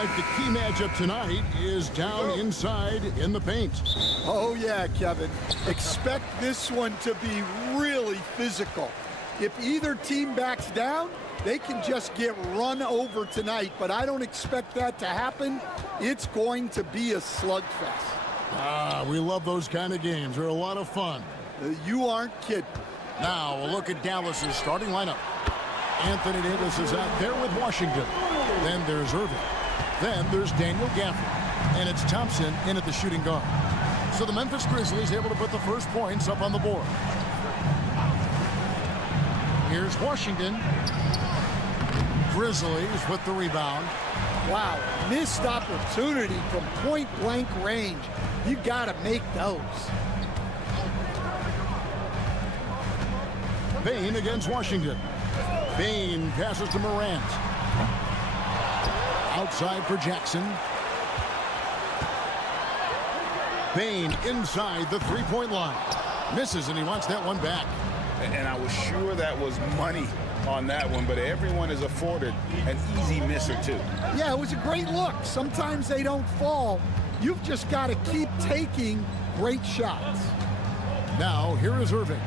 like the key matchup tonight is down inside in the paint. Oh, yeah, Kevin. Expect this one to be really physical. If either team backs down, they can just get run over tonight, but I don't expect that to happen. It's going to be a slugfest. We love those kind of games. They're a lot of fun. You aren't kidding. Now, a look at Dallas's starting lineup. Anthony Davis is out there with Washington. Then there's Irving. Then there's Daniel Gafford. And it's Thompson in at the shooting guard. So the Memphis Grizzlies able to put the first points up on the board. Here's Washington. Grizzlies with the rebound. Wow, missed opportunity from point-blank range. You got to make those. Bane against Washington. Bane passes to Morant. Outside for Jackson. Bane inside the three-point line. Misses, and he wants that one back. And I was sure that was money on that one, but everyone is afforded an easy miss or two. Yeah, it was a great look. Sometimes they don't fall. You've just got to keep taking great shots. Now, here is Irving.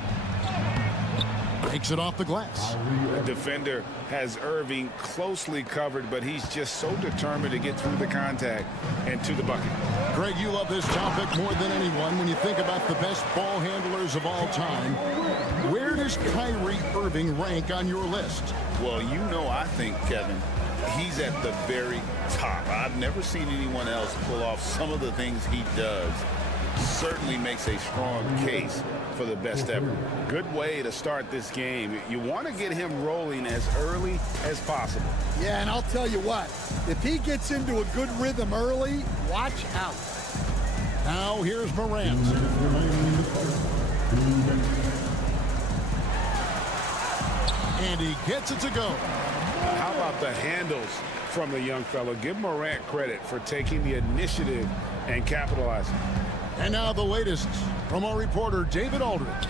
Takes it off the glass. The defender has Irving closely covered, but he's just so determined to get through the contact and to the bucket. Greg, you love this topic more than anyone when you think about the best ball handlers of all time. Where does Kyrie Irving rank on your list? Well, you know, I think, Kevin, he's at the very top. I've never seen anyone else pull off some of the things he does. Certainly makes a strong case for the best ever. Good way to start this game. You want to get him rolling as early as possible. Yeah, and I'll tell you what, if he gets into a good rhythm early, watch out. Now here's Morant. And he gets it to go. How about the handles from the young fellow? Give Morant credit for taking the initiative and capitalizing. And now the latest from our reporter, David Aldridge.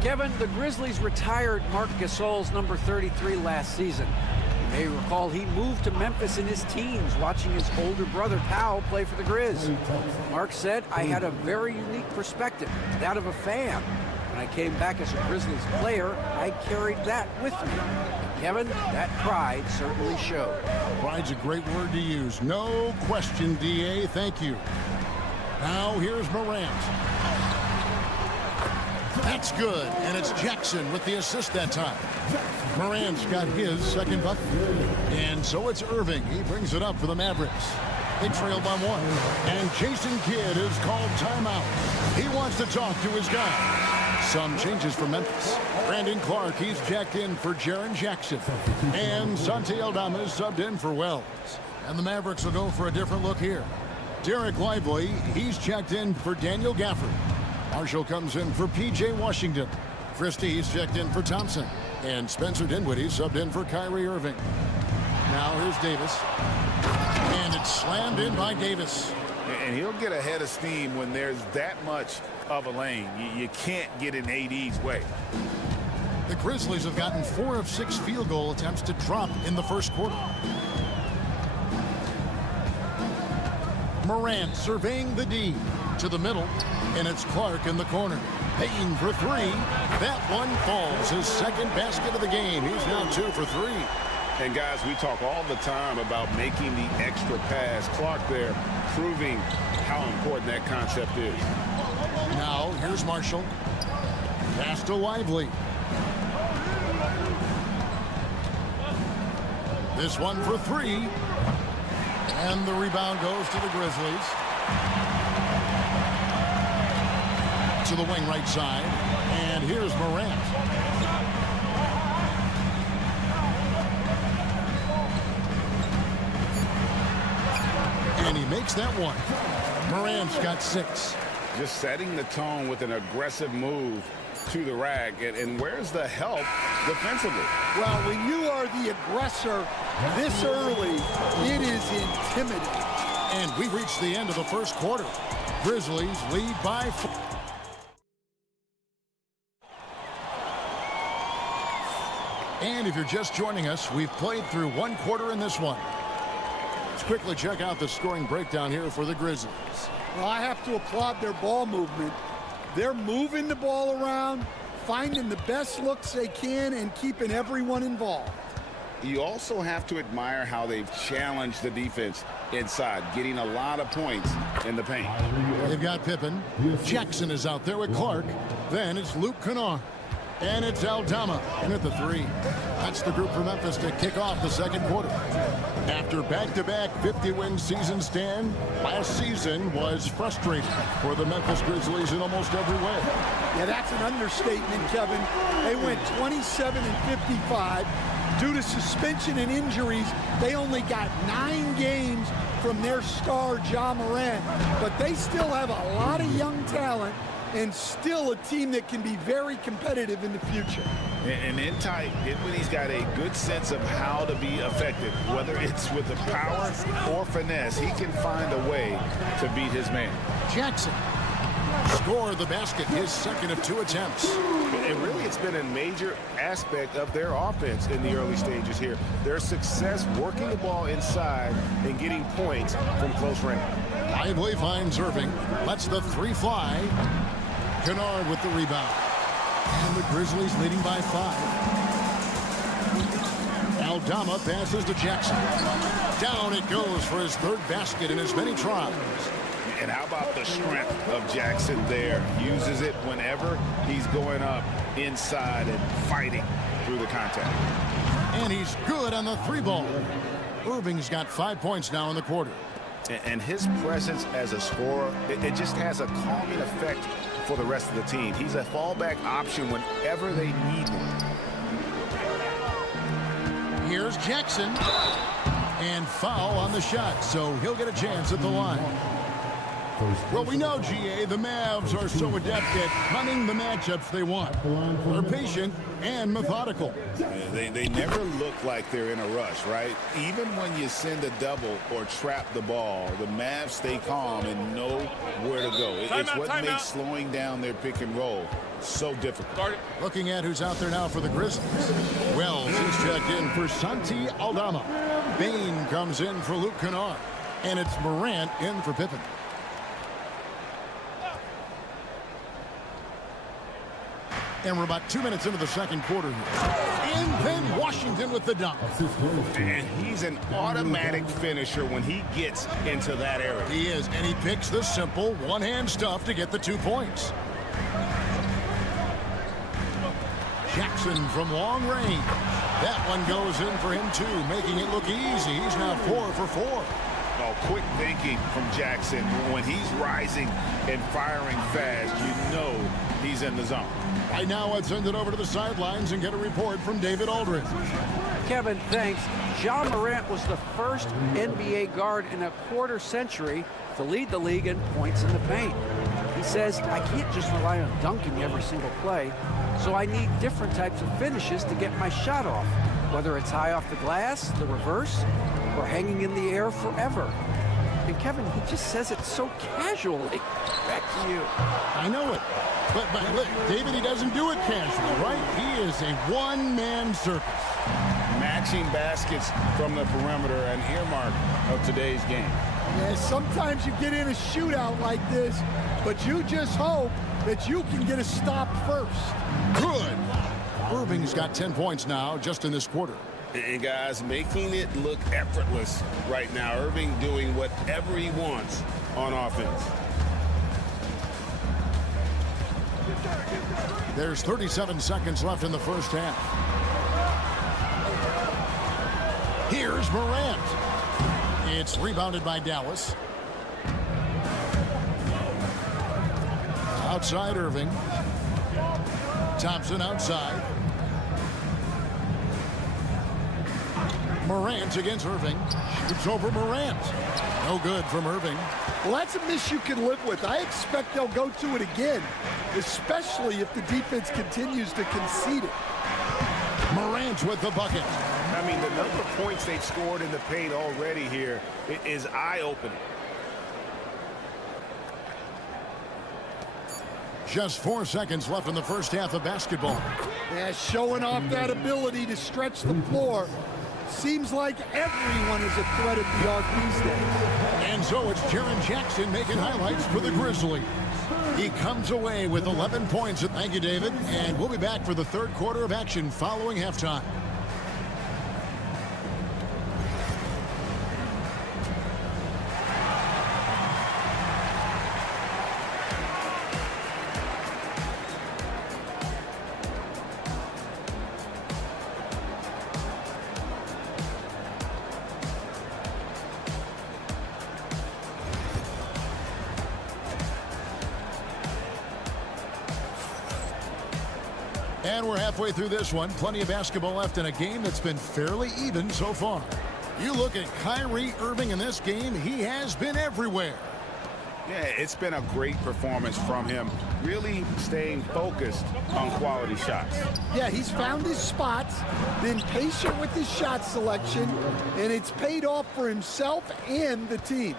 Kevin, the Grizzlies retired Marc Gasol's number 33 last season. You may recall he moved to Memphis in his teens, watching his older brother Powell play for the Grizz. Mark said, "I had a very unique perspective, that of a fan. When I came back as a Grizzlies player, I carried that with me." And Kevin, that pride certainly showed. Pride's a great word to use. No question, DA. Thank you. Now here's Morant. That's good, and it's Jackson with the assist that time. Morant's got his second bucket. And so it's Irving. He brings it up for the Mavericks. They trail by one. And Jason Kidd is called timeout. He wants to talk to his guy. Some changes for Memphis. Brandon Clark, he's checked in for Jaren Jackson. And Santi Aldama is subbed in for Wells. And the Mavericks will go for a different look here. Derek Lively, he's checked in for Daniel Gafford. Marshall comes in for P.J. Washington. Christie, he's checked in for Thompson. And Spencer Dinwiddie subbed in for Kyrie Irving. Now here's Davis. And it's slammed in by Davis. And he'll get a head of steam when there's that much of a lane. You can't get in AD's way. The Grizzlies have gotten 4 of 6 field goal attempts to drop in the first quarter. Morant surveying the D to the middle, and it's Clark in the corner. Payne for 3. That one falls. His second basket of the game. He's now 2 for 3. And guys, we talk all the time about making the extra pass. Clark there proving how important that concept is. Now here's Marshall. Pass to Lively. This one for 3. And the rebound goes to the Grizzlies. To the wing right side. And here's Morant. And he makes that one. Morant's got 6. Just setting the tone with an aggressive move to the rack. And where's the help defensively? Well, when you are the aggressor this early, it is intimidating. And we've reached the end of the first quarter. Grizzlies lead by 4. And if you're just joining us, we've played through one quarter in this one. quickly check out the scoring breakdown here for the Grizzlies. Well, I have to applaud their ball movement. They're moving the ball around, finding the best looks they can, and keeping everyone involved. You also have to admire how they've challenged the defense inside, getting a lot of points in the paint. They've got Pippen. Jackson is out there with Clark. Then it's Luke Kennard. And it's Aldama in at the 3. That's the group for Memphis to kick off the second quarter. After back-to-back 50-win season stand, last season was frustrating for the Memphis Grizzlies in almost every way. Yeah, that's an understatement, Kevin. They went 27-55. Due to suspension and injuries, they only got 9 games from their star, Ja Morant. But they still have a lot of young talent and still a team that can be very competitive in the future. And in tight, Dinwiddie's got a good sense of how to be effective. Whether it's with the power or finesse, he can find a way to beat his man. Jackson scored the basket, his second of 2 attempts. And really, it's been a major aspect of their offense in the early stages here. Their success working the ball inside and getting points from close range. Lively finds Irving. Lets the 3 fly. Kennard with the rebound. And the Grizzlies leading by 5. Aldama passes to Jackson. Down it goes for his 3rd basket in as many tries. And how about the strength of Jackson there? Uses it whenever he's going up inside and fighting through the contact. And he's good on the 3-ball. Irving's got 5 points now in the quarter. And his presence as a scorer, it just has a calming effect for the rest of the team. He's a fallback option whenever they need one. Here's Jackson. And foul on the shot, so he'll get a chance at the line. Well, we know, GA, the Mavs are so adept at hunting the matchups they want. They're patient and methodical. They never look like they're in a rush, right? Even when you send a double or trap the ball, the Mavs stay calm and know where to go. It's what makes slowing down their pick and roll so difficult. Looking at who's out there now for the Grizzlies. Wells is checked in for Santi Aldama. Bain comes in for Luke Kennard. And it's Morant in for Pippen. And we're about 2 minutes into the second quarter here. And then Washington with the dunk. And he's an automatic finisher when he gets into that area. He is, and he picks the simple one-hand stuff to get the 2 points. Jackson from long range. That one goes in for him too, making it look easy. He's now 4 for 4. Oh, quick thinking from Jackson. When he's rising and firing fast, you know he's in the zone. Right now, let's send it over to the sidelines and get a report from David Aldridge. Kevin, thanks. Ja Morant was the first NBA guard in a quarter century to lead the league in points in the paint. He says, I can't just rely on dunking every single play, so I need different types of finishes to get my shot off, whether it's high off the glass, the reverse, or hanging in the air forever. And Kevin, he just says it so casually. Back to you. I know it. But look, David, he doesn't do it casually, right? He is a one-man circus. Matching baskets from the perimeter, an earmark of today's game. Yeah, sometimes you get in a shootout like this, but you just hope that you can get a stop first. Good. Irving's got 10 points now just in this quarter. And guys, making it look effortless right now. Irving doing whatever he wants on offense. There's 37 seconds left in the first half. Here's Morant. It's rebounded by Dallas. Outside Irving. Thompson outside. Morant against Irving. Shoots over Morant. No good from Irving. Well, that's a miss you can live with. I expect they'll go to it again, especially if the defense continues to concede it. Morant with the bucket. I mean, the number of points they've scored in the paint already here is eye-opening. Just 4 seconds left in the first half of basketball. Yeah, showing off that ability to stretch the floor. Seems like everyone is a threat at the arc these days. And so it's Jaren Jackson making highlights for the Grizzlies. He comes away with 11 points. Thank you, David. And we'll be back for the third quarter of action following halftime. And we're halfway through this one. Plenty of basketball left in a game that's been fairly even so far. You look at Kyrie Irving in this game, he has been everywhere. Yeah, it's been a great performance from him, really staying focused on quality shots. Yeah, he's found his spots, been patient with his shot selection, and it's paid off for himself and the team.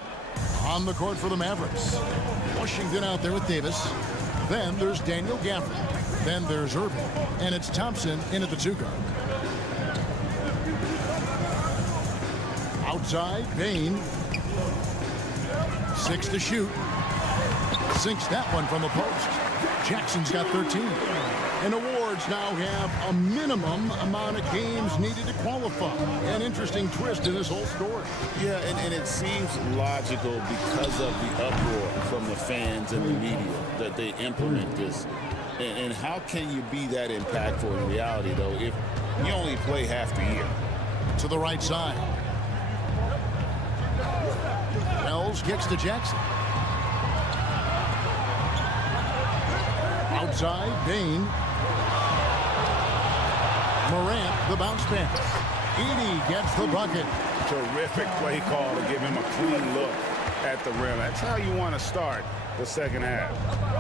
On the court for the Mavericks. Washington out there with Davis. Then there's Daniel Gafford. Then there's Irving. And it's Thompson in at the 2-guard. Outside, Bain. 6 to shoot. Sinks that one from the post. Jackson's got 13. And awards now have a minimum amount of games needed to qualify. An interesting twist in this whole story. Yeah, and it seems logical because of the uproar from the fans and the media that they implement this. And how can you be that impactful in reality, though, if you only play half the year? To the right side. Wells kicks to Jackson. Outside, Bain. Morant, the bounce pass. Edey gets the bucket. Terrific play call to give him a clean look at the rim. That's how you want to start the second half.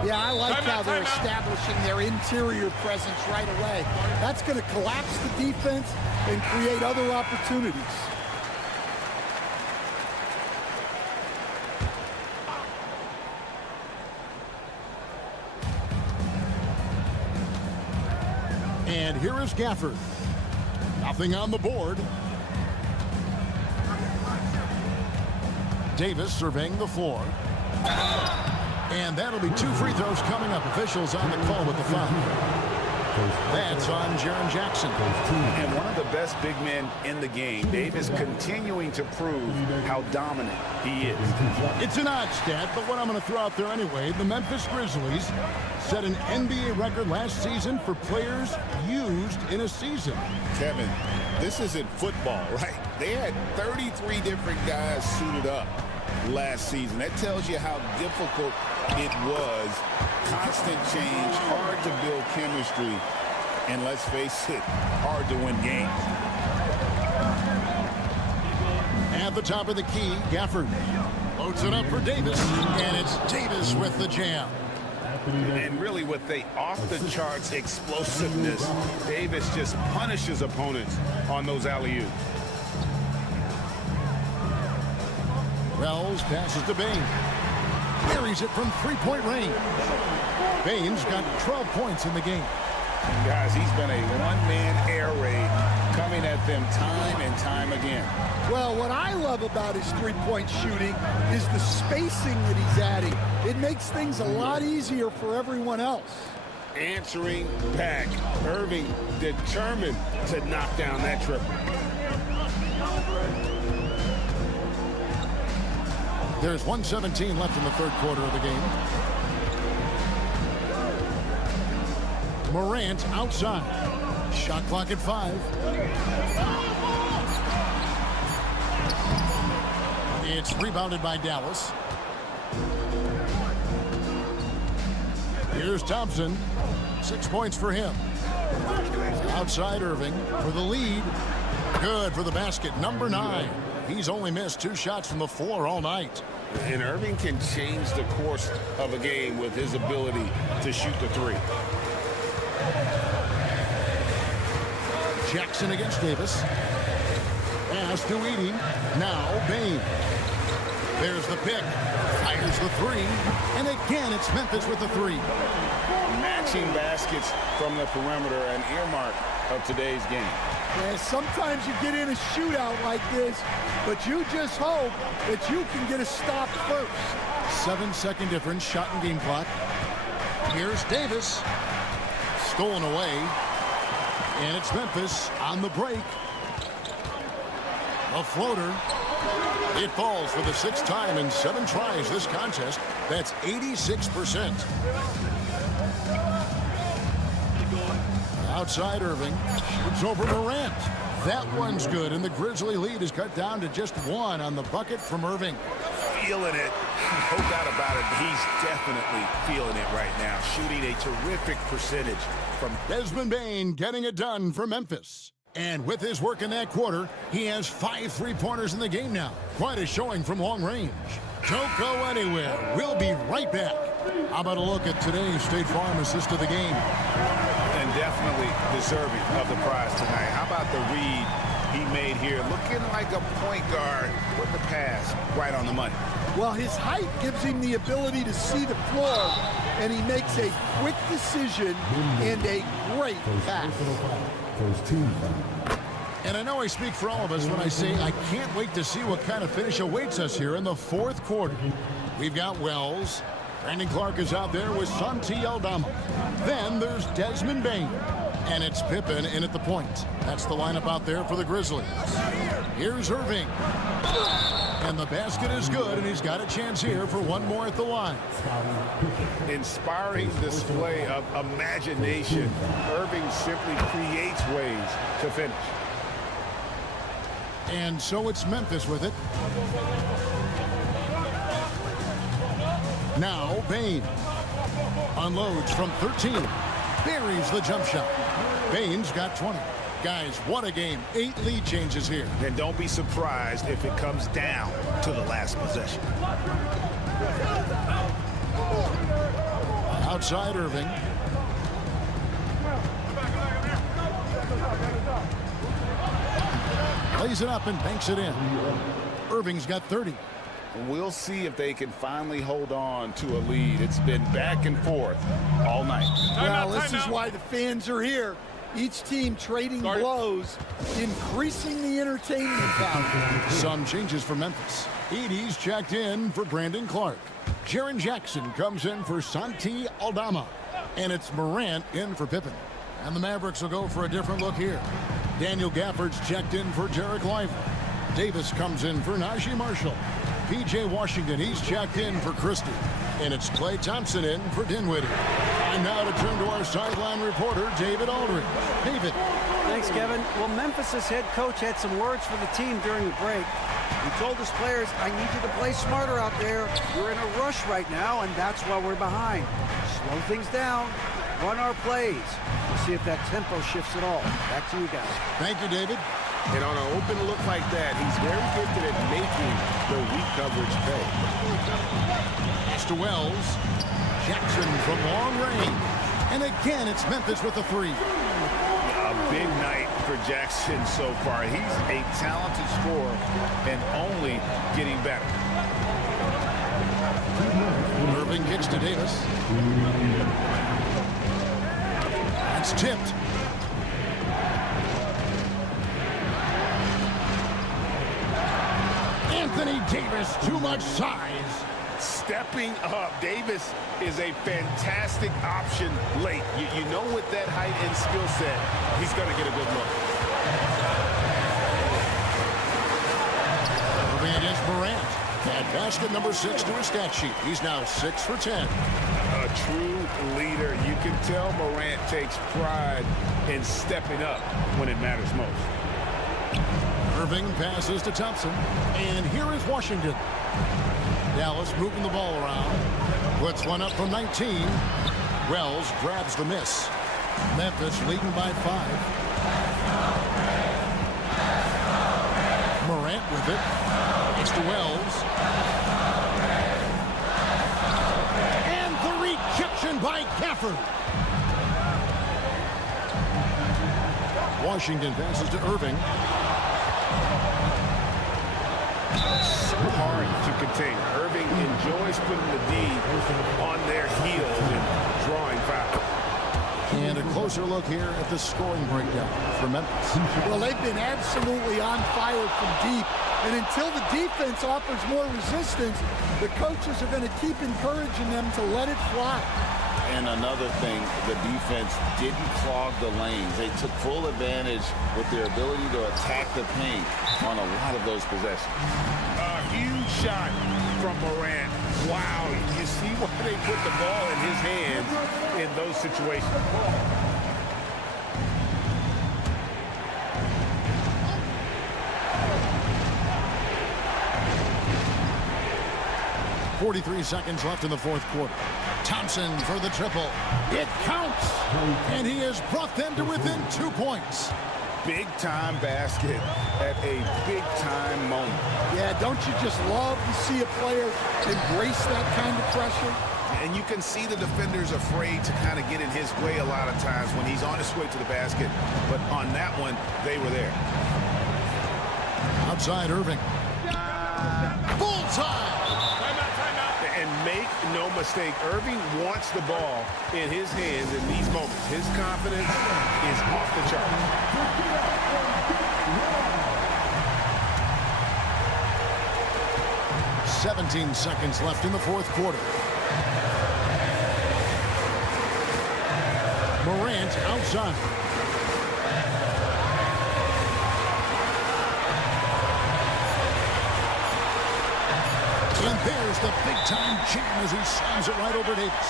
Yeah, I like how they're establishing their interior presence right away. That's going to collapse the defense and create other opportunities. And here is Gafford. Nothing on the board. Davis surveying the floor. And that'll be 2 free throws coming up. Officials on the call with the foul. That's on Jaren Jackson. And one of the best big men in the game, Davis, continuing to prove how dominant he is. It's an odd stat, but what I'm going to throw out there anyway, the Memphis Grizzlies set an NBA record last season for players used in a season. Kevin, this isn't football, right? They had 33 different guys suited up last season. That tells you how difficult it was. Constant change, hard to build chemistry, and let's face it, hard to win games. At the top of the key, Gafford loads it up for Davis, and it's Davis with the jam. And really with the off-the-charts explosiveness, Davis just punishes opponents on those alley-oops. Wells passes to Bain. Buries it from three-point range. Bain's got 12 points in the game. Guys, he's been a one-man air raid coming at them time and time again. Well, what I love about his three-point shooting is the spacing that he's adding. It makes things a lot easier for everyone else. Answering back. Irving determined to knock down that triple. There's 1:17 left in the third quarter of the game. Morant outside. Shot clock at 5. It's rebounded by Dallas. Here's Thompson. 6 points for him. Outside Irving for the lead. Good for the basket. Number 9. He's only missed 2 shots from the floor all night. And Irving can change the course of a game with his ability to shoot the 3. Jackson against Davis. Pass to Edey. Now Bain. There's the pick. Fires the 3. And again, it's Memphis with the 3. Matching baskets from the perimeter, an earmark of today's game. Yeah, sometimes you get in a shootout like this, but you just hope that you can get a stop first. 7-second difference, shot and game clock. Here's Davis. Stolen away. And it's Memphis on the break. A floater. It falls for the 6th time in 7 tries this contest. That's 86%. Outside Irving. It's over Morant. That one's good, and the Grizzly lead is cut down to just 1 on the bucket from Irving. Feeling it. No doubt about it. He's definitely feeling it right now. Shooting a terrific percentage from Desmond Bane getting it done for Memphis. And with his work in that quarter, he has 5 3-pointers in the game now. Quite a showing from long range. Don't go anywhere. We'll be right back. How about a look at today's State Farm assist of the game? and definitely deserving of the prize tonight. How about the read he made here? Looking like a point guard with the pass right on the money. Well, his height gives him the ability to see the floor, and he makes a quick decision and a great pass. And I know I speak for all of us when I say I can't wait to see what kind of finish awaits us here in the fourth quarter. We've got Wells. Brandon Clark is out there with Santi Aldama. Then there's Desmond Bane. And it's Pippen in at the point. That's the lineup out there for the Grizzlies. Here's Irving. And the basket is good, and he's got a chance here for one more at the line. Inspiring display of imagination. Irving simply creates ways to finish. And so it's Memphis with it. Now Bane unloads from 13. Buries the jump shot. Bane's got 20. Guys, what a game. 8 lead changes here. And don't be surprised if it comes down to the last possession. Outside Irving. Lays it up and banks it in. Irving's got 30. We'll see if they can finally hold on to a lead. It's been back and forth all night. Well, this is why the fans are here. Each team trading blows, increasing the entertainment value. Some changes for Memphis. Edie's checked in for Brandon Clark. Jaren Jackson comes in for Santi Aldama. And it's Morant in for Pippen. And the Mavericks will go for a different look here. Daniel Gafford's checked in for Derek Lively. Davis comes in for Najee Marshall. P.J. Washington, he's checked in for Christie. And it's Klay Thompson in for Dinwiddie. And now to turn to our sideline reporter, David Aldridge. David. Thanks, Kevin. Well, Memphis's head coach had some words for the team during the break. He told his players, I need you to play smarter out there. We're in a rush right now, and that's why we're behind. Slow things down. Run our plays. We'll see if that tempo shifts at all. Back to you guys. Thank you, David. And on an open look like that, he's very gifted at making the weak coverage pay. Pass to Wells. Jackson from long range. And again, it's Memphis with the 3. A big night for Jackson so far. He's a talented scorer and only getting better. Irving kicks to Davis. It's tipped. Anthony Davis, too much size. Stepping up, Davis is a fantastic option late. You know, with that height and skill set, he's going to get a good look. Irving against Morant. Add basket number 6 to his stat sheet. He's now 6 for 10. A true leader. You can tell Morant takes pride in stepping up when it matters most. Irving passes to Thompson. And here is Washington. Dallas moving the ball around. Puts one up from 19. Wells grabs the miss. Memphis leading by 5. Morant with it. It's to Wells. And the rejection by Gafford. Washington passes to Irving. So hard to contain. Irving enjoys putting the D on their heels and drawing fouls. And a close closer look here at the scoring breakdown for Memphis. Well, they've been absolutely on fire from deep. And until the defense offers more resistance, the coaches are going to keep encouraging them to let it fly. And another thing, the defense didn't clog the lanes. They took full advantage with their ability to attack the paint on a lot of those possessions. A huge shot from Morant. Wow, you see why they put the ball in his hands in those situations. 43 seconds left in the fourth quarter. Thompson for the triple. It counts! And he has brought them to within 2 points. Big-time basket at a big-time moment. Yeah, don't you just love to see a player embrace that kind of pressure? And you can see the defenders afraid to kind of get in his way a lot of times when he's on his way to the basket. But on that one, they were there. Outside Irving. Bullseye! And make no mistake, Irving wants the ball in his hands in these moments. His confidence is off the charts. "17 seconds left in the fourth quarter. Morant outside. And there's the big-time jam as he slams it right over Davis.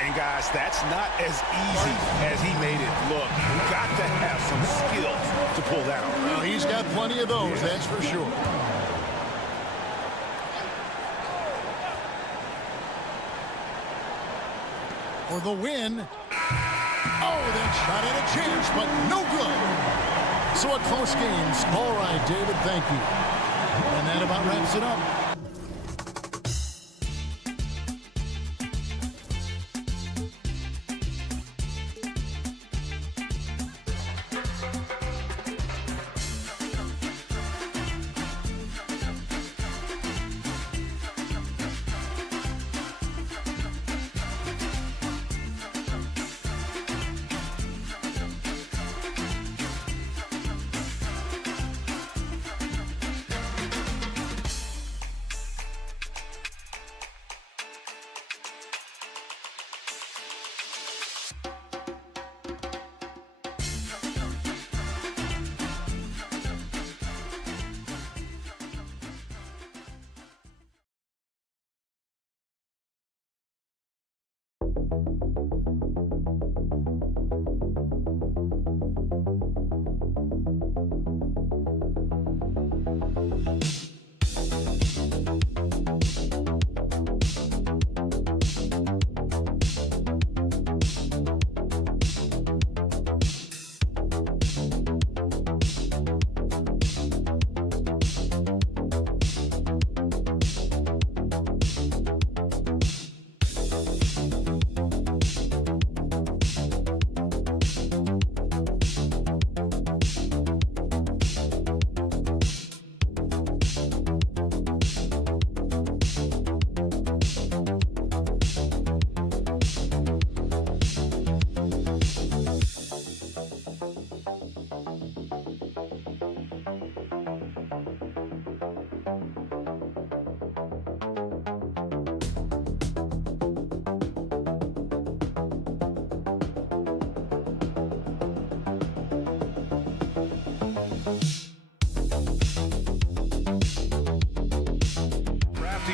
And guys, that's not as easy as he made it look. You got to have some skills to pull that off. Well, he's got plenty of those, that's for sure. For the win. Oh, that shot had a chance, but no good. So a close game. All right, David, thank you. And that about wraps it up.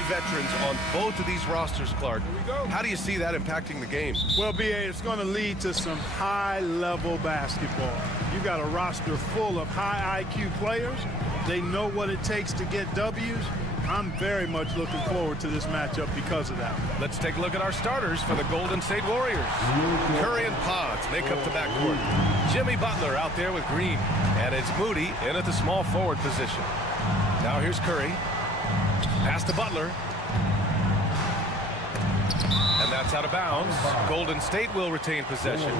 Veterans on both of these rosters, Clark. How do you see that impacting the game? Well, B.A., it's going to lead to some high-level basketball. You got a roster full of high IQ players. They know what it takes to get W's. I'm very much looking forward to this matchup because of that. Let's take a look at our starters for the Golden State Warriors. Curry and Pods make up the backcourt. Jimmy Butler out there with Green. And it's Moody in at the small forward position. Now here's Curry. Pass to Butler. And that's out of bounds. Golden State will retain possession.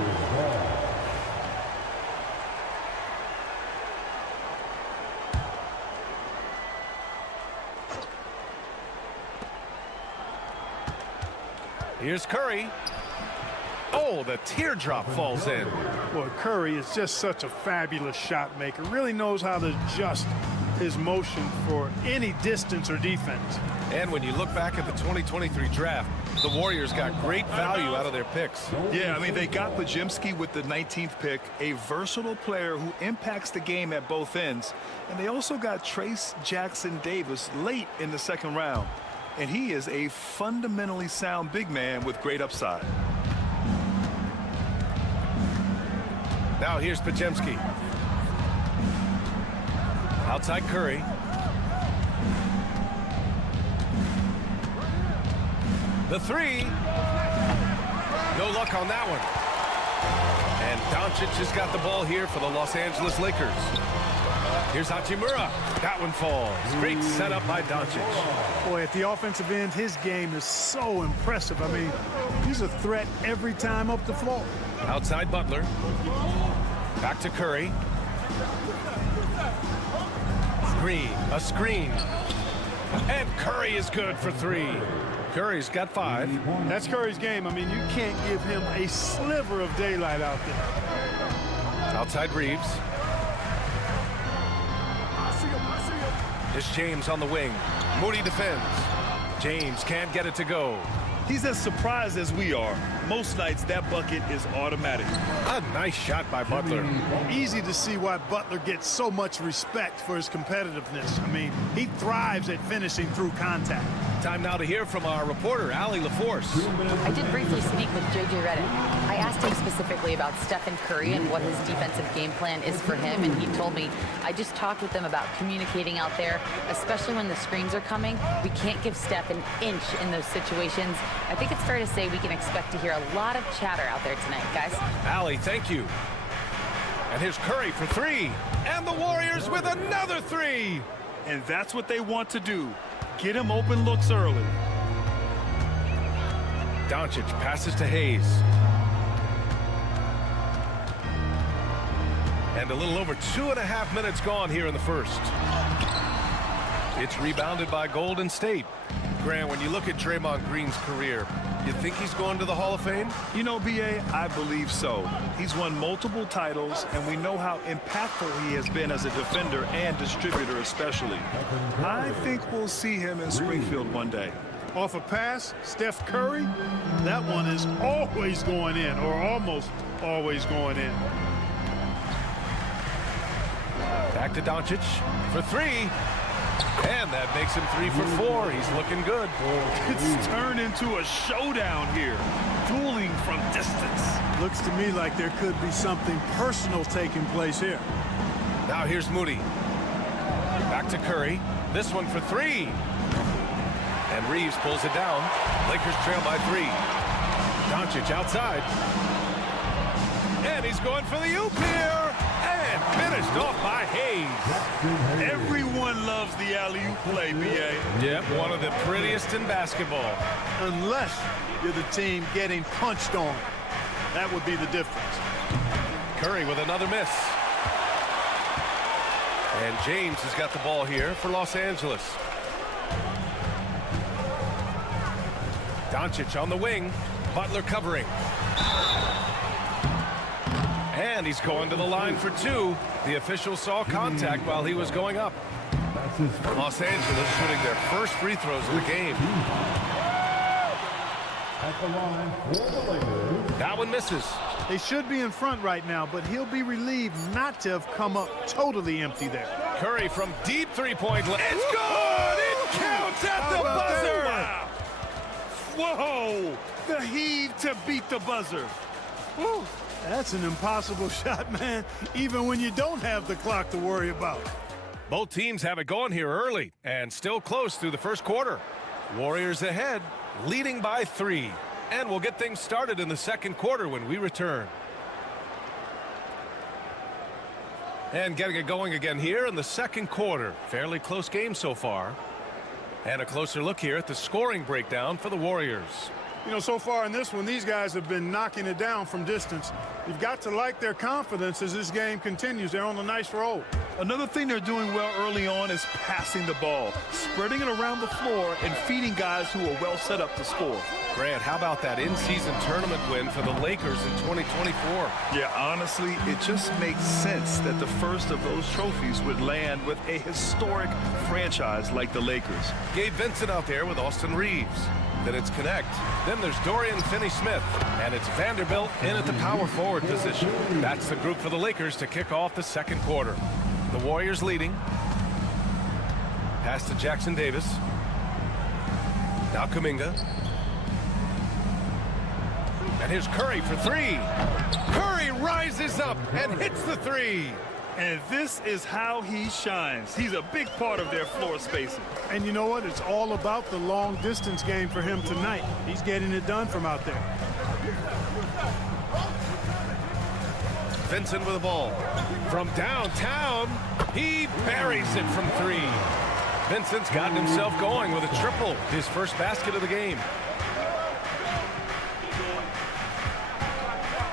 Here's Curry. Oh, the teardrop falls in. Boy, Curry is just such a fabulous shot maker. Really knows how to adjust his motion for any distance or defense. And when you look back at the 2023 draft, the Warriors got great value out of their picks. Yeah, I mean, they got Podziemski with the 19th pick, a versatile player who impacts the game at both ends. And they also got Trace Jackson Davis late in the second round. And he is a fundamentally sound big man with great upside. Now here's Podziemski. Outside Curry. The three. No luck on that one. And Doncic has got the ball here for the Los Angeles Lakers. Here's Hachimura. That one falls. Great setup by Doncic. Boy, at the offensive end, his game is so impressive. I mean, he's a threat every time up the floor. Outside Butler. Back to Curry. A screen. And Curry is good for three. Curry's got 5. That's Curry's game. I mean, you can't give him a sliver of daylight out there. Outside Reeves. It's James on the wing. Moody defends. James can't get it to go. He's as surprised as we are. Most nights, that bucket is automatic. A nice shot by Butler. Easy to see why Butler gets so much respect for his competitiveness. I mean, he thrives at finishing through contact. Time now to hear from our reporter, Allie LaForce. I did briefly speak with J.J. Redick. I asked him specifically about Stephen Curry and what his defensive game plan is for him, and he told me, I just talked with them about communicating out there, especially when the screens are coming. We can't give Steph an inch in those situations. I think it's fair to say we can expect to hear a lot of chatter out there tonight, guys. Allie, thank you. And here's Curry for 3. And the Warriors with another 3. And that's what they want to do. Get him open looks early. Doncic passes to Hayes. And a little over 2.5 minutes gone here in the first. It's rebounded by Golden State. Grant, when you look at Draymond Green's career, you think he's going to the Hall of Fame? You know, B.A., I believe so. He's won multiple titles, and we know how impactful he has been as a defender and distributor especially. I think we'll see him in Springfield one day. Off a pass, Steph Curry, that one is always going in, or almost always going in. Back to Doncic for 3. And that makes him 3 for 4. He's looking good. It's turned into a showdown here. Dueling from distance. Looks to me like there could be something personal taking place here. Now here's Moody. Back to Curry. This one for 3. And Reeves pulls it down. Lakers trail by 3. Doncic outside. And he's going for the oop here. And finished off by Hayes. Everyone loves the alley-oop play, B.A. Yep, one of the prettiest in basketball. Unless you're the team getting punched on. That would be the difference. Curry with another miss. And James has got the ball here for Los Angeles. Doncic on the wing. Butler covering. And he's going to the line for 2. The official saw contact while he was going up. Los Angeles shooting their first free throws of the game. That one misses. They should be in front right now, but he'll be relieved not to have come up totally empty there. Curry from deep three-point line. It's good! It counts at the buzzer! Wow. Whoa! The heave to beat the buzzer. Whew. That's an impossible shot, man, even when you don't have the clock to worry about. Both teams have it going here early and still close through the first quarter. Warriors ahead, leading by 3. And we'll get things started in the second quarter when we return. And getting it going again here in the second quarter. Fairly close game so far. And a closer look here at the scoring breakdown for the Warriors. You know, so far in this one, these guys have been knocking it down from distance. You've got to like their confidence as this game continues. They're on a nice roll. Another thing they're doing well early on is passing the ball, spreading it around the floor and feeding guys who are well set up to score. Grant, how about that in-season tournament win for the Lakers in 2024? Yeah, honestly, it just makes sense that the first of those trophies would land with a historic franchise like the Lakers. Gabe Vincent out there with Austin Reeves. Then it's Connect. Then there's Dorian Finney-Smith. And it's Vanderbilt in at the power forward position. That's the group for the Lakers to kick off the second quarter. The Warriors leading. Pass to Jackson Davis. Now Kuminga. And here's Curry for three. Curry rises up and hits the three. And this is how he shines. He's a big part of their floor spacing. And you know what? It's all about the long distance game for him tonight. He's getting it done from out there. Vincent with the ball. From downtown, he buries it from three. Vincent's gotten himself going with a triple, his first basket of the game.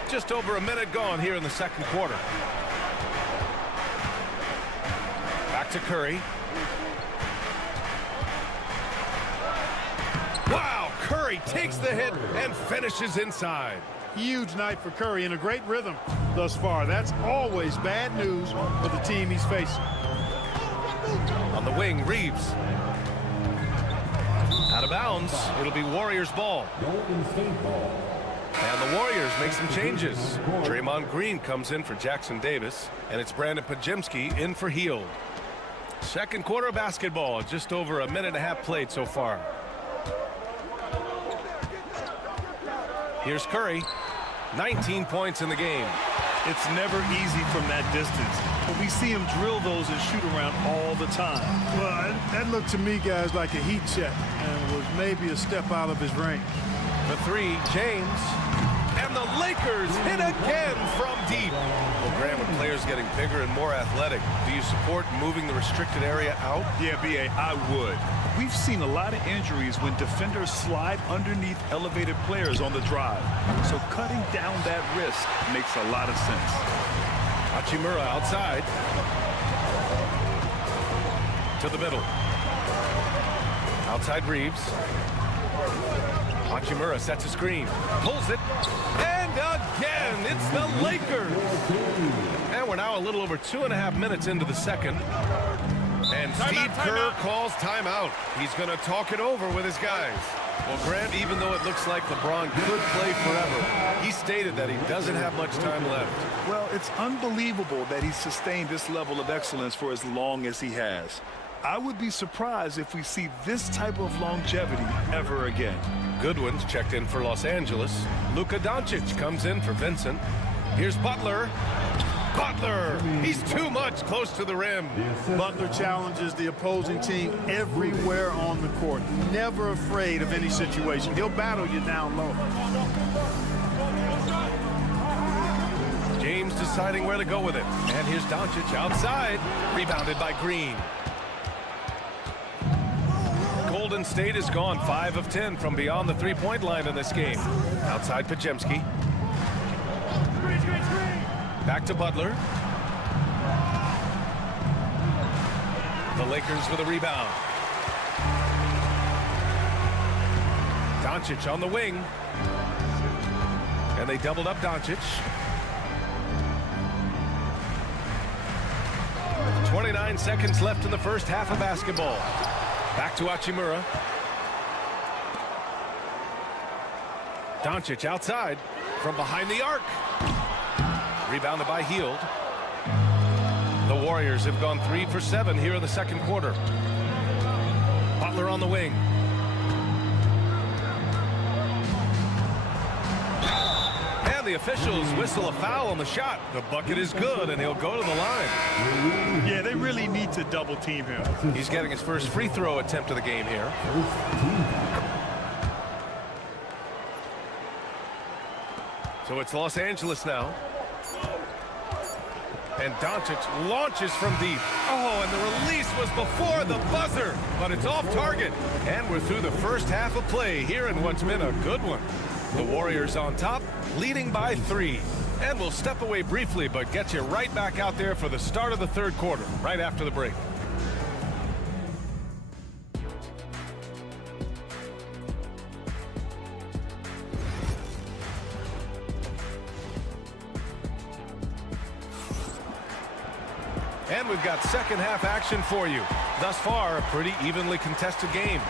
Just over a minute gone here in the second quarter. Back to Curry. Wow, Curry takes the hit and finishes inside. Huge night for Curry and a great rhythm thus far. That's always bad news for the team he's facing. On the wing, Reeves. Out of bounds. It'll be Warriors ball. And the Warriors make some changes. Draymond Green comes in for Jackson Davis, and it's Brandon Pajemski in for Hield. Second quarter basketball, just over a minute and a half played so far. Here's Curry, 19 points in the game. It's never easy from that distance, but we see him drill those and shoot around all the time. Well, that looked to me, guys, like a heat check and was maybe a step out of his range. The three, James. And the Lakers hit again from deep. Well, Grant, with players getting bigger and more athletic, do you support moving the restricted area out? Yeah, B.A., I would. We've seen a lot of injuries when defenders slide underneath elevated players on the drive. So cutting down that risk makes a lot of sense. Hachimura outside. To the middle. Outside Reeves. Hachimura sets a screen. Pulls it. And again, it's the Lakers. And we're now a little over 2.5 minutes into the second. And Steve Kerr calls timeout. He's going to talk it over with his guys. Well, Grant, even though it looks like LeBron could play forever, he stated that he doesn't have much time left. Well, it's unbelievable that he's sustained this level of excellence for as long as he has. I would be surprised if we see this type of longevity ever again. Goodwin's checked in for Los Angeles. Luka Doncic comes in for Vincent. Here's Butler. Butler! He's too much close to the rim. Butler challenges the opposing team everywhere on the court. Never afraid of any situation. He'll battle you down low. James deciding where to go with it. And here's Doncic outside. Rebounded by Green. Golden State has gone 5 of 10 from beyond the three-point line in this game. Outside Pajemski. Back to Butler. The Lakers with a rebound. Doncic on the wing. And they doubled up Doncic. 29 seconds left in the first half of basketball. Back to Hachimura. Doncic outside from behind the arc. Rebounded by Hield. The Warriors have gone 3 for 7 here in the second quarter. Butler on the wing. And the officials whistle a foul on the shot. The bucket is good, and he'll go to the line. Yeah, they really need to double team him. He's getting his first free throw attempt of the game here. So it's Los Angeles now. And Doncic launches from deep. Oh, and the release was before the buzzer, but it's off target. And we're through the first half of play here in what's been a good one. The Warriors on top, leading by 3. And we'll step away briefly, but get you right back out there for the start of the third quarter, right after the break. And we've got second half action for you. Thus far, a pretty evenly contested game.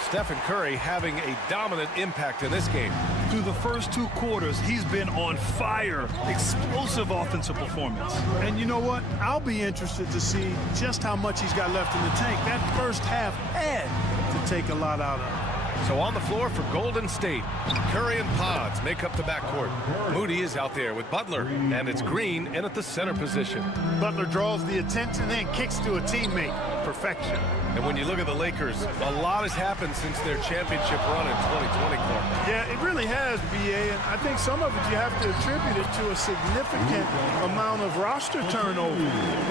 Stephen Curry having a dominant impact in this game. Through the first 2 quarters, he's been on fire. Explosive offensive performance. And you know what? I'll be interested to see just how much he's got left in the tank. That first half had to take a lot out of him. So on the floor for Golden State, Curry and Pods make up the backcourt. Moody is out there with Butler, and it's Green in at the center position. Butler draws the attention and kicks to a teammate. Perfection. And when you look at the Lakers, a lot has happened since their championship run in 2020, Clark. Yeah, it really has, B.A., and I think some of it you have to attribute it to a significant amount of roster turnover.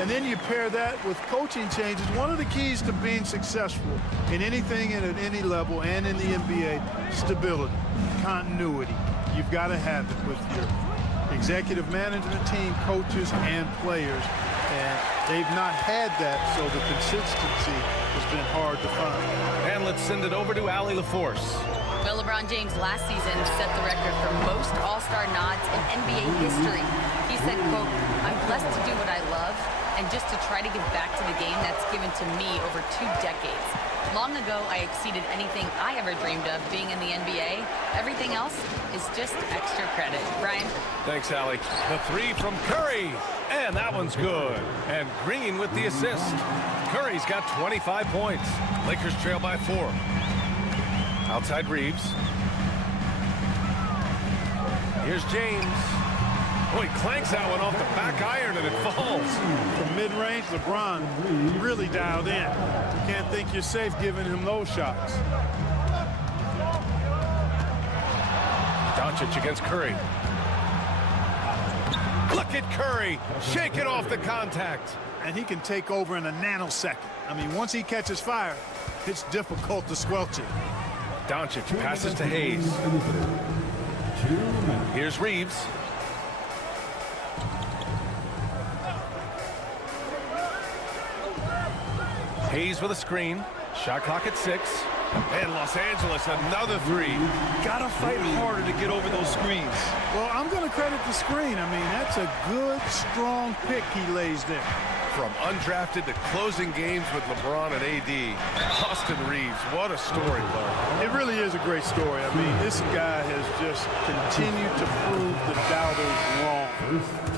And then you pair that with coaching changes. One of the keys to being successful in anything and at any level and in the NBA, stability, continuity. You've got to have it with your executive management team, coaches, and players. And they've not had that, so the consistency has been hard to find. And let's send it over to Allie LaForce. Well, LeBron James last season set the record for most All-Star nods in NBA history. He said, quote, "I'm blessed to do what I love and just to try to give back to the game that's given to me over 2 decades. Long ago, I exceeded anything I ever dreamed of being in the NBA. Everything else is just extra credit." Brian? Thanks, Allie. The 3 from Curry. And that one's good. And Green with the assist. Curry's got 25 points. Lakers trail by 4. Outside Reeves. Here's James. Oh, he clanks that one off the back iron and it falls. From mid-range, LeBron really dialed in. You can't think you're safe giving him those shots. Doncic against Curry. Look at Curry, shake it off the contact. And he can take over in a nanosecond. I mean, once he catches fire, it's difficult to squelch it. Doncic passes to Hayes. Here's Reeves. Hayes with a screen. Shot clock at 6. And Los Angeles, another 3. Gotta fight harder to get over those screens. Well, I'm going to credit the screen. I mean, that's a good, strong pick he lays there. From undrafted to closing games with LeBron and AD, Austin Reeves, what a story, Clark. It really is a great story. I mean, this guy has just continued to prove the doubters wrong.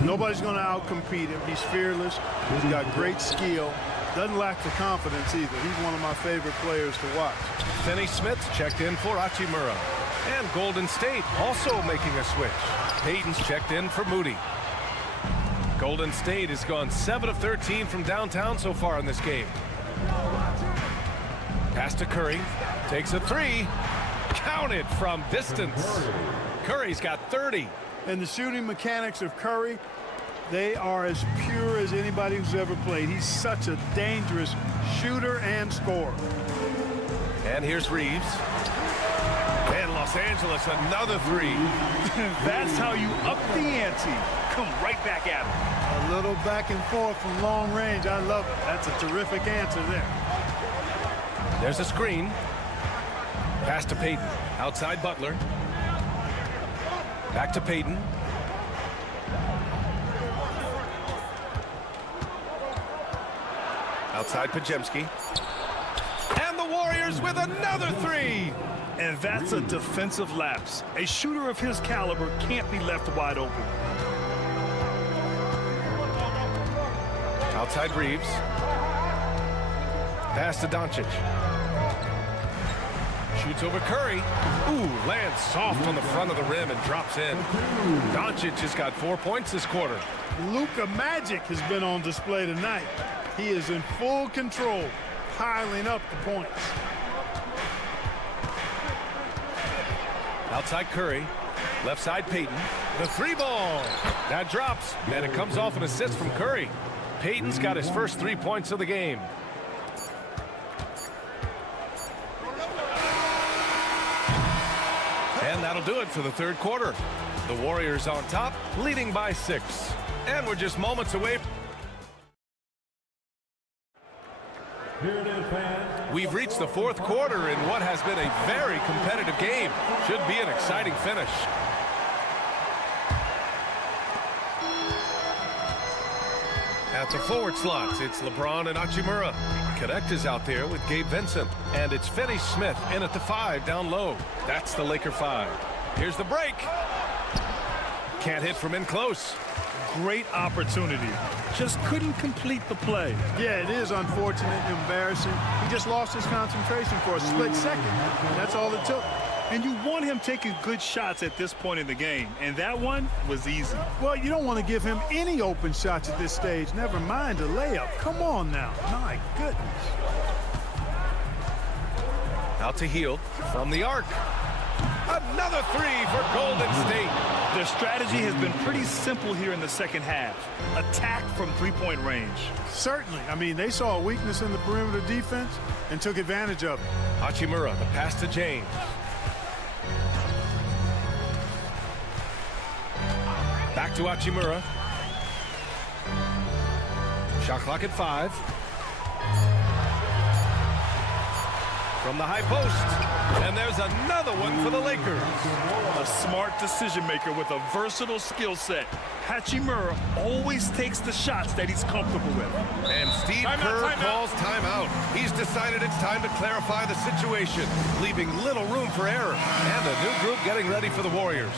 Nobody's going to outcompete him. He's fearless. He's got great skill. Doesn't lack the confidence either. He's one of my favorite players to watch. Finney Smith checked in for Hachimura. And Golden State also making a switch. Payton's checked in for Moody. Golden State has gone 7 of 13 from downtown so far in this game. Pass to Curry. Takes a 3. Counted from distance. Curry's got 30. And the shooting mechanics of Curry, they are as pure as anybody who's ever played. He's such a dangerous shooter and scorer. And here's Reeves. And Los Angeles, another 3. That's how you up the ante. Come right back at him. A little back and forth from long range. I love it. That's a terrific answer there. There's a screen. Pass to Payton. Outside Butler. Back to Payton. Outside Podziemski. And the Warriors with another 3. And that's a defensive lapse. A shooter of his caliber can't be left wide open. Outside Reeves. Pass to Doncic. Shoots over Curry. Ooh, lands soft on the front of the rim and drops in. Doncic has got 4 points this quarter. Luka Magic has been on display tonight. He is in full control, piling up the points. Outside Curry. Left side, Payton. The three ball. That drops, and it comes off an assist from Curry. Payton's got his first 3 points of the game. And that'll do it for the third quarter. The Warriors on top, leading by 6. And we're just moments away. We've reached the fourth quarter in what has been a very competitive game. Should be an exciting finish. At the forward slots, it's LeBron and Hachimura. Connect is out there with Gabe Vincent. And it's Finney-Smith in at the 5 down low. That's the Laker 5. Here's the break. Can't hit from in close. Great opportunity. Just couldn't complete the play. Yeah, it is unfortunate and embarrassing. He just lost his concentration for a split second. That's all it took. And you want him taking good shots at this point in the game. And that one was easy. Well, you don't want to give him any open shots at this stage. Never mind a layup. Come on now. My goodness. Out to Hield from the arc. Another 3 for Golden State. Their strategy has been pretty simple here in the second half. Attack from three-point range. Certainly. I mean, they saw a weakness in the perimeter defense and took advantage of it. Hachimura, the pass to James. Back to Hachimura. Shot clock at 5. From the high post. And there's another one for the Lakers. A smart decision maker with a versatile skill set. Hachimura always takes the shots that he's comfortable with. And Steve Kerr calls timeout. He's decided it's time to clarify the situation, leaving little room for error. And a new group getting ready for the Warriors.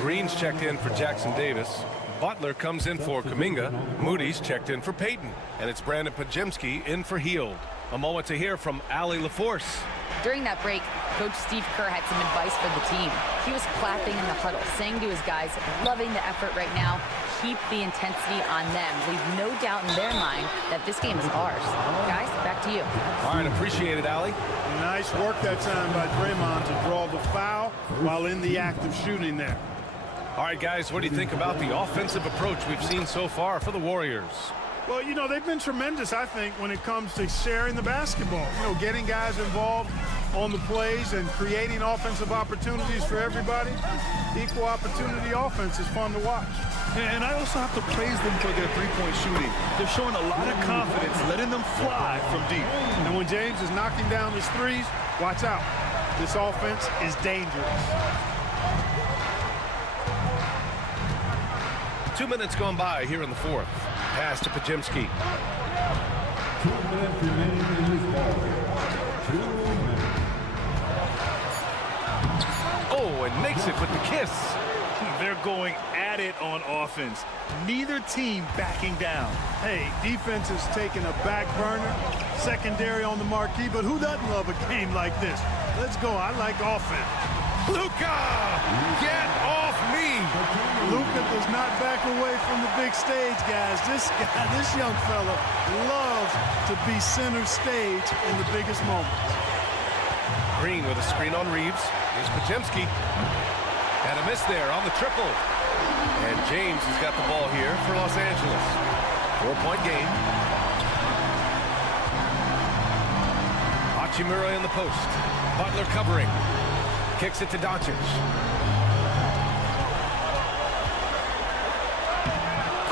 Green's checked in for Jackson Davis. Butler comes in for Kuminga. Moody's checked in for Payton. And it's Brandon Podziemski in for Hield. A moment to hear from Allie LaForce. During that break, Coach Steve Kerr had some advice for the team. He was clapping in the huddle, saying to his guys, loving the effort right now, keep the intensity on them. Leave no doubt in their mind that this game is ours. Guys, back to you. All right, appreciate it, Allie. Nice work that time by Draymond to draw the foul while in the act of shooting there. All right, guys, what do you think about the offensive approach we've seen so far for the Warriors? Well, you know, they've been tremendous, I think, when it comes to sharing the basketball. You know, getting guys involved on the plays and creating offensive opportunities for everybody. Equal opportunity offense is fun to watch. And I also have to praise them for their three-point shooting. They're showing a lot of confidence, letting them fly from deep. And when James is knocking down his threes, watch out. This offense is dangerous. 2 minutes gone by here in the fourth. Pass to Podziemski. 2 minutes remaining in this ball. 2 minutes. Oh, and makes it with the kiss. They're going at it on offense. Neither team backing down. Hey, defense is taking a back burner, secondary on the marquee, but who doesn't love a game like this? Let's go. I like offense. Luka! Get off me! Luka does not back away from the big stage, guys. This young fella loves to be center stage in the biggest moments. Green with a screen on Reeves. Here's Podziemski. And a miss there on the triple. And James has got the ball here for Los Angeles. 4-point game. Hachimura in the post. Butler covering. Kicks it to Doncic.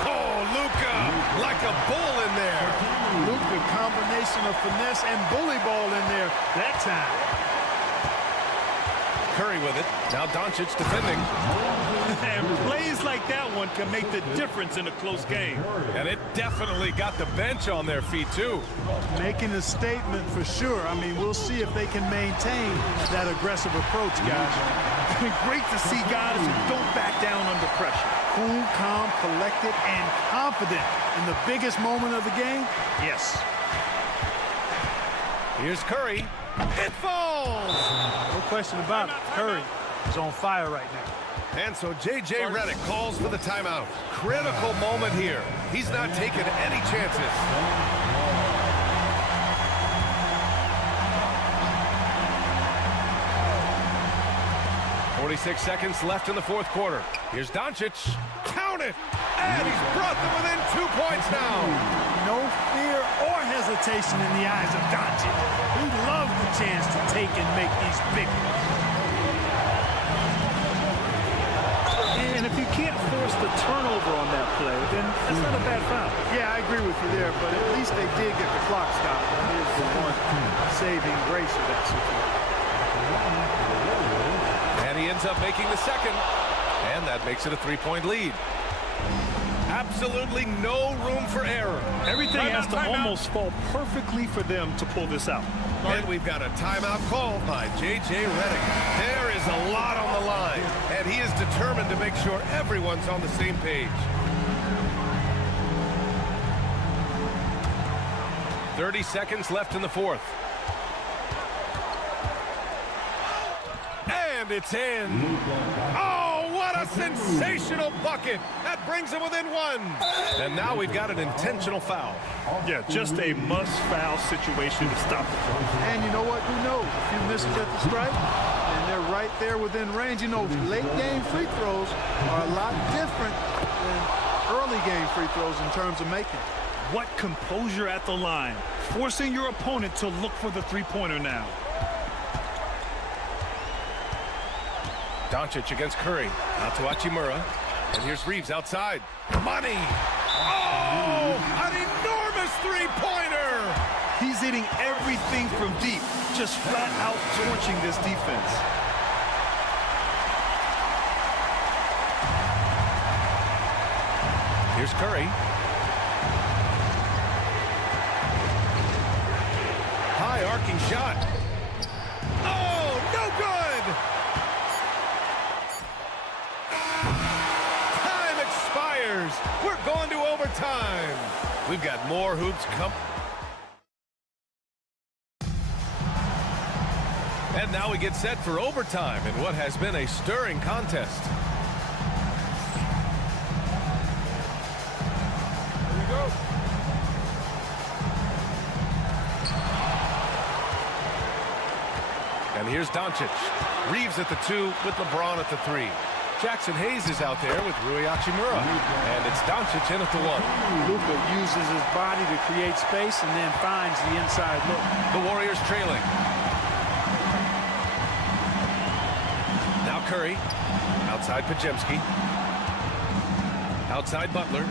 Oh, Luka, like a bull in there. Luka, combination of finesse and bully ball in there that time. Curry with it. Now Doncic defending. And plays like that one can make the difference in a close game. And it definitely got the bench on their feet, too. Making a statement for sure. I mean, we'll see if they can maintain that aggressive approach, guys. Great to see guys who don't back down under pressure. Cool, calm, collected, and confident in the biggest moment of the game. Yes. Here's Curry. It falls! No question about it. Curry is on fire right now. And so J.J. Redick calls for the timeout. Critical moment here. He's not taking any chances. 46 seconds left in the fourth quarter. Here's Doncic. Count it! And he's brought them within 2 points now. No fear or hesitation in the eyes of Doncic. He loves the chance to take and make these big ones. And if you can't force the turnover on that play, then that's not a bad foul. Yeah, I agree with you there, but at least they did get the clock stopped. That is the one saving grace of that situation. And he ends up making the second. And that makes it a 3-point lead. Absolutely no room for error. Everything has to almost fall perfectly for them to pull this out. And we've got a timeout called by J.J. Redick. There is a lot on the line, and he is determined to make sure everyone's on the same page. 30 seconds left in the fourth. And it's in. Oh, what a sensational bucket. That brings him within one. And now we've got an intentional foul. Yeah, just a must-foul situation to stop the play. And you know what? Who knows? A few misses at the stripe, and they're right there within range. You know, late-game free throws are a lot different than early-game free throws in terms of making. What composure at the line, forcing your opponent to look for the three-pointer now. Doncic against Curry. Out to Hachimura. And here's Reeves outside. Money! Oh! An enormous three-pointer! He's hitting everything from deep, just flat out torching this defense. Here's Curry. High arcing shot. Oh, no good! Time expires. We're going to overtime. We've got more hoops coming. And now we get set for overtime in what has been a stirring contest. Here we go. And here's Doncic. Reeves at the 2 with LeBron at the 3. Jackson Hayes is out there with Rui Hachimura. And it's Doncic in at the 1. Luka uses his body to create space and then finds the inside look. The Warriors trailing. Now Curry. Outside Pajemski. Outside Butler.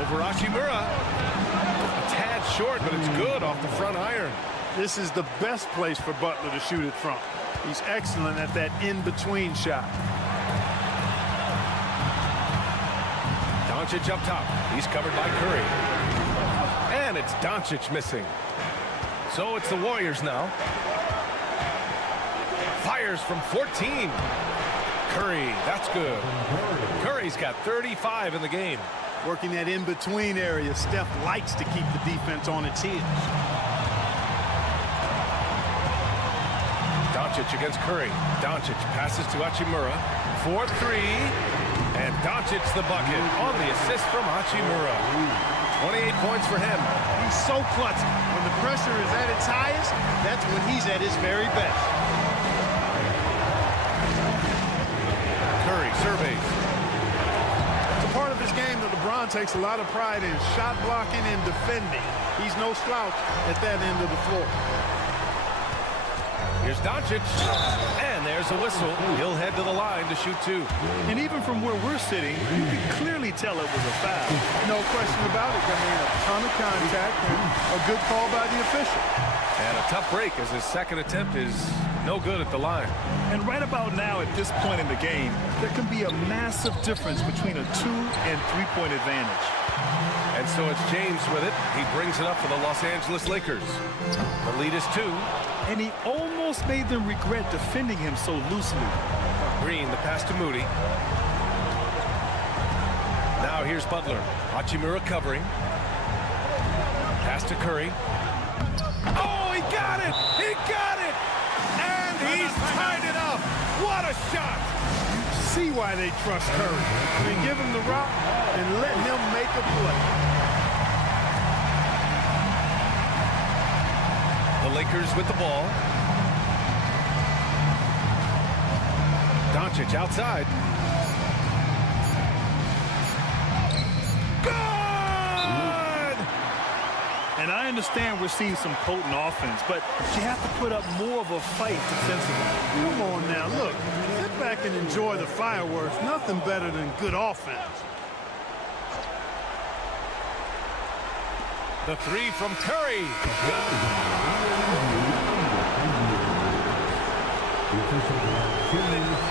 Over Hachimura. A tad short, but it's good off the front iron. This is the best place for Butler to shoot it from. He's excellent at that in-between shot. Doncic up top. He's covered by Curry. And it's Doncic missing. So it's the Warriors now. Fires from 14. Curry, that's good. Curry's got 35 in the game. Working that in-between area, Steph likes to keep the defense on its heels. Doncic against Curry. Doncic passes to Hachimura. 4-3. And Doncic's the bucket on the assist from Hachimura. 28 points for him. He's so clutch. When the pressure is at its highest, that's when he's at his very best. Curry surveys. It's a part of his game that LeBron takes a lot of pride in, shot blocking and defending. He's no slouch at that end of the floor. Here's Doncic, and there's a whistle. He'll head to the line to shoot 2. And even from where we're sitting, you can clearly tell it was a foul. No question about it. I mean, a ton of contact and a good call by the official. And a tough break as his second attempt is no good at the line. And right about now, at this point in the game, there can be a massive difference between a 2- and 3-point advantage. And so it's James with it. He brings it up for the Los Angeles Lakers. The lead is 2. And he almost made them regret defending him so loosely. Green, the pass to Moody. Now here's Butler. Hachimura covering. Pass to Curry. Oh, he got it! He got it! And he's tied it up! What a shot! See why they trust Curry. They give him the rock and let him make a play. The Lakers with the ball. Doncic outside. Good! And I understand we're seeing some potent offense, but you have to put up more of a fight defensively. Come on now, look. Sit back and enjoy the fireworks. Nothing better than good offense. The three from Curry.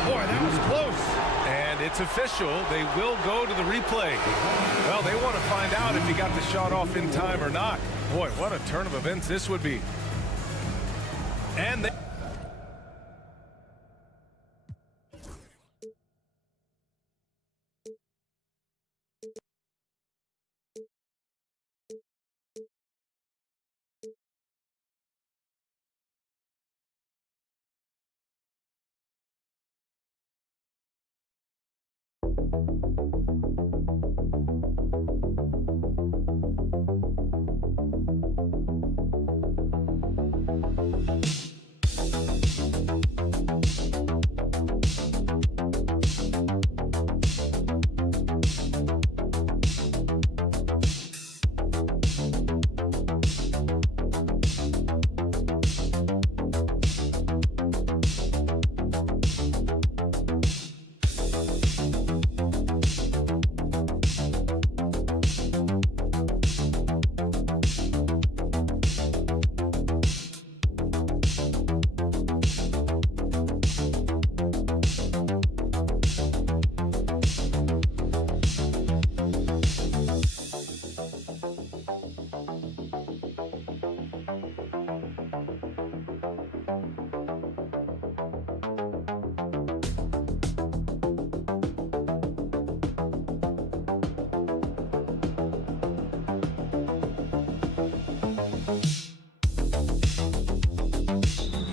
Boy, that was close. And it's official. They will go to the replay. Well, they want to find out if he got the shot off in time or not. Boy, what a turn of events this would be. And they...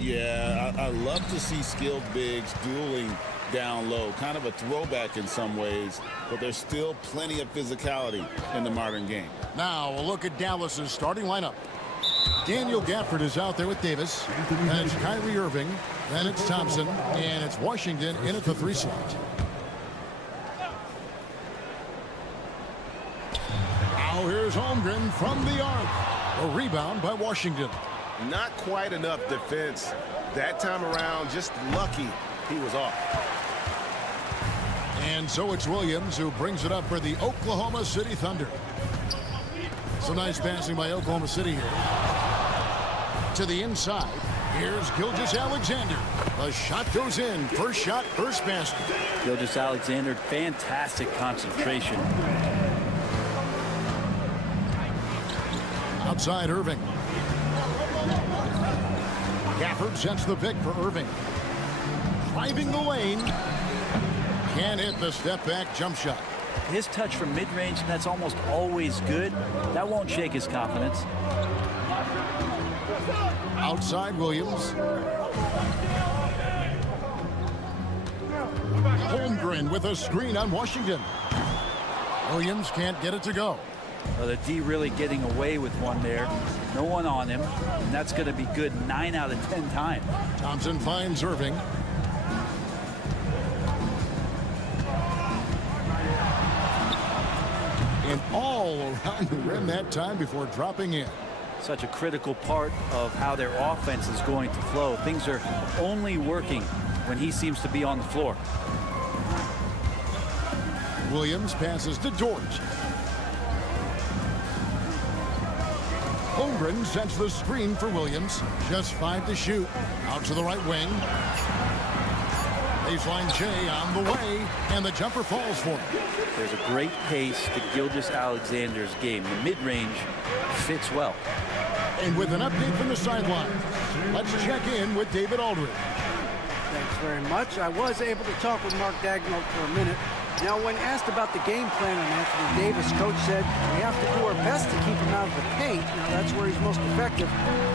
Yeah, I love to see skilled bigs dueling down low. Kind of a throwback in some ways, but there's still plenty of physicality in the modern game. Now a look at Dallas's starting lineup. Daniel Gafford is out there with Davis. Then it's Kyrie Irving. Then it's Thompson. And it's Washington in at the 3 slot. Now here's Holmgren from the arc. A rebound by Washington. Not quite enough defense that time around. Just lucky he was off. And so it's Williams who brings it up for the Oklahoma City Thunder. Some nice passing by Oklahoma City here. To the inside. Here's Gilgeous-Alexander. The shot goes in. First shot, first basket. Gilgeous-Alexander, fantastic concentration. Outside Irving. Gafford sends the pick for Irving. Driving the lane. Can't hit the step back jump shot. His touch from mid-range, that's almost always good. That won't shake his confidence. Outside Williams. Holmgren with a screen on Washington. Williams can't get it to go. Well, the D really getting away with one there. No one on him. And that's going to be good 9 out of 10 times. Thompson finds Irving. And all around the rim that time before dropping in. Such a critical part of how their offense is going to flow. Things are only working when he seems to be on the floor. Williams passes to George. Holmgren sends the screen for Williams. Just 5 to shoot. Out to the right wing. Baseline Jay on the way, and the jumper falls for him. There's a great pace to Gilgeous-Alexander's game. The mid-range fits well. And with an update from the sideline, let's check in with David Aldridge. Thanks very much. I was able to talk with Mark Dagnall for a minute. Now, when asked about the game plan on Anthony Davis, coach said, we have to do our best to keep him out of the paint. Now, that's where he's most effective.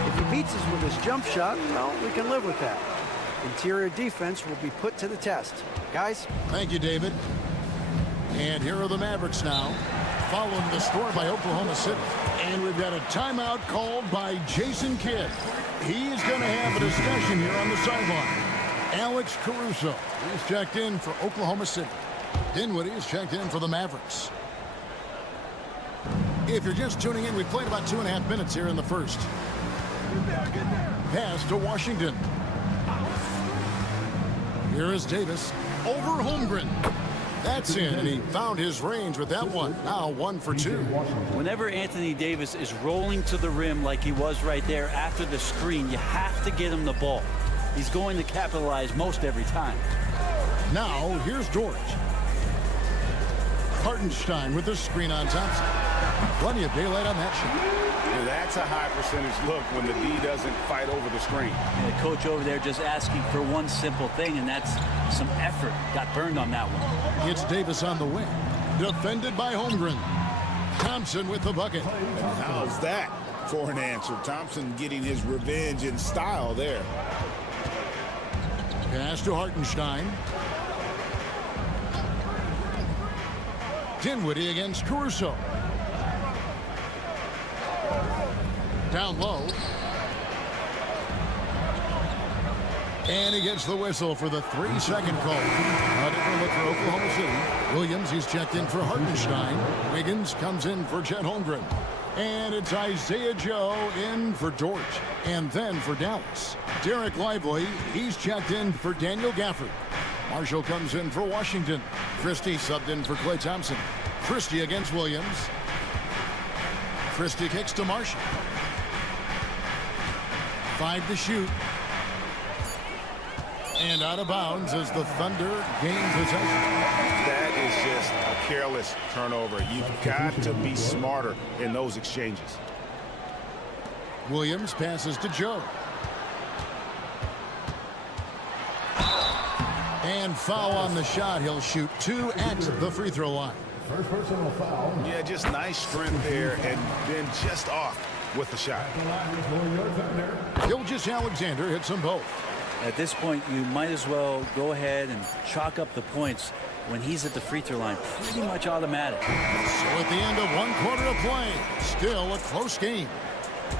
If he beats us with his jump shot, well, we can live with that. Interior defense will be put to the test. Guys? Thank you, David. And here are the Mavericks now, following the score by Oklahoma City. And we've got a timeout called by Jason Kidd. He's going to have a discussion here on the sideline. Alex Caruso. He's checked in for Oklahoma City. Dinwiddie is checked in for the Mavericks. If you're just tuning in, we played about 2.5 minutes here in the first. Pass to Washington. Here is Davis over Holmgren. That's in, and he found his range with that one. Now 1 for 2. Whenever Anthony Davis is rolling to the rim like he was right there after the screen, you have to get him the ball. He's going to capitalize most every time. Now here's George. Hartenstein with the screen on Thompson. Plenty of daylight on that shot. Yeah, that's a high percentage look when the D doesn't fight over the screen. And the coach over there just asking for one simple thing, and that's some effort. Got burned on that one. It's Davis on the wing. Defended by Holmgren. Thompson with the bucket. And how's that for an answer? Thompson getting his revenge in style there. Pass to Hartenstein. Dinwiddie against Caruso. Down low. And he gets the whistle for the 3-second call. A different look for Oklahoma City. Williams, he's checked in for Hartenstein. Wiggins comes in for Chet Holmgren. And it's Isaiah Joe in for George. And then for Dallas, Derek Lively, he's checked in for Daniel Gafford. Marshall comes in for Washington. Christie subbed in for Klay Thompson. Christie against Williams. Christie kicks to Marshall. 5 to shoot. And out of bounds as the Thunder gain possession. That is just a careless turnover. You've got to be smarter in those exchanges. Williams passes to Joe. And foul on the shot. He'll shoot 2 at the free throw line. First personal foul. Yeah, just nice strength there and then just off with the shot. Gilgeous-Alexander hits them both. At this point, you might as well go ahead and chalk up the points when he's at the free throw line. Pretty much automatic. So at the end of 1 quarter of play, still a close game.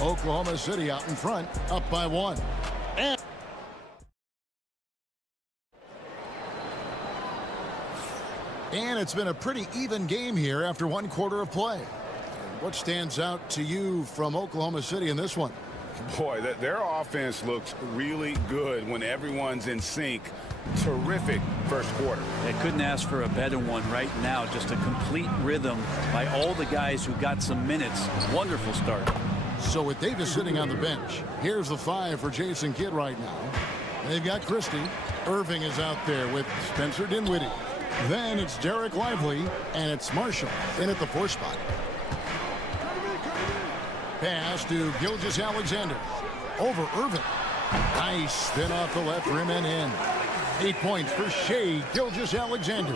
Oklahoma City out in front, up by 1. And it's been a pretty even game here after 1 quarter of play. What stands out to you from Oklahoma City in this one? Boy, their offense looks really good when everyone's in sync. Terrific first quarter. They couldn't ask for a better one right now. Just a complete rhythm by all the guys who got some minutes. Wonderful start. So with Davis sitting on the bench, here's the 5 for Jason Kidd right now. They've got Christie. Irving is out there with Spencer Dinwiddie. Then it's Derek Lively, and it's Marshall in at the 4 spot. Pass to Gilgeous-Alexander. Over Irving. Nice spin off the left rim and in. 8 points for Shai Gilgeous-Alexander.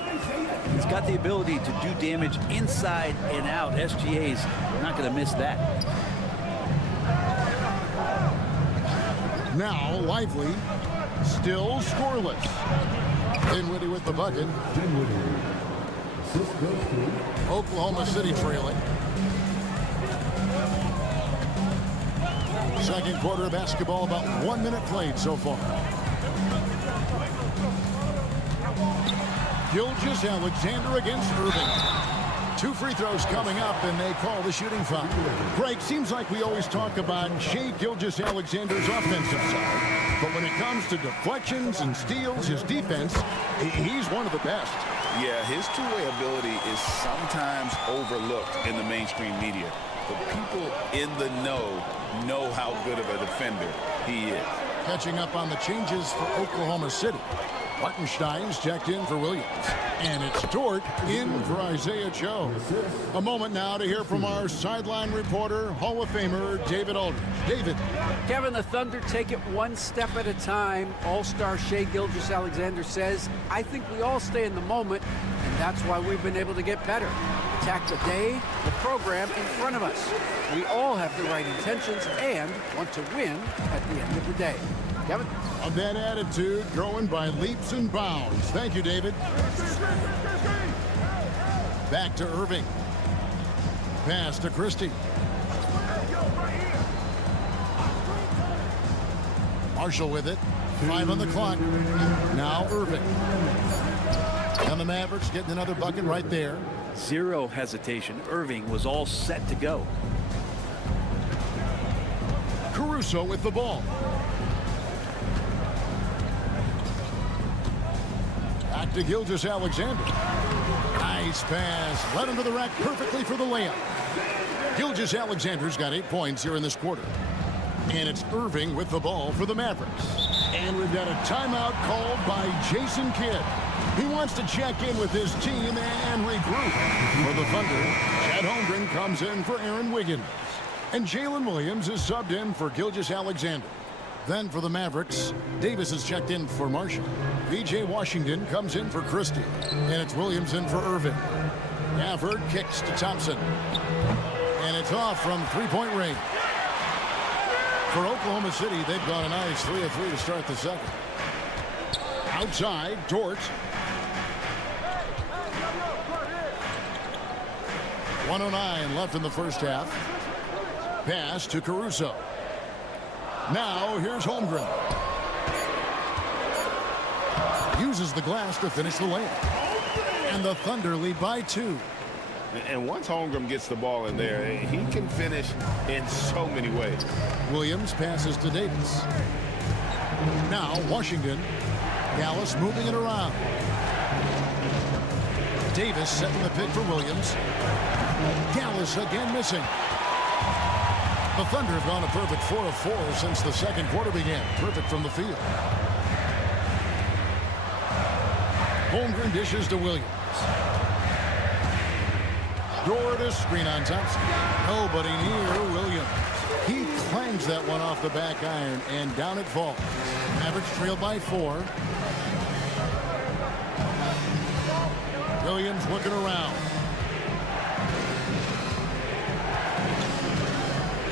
He's got the ability to do damage inside and out. SGA's not going to miss that. Now Lively, still scoreless. Dinwiddie with the bucket. Oklahoma City trailing. Second quarter of basketball, about 1 minute played so far. Gilgeous-Alexander against Irving. 2 free throws coming up, and they call the shooting foul. Greg, seems like we always talk about Shai Gilgeous-Alexander's offensive side, but when it comes to deflections and steals, his defense, he's one of the best. Yeah, his two-way ability is sometimes overlooked in the mainstream media. But people in the know how good of a defender he is. Catching up on the changes for Oklahoma City. Hartenstein's checked in for Williams. And it's Dort in for Isaiah Joe. A moment now to hear from our sideline reporter, Hall of Famer David Aldridge. David. Kevin, the Thunder take it 1 step at a time. All-star Shai Gilgeous-Alexander says, I think we all stay in the moment, and that's why we've been able to get better. Attack the day, the program in front of us. We all have the right intentions and want to win at the end of the day. Kevin? Of that attitude, growing by leaps and bounds. Thank you, David. Back to Irving. Pass to Christie. Marshall with it. 5 on the clock. Now Irving. And the Mavericks getting another bucket right there. Zero hesitation. Irving was all set to go. Caruso with the ball. Back to Gilgeous-Alexander. Nice pass. Led him to the rack perfectly for the layup. Gilgeous-Alexander's got 8 points here in this quarter. And it's Irving with the ball for the Mavericks. And we've got a timeout called by Jason Kidd. He wants to check in with his team and regroup. For the Thunder, Chet Holmgren comes in for Aaron Wiggins. And Jalen Williams is subbed in for Gilgeous-Alexander. Then for the Mavericks, Davis is checked in for Marshall. V.J. Washington comes in for Christie. And it's Williams in for Irving. Gafford kicks to Thompson. And it's off from three-point range. For Oklahoma City, they've got a nice 3 of 3 to start the second. Outside, Dort. 1:09 left in the first half. Pass to Caruso. Now here's Holmgren. Uses the glass to finish the layup. And the Thunder lead by 2. And once Holmgren gets the ball in there, he can finish in so many ways. Williams passes to Davis. Now Washington. Gallus moving it around. Davis setting the pick for Williams. Gallus again missing. The Thunder have gone a perfect 4 of 4 since the second quarter began. Perfect from the field. Holmgren dishes to Williams. Dort is screen on Thompson. Nobody near Williams. He clangs that one off the back iron, and down it falls. Mavericks trail by 4. Williams looking around.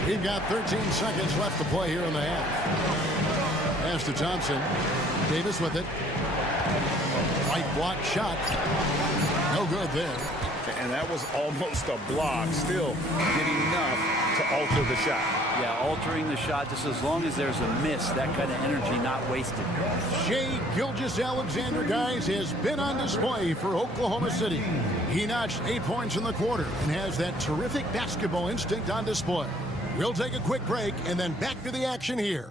We've got 13 seconds left to play here in the half. Pass to Thompson. Davis with it. Right block shot. No good there. And that was almost a block. Still getting enough to alter the shot. Yeah, altering the shot just as long as there's a miss. That kind of energy not wasted. Shai Gilgeous-Alexander, guys, has been on display for Oklahoma City. He notched 8 points in the quarter and has that terrific basketball instinct on display. We'll take a quick break and then back to the action here.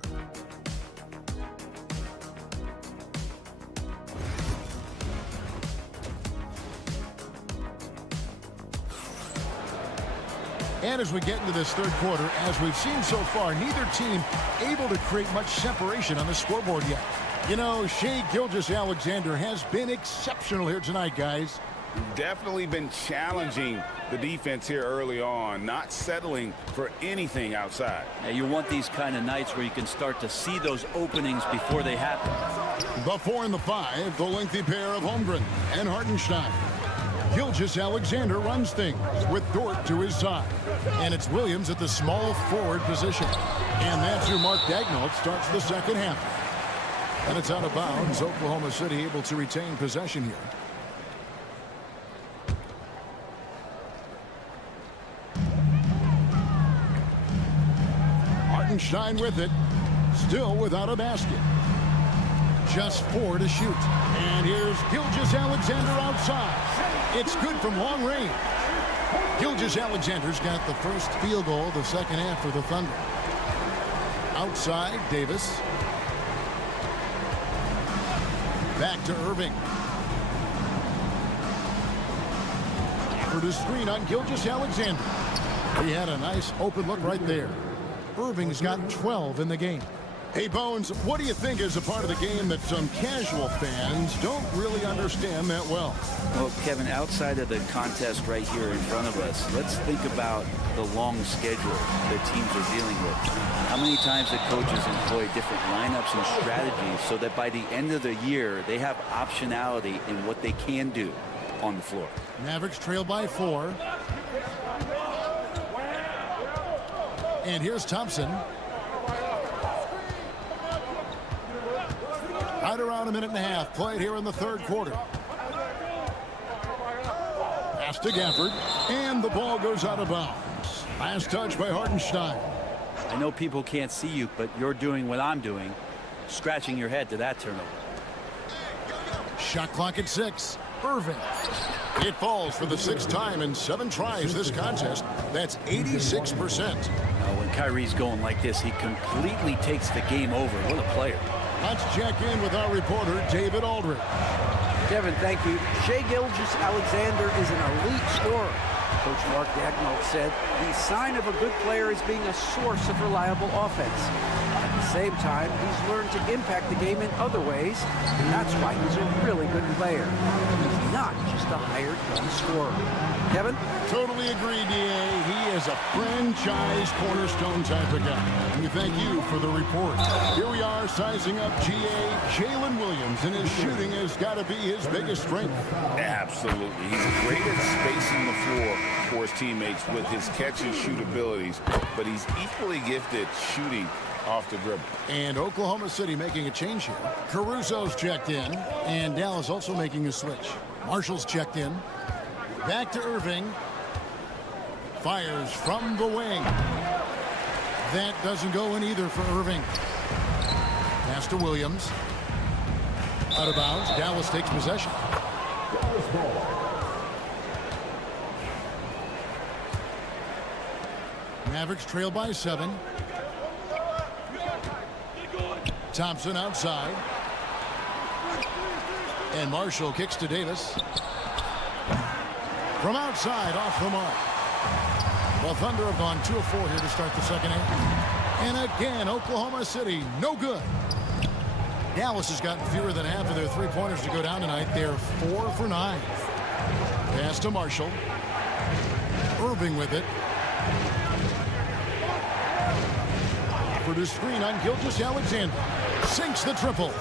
And as we get into this third quarter, as we've seen so far, neither team able to create much separation on the scoreboard yet. You know, Shai Gilgeous-Alexander has been exceptional here tonight, guys. Definitely been challenging the defense here early on, not settling for anything outside. Now, you want these kind of nights where you can start to see those openings before they happen. The 4 and the 5, the lengthy pair of Holmgren and Hartenstein. Gilgeous-Alexander runs things with Dort to his side. And it's Williams at the small forward position. And that's your Mark Daigneault starts the second half. And it's out of bounds. Oklahoma City able to retain possession here. Hartenstein with it. Still without a basket. Just 4 to shoot. And here's Gilgeous-Alexander outside. It's good from long range. Gilgeous-Alexander's got the first field goal of the second half for the Thunder. Outside, Davis. Back to Irving. For the screen on Gilgeous-Alexander. He had a nice open look right there. Irving's got 12 in the game. Hey, Bones, what do you think is a part of the game that some casual fans don't really understand that well? Well, Kevin, outside of the contest right here in front of us, let's think about the long schedule that teams are dealing with. How many times the coaches employ different lineups and strategies so that by the end of the year, they have optionality in what they can do on the floor. Mavericks trail by 4. And here's Thompson. Right around a minute and a half played here in the third quarter. Pass to Gafford, and the ball goes out of bounds. Last touch by Hartenstein. I know people can't see you, but you're doing what I'm doing. scratching your head to that turnover. Shot clock at 6. Irving. It falls for the 6th time in 7 tries this contest. That's 86%. Now, when Kyrie's going like this, he completely takes the game over. What a player. Let's check in with our reporter, David Aldridge. Kevin, thank you. Shai Gilgeous-Alexander is an elite scorer. Coach Mark Daigneault said the sign of a good player is being a source of reliable offense. At the same time, he's learned to impact the game in other ways, and that's why he's a really good player. He's not just a hired gun scorer. Kevin? Totally agree, D.A. He is a franchise cornerstone type of guy. And we thank you for the report. Here we are sizing up G.A. Jalen Williams, and his shooting has got to be his biggest strength. Absolutely. He's great at spacing the floor for his teammates with his catch and shoot abilities, but he's equally gifted shooting off the dribble. And Oklahoma City making a change here. Caruso's checked in, and Dallas also making a switch. Marshall's checked in. Back to Irving. Fires from the wing. That doesn't go in either for Irving. Pass to Williams. Out of bounds. Dallas takes possession. Mavericks trail by 7. Thompson outside. And Marshall kicks to Davis. From outside, off the mark. The Thunder have gone 2 of 4 here to start the second half. And again, Oklahoma City, no good. Dallas has gotten fewer than half of their three-pointers to go down tonight. They're 4 for 9. Pass to Marshall. Irving with it. For the screen on Gilgeous-Alexander. Sinks the triple.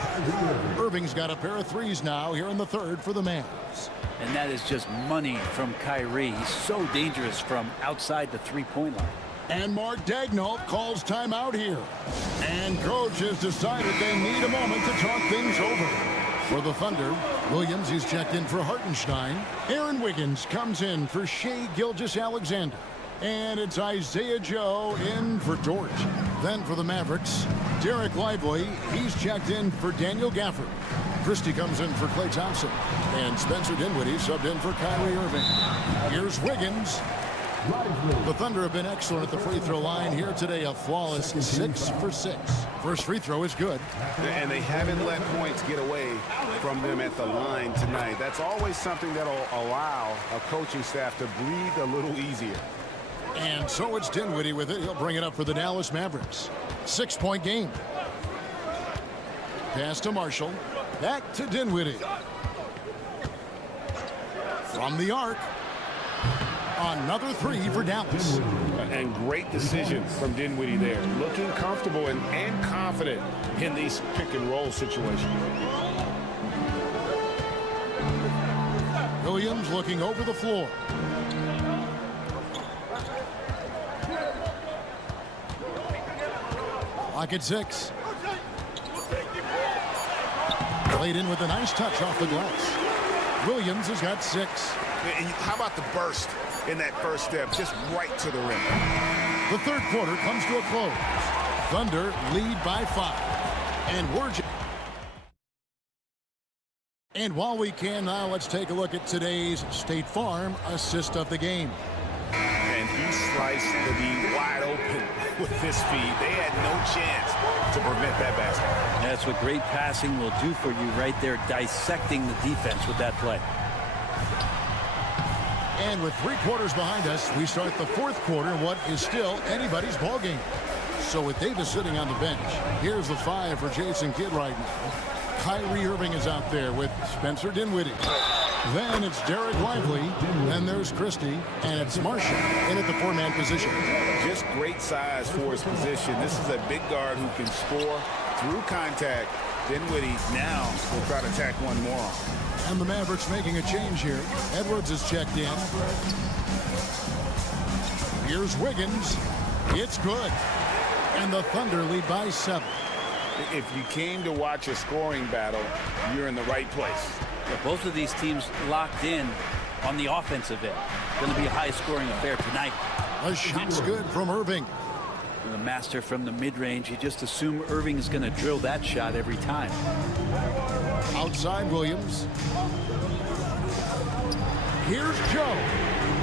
Irving's got a pair of threes now here in the third for the Mavs. And that is just money from Kyrie. He's so dangerous from outside the three-point line. And Mark Daigneault calls timeout here. And coach has decided they need a moment to talk things over. For the Thunder, Williams is checked in for Hartenstein. Aaron Wiggins comes in for Shai Gilgeous-Alexander. And it's Isaiah Joe in for Dort. Then for the Mavericks, Derek Lively, he's checked in for Daniel Gafford. Christie comes in for Klay Thompson. And Spencer Dinwiddie subbed in for Kyrie Irving. Here's Wiggins. The Thunder have been excellent at the free throw line here today. A flawless 6 for 6. First free throw is good. And they haven't let points get away from them at the line tonight. That's always something that'll allow a coaching staff to breathe a little easier. And so it's Dinwiddie with it. He'll bring it up for the Dallas Mavericks. 6-point game. Pass to Marshall. Back to Dinwiddie. From the arc. Another three for Dallas. And great decision from Dinwiddie there. Looking comfortable and confident in these pick and roll situations. Williams looking over the floor. Clock at 6. Played in with a nice touch off the glass. Williams has got 6. How about the burst in that first step, just right to the rim? The third quarter comes to a close. Thunder lead by 5. And while we can now, let's take a look at today's State Farm assist of the game. And he sliced the D wide open with this feed. They had no chance to prevent that basket. That's what great passing will do for you right there, dissecting the defense with that play. And with 3 quarters behind us, we start the fourth quarter in what is still anybody's ball game. So with Davis sitting on the bench, here's the 5 for Jason Kidd right now. Kyrie Irving is out there with Spencer Dinwiddie. Then it's Derek Lively. Then there's Christie. And it's Marshall in at the 4-man position. Just great size for his position. This is a big guard who can score through contact. Dinwiddie now will try to tack one more on. And the Mavericks making a change here. Edwards is checked in. Here's Wiggins. It's good. And the Thunder lead by 7. If you came to watch a scoring battle, you're in the right place. But both of these teams locked in on the offensive end. Going to be a high-scoring affair tonight. A shot's good from Irving. The master from the mid-range. You just assume Irving is going to drill that shot every time. Outside Williams. Here's Joe.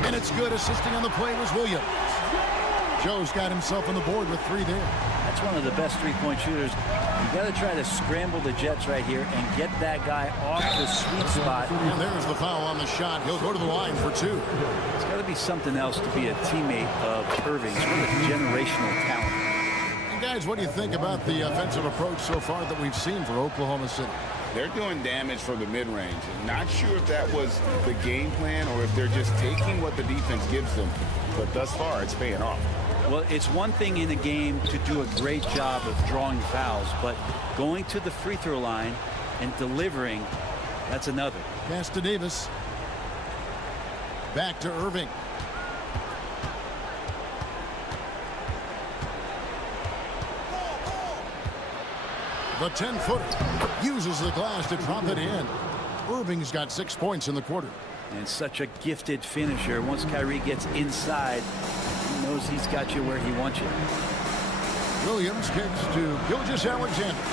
And it's good. Assisting on the play was Williams. Joe's got himself on the board with 3 there. That's one of the best three-point shooters. You got to try to scramble the Jets right here and get that guy off the sweet spot. And there's the foul on the shot. He'll go to the line for 2. It's got to be something else to be a teammate of Irving's. What a generational talent. And guys, what do you think about the offensive approach so far that we've seen for Oklahoma City? They're doing damage from the mid-range. Not sure if that was the game plan or if they're just taking what the defense gives them. But thus far, it's paying off. Well, it's one thing in a game to do a great job of drawing fouls, but going to the free throw line and delivering, that's another. Pass to Davis. Back to Irving. The 10-footer uses the glass to drop it in. Irving's got 6 points in the quarter. And such a gifted finisher. Once Kyrie gets inside, he knows he's got you where he wants you. Williams kicks to Gilgeous-Alexander.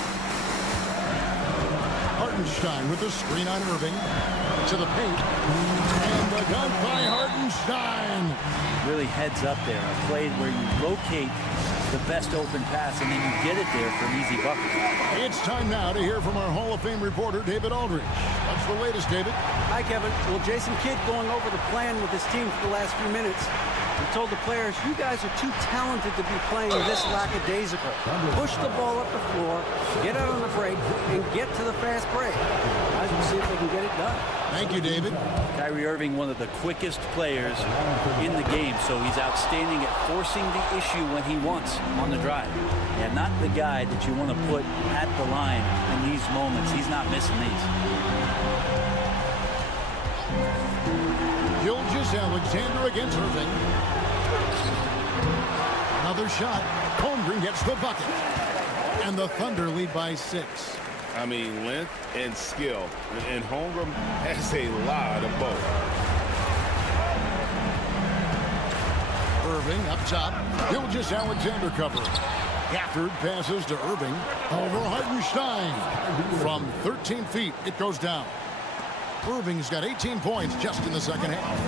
Hartenstein with the screen on Irving. To the paint. And the dunk by Hartenstein. Really heads up there. A play where you locate the best open pass and then you get it there for an easy bucket. It's time now to hear from our Hall of Fame reporter, David Aldridge. What's the latest, David? Hi, Kevin. Well, Jason Kidd going over the plan with his team for the last few minutes. He told the players, you guys are too talented to be playing this lackadaisical. Push the ball up the floor, get out on the break, and get to the fast break. Guys will see if they can get it done. Thank you, David. Kyrie Irving, one of the quickest players in the game, so he's outstanding at forcing the issue when he wants on the drive. And not the guy that you want to put at the line in these moments. He's not missing these. Gilgeous-Alexander against Irving. Another shot. Holmgren gets the bucket. And the Thunder lead by 6. I mean, length and skill. And Holmgren has a lot of both. Irving up top. Gilgeous-Alexander covering. Gafford passes to Irving. Over Hartenstein. From 13 feet, it goes down. Irving's got 18 points just in the second half.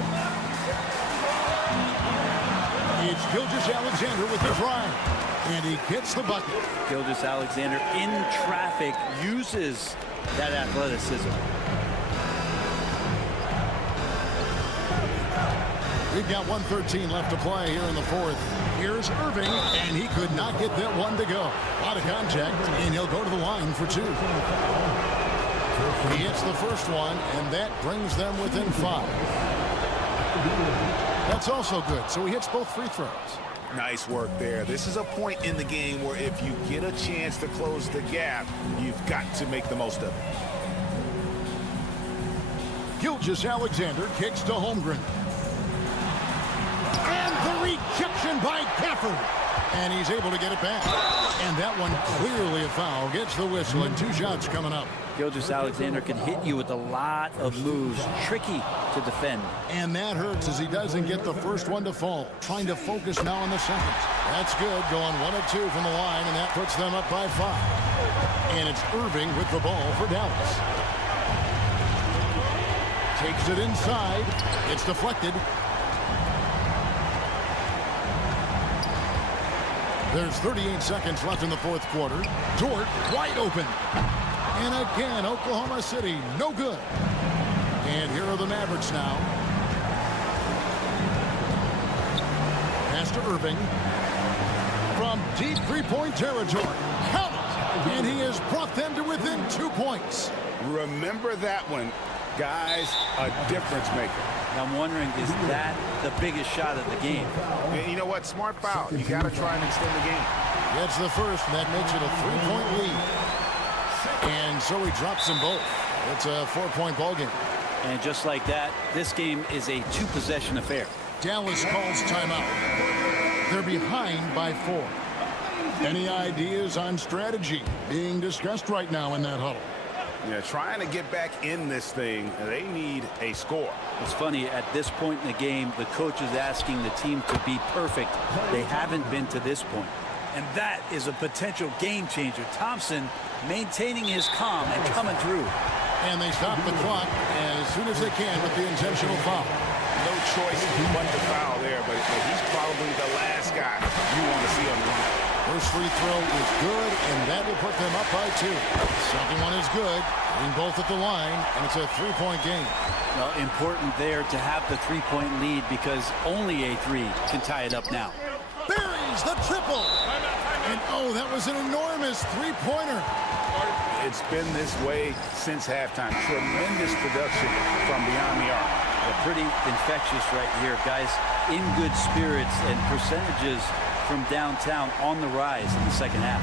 It's Gilgeous-Alexander with the drive. And he gets the bucket. Gilgeous-Alexander in traffic uses that athleticism. We've got 1:13 left to play here in the fourth. Here's Irving, and he could not get that one to go. A lot of contact, and he'll go to the line for 2. He hits the first one, and that brings them within 5. That's also good, so he hits both free throws. Nice work there. This is a point in the game where if you get a chance to close the gap, you've got to make the most of it. Gilgeous-Alexander kicks to Holmgren. And the rejection by Gafford. And he's able to get it back. And that one clearly a foul. Gets the whistle, and 2 shots coming up. Gilgeous-Alexander can hit you with a lot of moves. Tricky to defend. And that hurts as he doesn't get the first one to fall. Trying to focus now on the second. That's good. Going 1 of 2 from the line, and that puts them up by 5. And it's Irving with the ball for Dallas. Takes it inside. It's deflected. There's 38 seconds left in the fourth quarter. Dort wide open. And again, Oklahoma City, no good. And here are the Mavericks now. Pass to Irving. From deep three-point territory. Count it! And he has brought them to within 2 points. Remember that one. Guys, a difference maker. I'm wondering, is that the biggest shot of the game? And you know what? Smart foul. You got to try and extend the game. Gets the first, and that makes it a 3-point lead. And so he drops them both. It's a 4-point ball game. And just like that, this game is a 2-possession affair. Dallas calls timeout. They're behind by 4. Any ideas on strategy being discussed right now in that huddle? Yeah, trying to get back in this thing, they need a score. It's funny, at this point in the game, the coach is asking the team to be perfect. They haven't been to this point. And that is a potential game changer. Thompson maintaining his calm and coming through. And they stop the clock as soon as they can with the intentional foul. No choice but to foul there, but he's probably the last guy you want to see on the line. First free throw is good, and that will put them up by 2. Second one is good, being both at the line, and it's a 3-point game. Well, important there to have the 3-point lead because only a 3 can tie it up now. Buries the triple. And oh, that was an enormous 3-pointer. It's been this way since halftime. Tremendous production from beyond the arc. Pretty infectious right here, guys. In good spirits and percentages from downtown on the rise in the second half.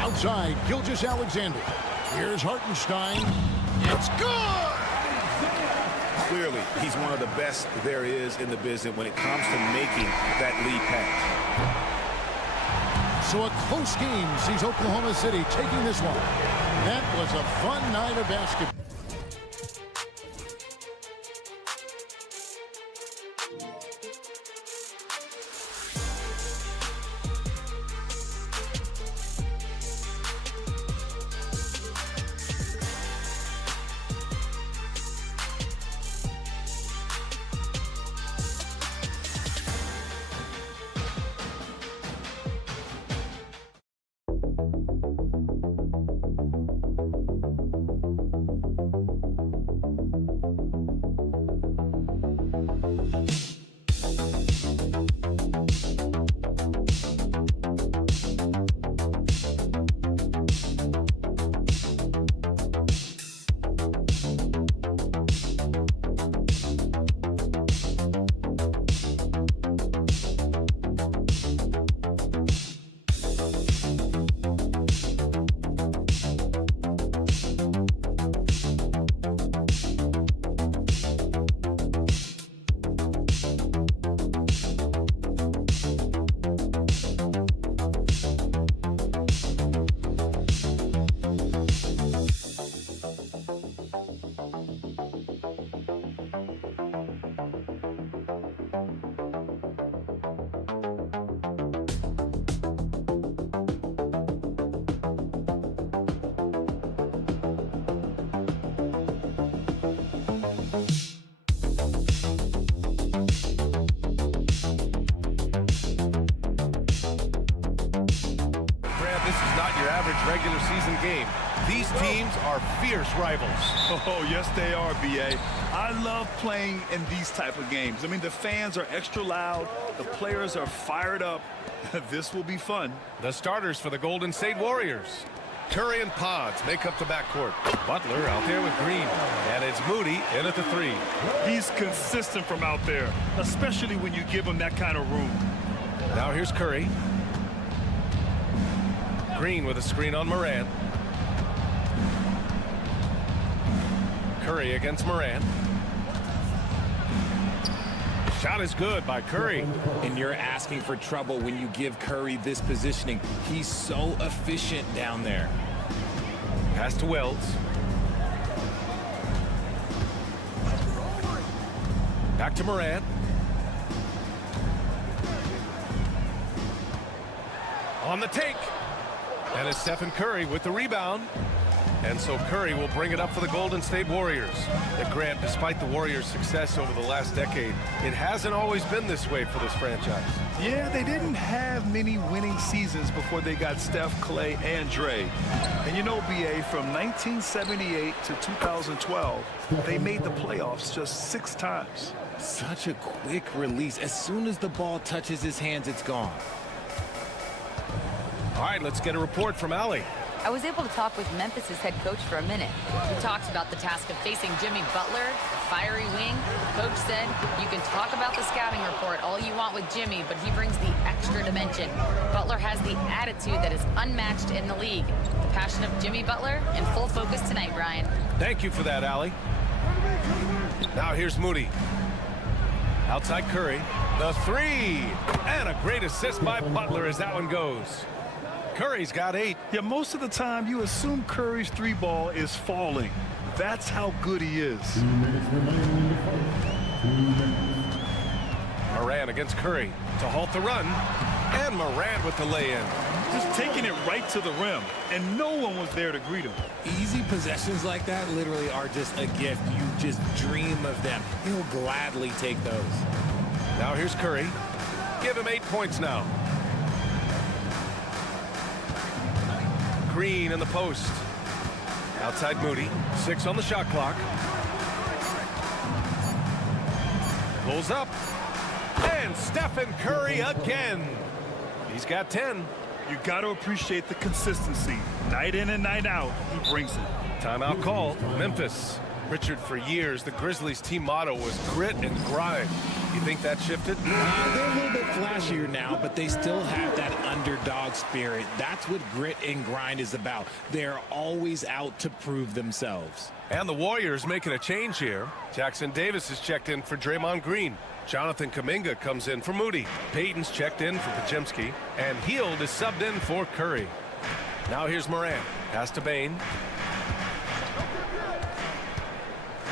Outside, Gilgeous-Alexander. Here's Hartenstein. It's good! Clearly, he's one of the best there is in the business when it comes to making that lead pass. So a close game sees Oklahoma City taking this one. That was a fun night of basketball. Regular season game. These teams are fierce rivals. Oh, yes, they are, B.A. I love playing in these type of games. I mean, the fans are extra loud. The players are fired up. This will be fun. The starters for the Golden State Warriors. Curry and Pods make up the backcourt. Butler out there with Green. And it's Moody in at the 3. He's consistent from out there, especially when you give him that kind of room. Now here's Curry. Green with a screen on Morant. Curry against Morant. Shot is good by Curry. And you're asking for trouble when you give Curry this positioning. He's so efficient down there. Pass to Wells. Back to Morant. On the take. And it's Stephen Curry with the rebound. And so Curry will bring it up for the Golden State Warriors. But Grant, despite the Warriors' success over the last decade, it hasn't always been this way for this franchise. Yeah, they didn't have many winning seasons before they got Steph, Clay, and Dre. And you know, B.A., from 1978 to 2012, they made the playoffs just 6 times. Such a quick release. As soon as the ball touches his hands, it's gone. All right, let's get a report from Allie. I was able to talk with Memphis' head coach for a minute. We talked about the task of facing Jimmy Butler, fiery wing. The coach said, you can talk about the scouting report all you want with Jimmy, but he brings the extra dimension. Butler has the attitude that is unmatched in the league. The passion of Jimmy Butler in full focus tonight, Brian. Thank you for that, Allie. Now here's Moody. Outside Curry. The 3. And a great assist by Butler as that one goes. Curry's got 8. Yeah, most of the time you assume Curry's 3 ball is falling. That's how good he is. 2 minutes remaining in the fight. 2 minutes. Morant against Curry to halt the run. And Morant with the lay-in. Just taking it right to the rim, and no one was there to greet him. Easy possessions like that literally are just a gift. You just dream of them. He'll gladly take those. Now here's Curry. Give him 8 points now. Green in the post. Outside Moody. 6 on the shot clock. Pulls up. And Stephen Curry again. He's got 10. You got to appreciate the consistency. Night in and night out, he brings it. Timeout call. Memphis. Richard, for years, the Grizzlies' team motto was grit and grind. You think that shifted? They're a little bit flashier now, but they still have that underdog spirit. That's what grit and grind is about. They're always out to prove themselves. And the Warriors making a change here. Jackson Davis is checked in for Draymond Green. Jonathan Kuminga comes in for Moody. Payton's checked in for Podziemski. And Hield is subbed in for Curry. Now here's Morant. Pass to Bane.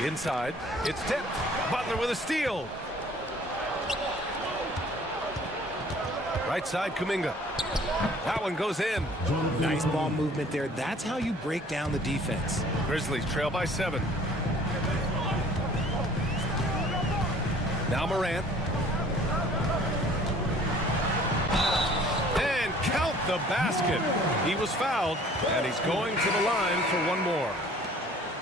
Inside. It's tipped. Butler with a steal. Right side, Kuminga. That one goes in. Nice ball movement there. That's how you break down the defense. Grizzlies trail by 7. Now Morant. And count the basket. He was fouled, and he's going to the line for one more.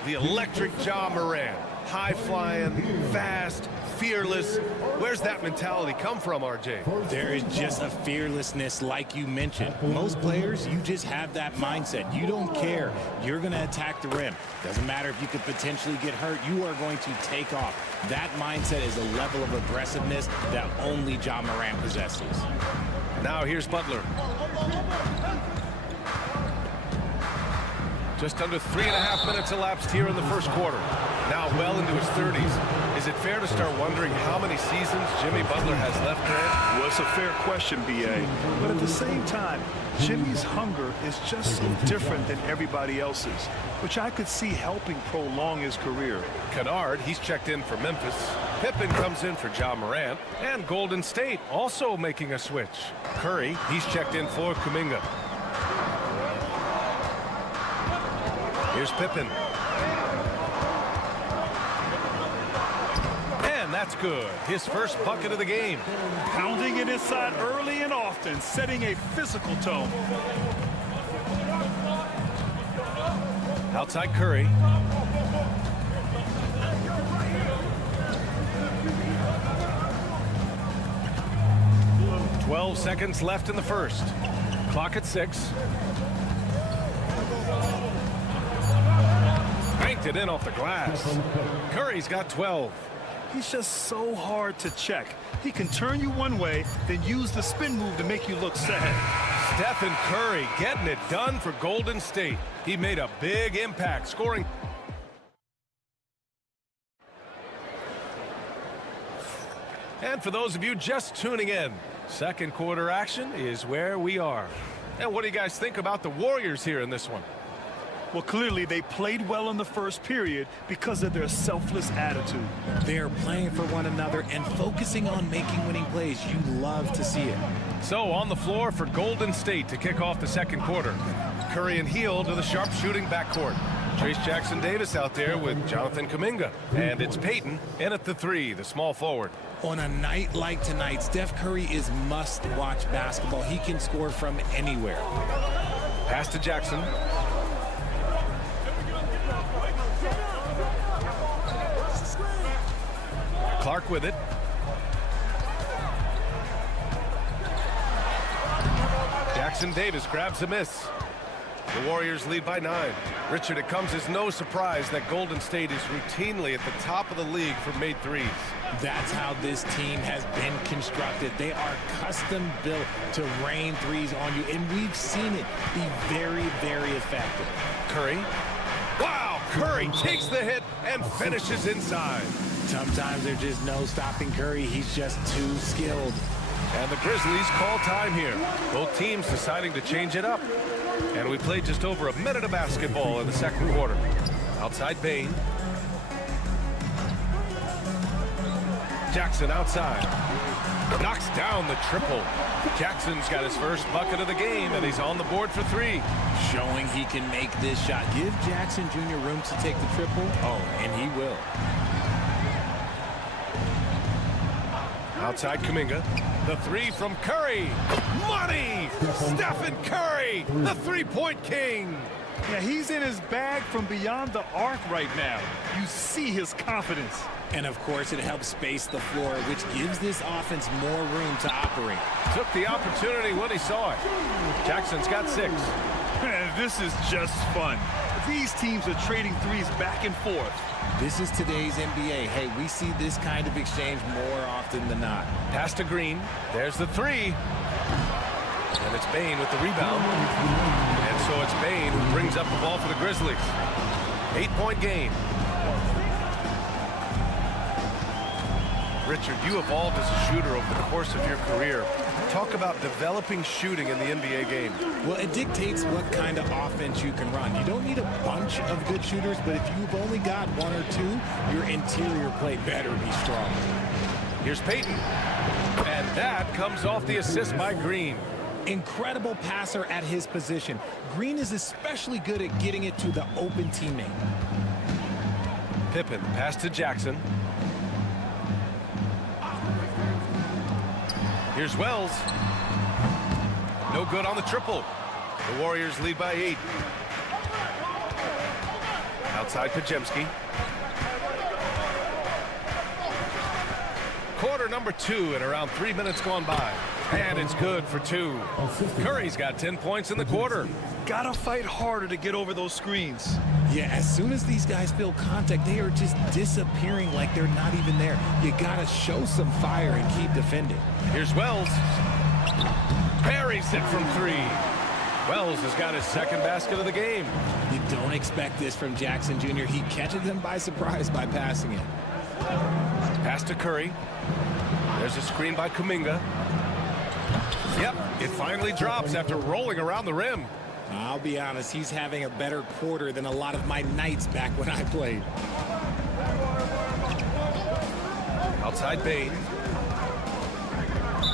The electric Ja Morant. High-flying, fast, fearless. Where's that mentality come from, RJ? There is just a fearlessness like you mentioned. Most players, you just have that mindset. You don't care. You're going to attack the rim. Doesn't matter if you could potentially get hurt. You are going to take off. That mindset is a level of aggressiveness that only Ja Morant possesses. Now here's Butler. Just under 3.5 minutes elapsed here in the first quarter. Now well into his 30s. Is it fair to start wondering how many seasons Jimmy Butler has left, Grant? Well, it's a fair question, B.A. But at the same time, Jimmy's hunger is just so different than everybody else's, which I could see helping prolong his career. Kennard, he's checked in for Memphis. Pippen comes in for Ja Morant. And Golden State also making a switch. Curry, he's checked in for Kuminga. Here's Pippen. And that's good. His first bucket of the game. Pounding it inside early and often, setting a physical tone. Outside Curry. "12 seconds left in the first. Clock at 6. Banked it in off the glass. Curry's got 12. He's just so hard to check. He can turn you one way, then use the spin move to make you look sad. Stephen Curry getting it done for Golden State. He made a big impact, scoring. And for those of you just tuning in, second quarter action is where we are. And what do you guys think about the Warriors here in this one? Well, clearly they played well in the first period because of their selfless attitude. They're playing for one another and focusing on making winning plays. You love to see it. So on the floor for Golden State to kick off the second quarter. Curry and Hield to the sharpshooting backcourt. Trace Jackson Davis out there with Jonathan Kuminga. And it's Payton in at the 3, the small forward. On a night like tonight, Steph Curry is must-watch basketball. He can score from anywhere. Pass to Jackson. Clark with it. Jackson Davis grabs a miss. The Warriors lead by 9. Richard, it comes as no surprise that Golden State is routinely at the top of the league for made threes. That's how this team has been constructed. They are custom built to rain threes on you, and we've seen it be very, very effective. Curry. Wow! Curry takes the hit and finishes inside. Sometimes there's just no stopping Curry. He's just too skilled. And the Grizzlies call time here. Both teams deciding to change it up. And we played just over a minute of basketball in the second quarter. Outside Bane. Jackson outside. Knocks down the triple. Jackson's got his first bucket of the game, and he's on the board for 3. Showing he can make this shot. Give Jackson Jr. room to take the triple. Oh, and he will. Outside Kuminga. The 3 from Curry. Money! Stephen Curry, the three-point king. Yeah, he's in his bag from beyond the arc right now. You see his confidence. And of course, it helps space the floor, which gives this offense more room to operate. Took the opportunity when he saw it. Jackson's got 6. Man, this is just fun. These teams are trading threes back and forth. This is today's NBA. Hey, we see this kind of exchange more often than not. Pass to Green. There's the 3. And it's Bane with the rebound. And so it's Bane who brings up the ball for the Grizzlies. 8-point game. Richard, you evolved as a shooter over the course of your career. Talk about developing shooting in the NBA game. Well, it dictates what kind of offense you can run. You don't need a bunch of good shooters, but if you've only got 1 or 2, your interior play better be strong. Here's Payton. And that comes off the assist by Green. Incredible passer at his position. Green is especially good at getting it to the open teammate. Pippen, pass to Jackson. Here's Wells. No good on the triple. The Warriors lead by 8. Outside Pajemski. Quarter number 2 and around 3 minutes gone by. And it's good for 2. Curry's got 10 points in the quarter. Gotta fight harder to get over those screens. Yeah, as soon as these guys feel contact, they are just disappearing like they're not even there. You gotta show some fire and keep defending. Here's Wells. Buries it from 3. Wells has got his second basket of the game. You don't expect this from Jackson Jr. He catches them by surprise by passing it. Pass to Curry. There's a screen by Kuminga. Yep, it finally drops after rolling around the rim. I'll be honest, he's having a better quarter than a lot of my nights back when I played. Outside Bane.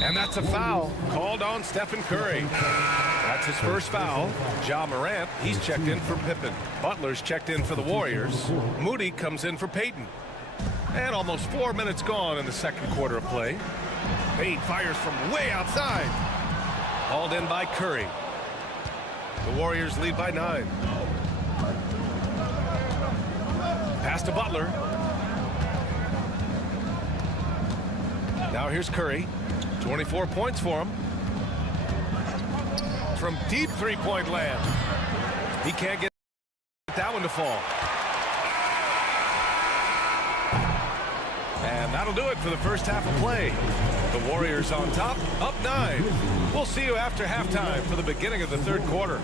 And that's a foul called on Stephen Curry. That's his first foul. Ja Morant, he's checked in for Pippen. Butler's checked in for the Warriors. Moody comes in for Payton. And almost 4 minutes gone in the second quarter of play. Bane fires from way outside. Hauled in by Curry. The Warriors lead by 9. Pass to Butler. Now here's Curry. 24 points for him. From deep three-point land. He can't get that one to fall. And that'll do it for the first half of play. The Warriors on top, up 9. We'll see you after halftime for the beginning of the third quarter.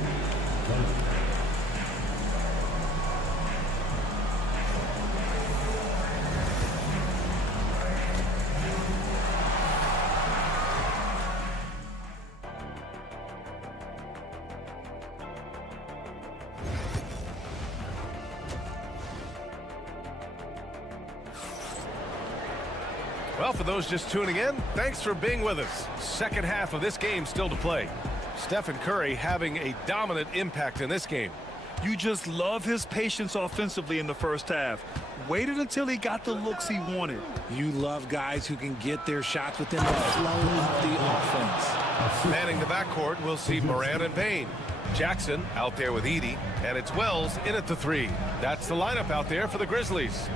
Well, for those just tuning in, thanks for being with us. Second half of this game still to play. Stephen Curry having a dominant impact in this game. You just love his patience offensively in the first half. Waited until he got the looks he wanted. You love guys who can get their shots within the flow of the offense. Manning the backcourt, we'll see Morant and Bane. Jackson out there with Edey, and it's Wells in at the 3. That's the lineup out there for the Grizzlies.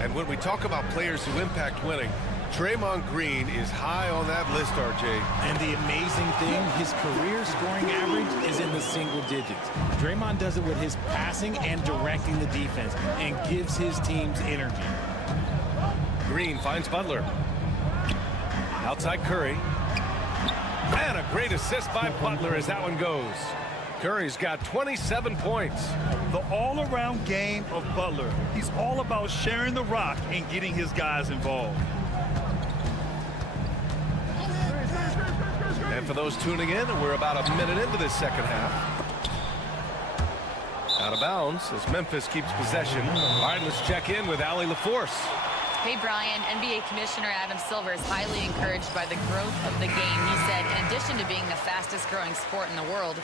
And when we talk about players who impact winning, Draymond Green is high on that list, RJ. And the amazing thing, his career scoring average is in the single digits. Draymond does it with his passing and directing the defense and gives his teams energy. Green finds Butler. Outside Curry. And a great assist by Butler as that one goes. Curry's got 27 points. The all-around game of Butler. He's all about sharing the rock and getting his guys involved. And for those tuning in, we're about a minute into this second half. Out of bounds as Memphis keeps possession. All right, let's check in with Allie LaForce. Hey, Brian, NBA Commissioner Adam Silver is highly encouraged by the growth of the game. He said, in addition to being the fastest growing sport in the world,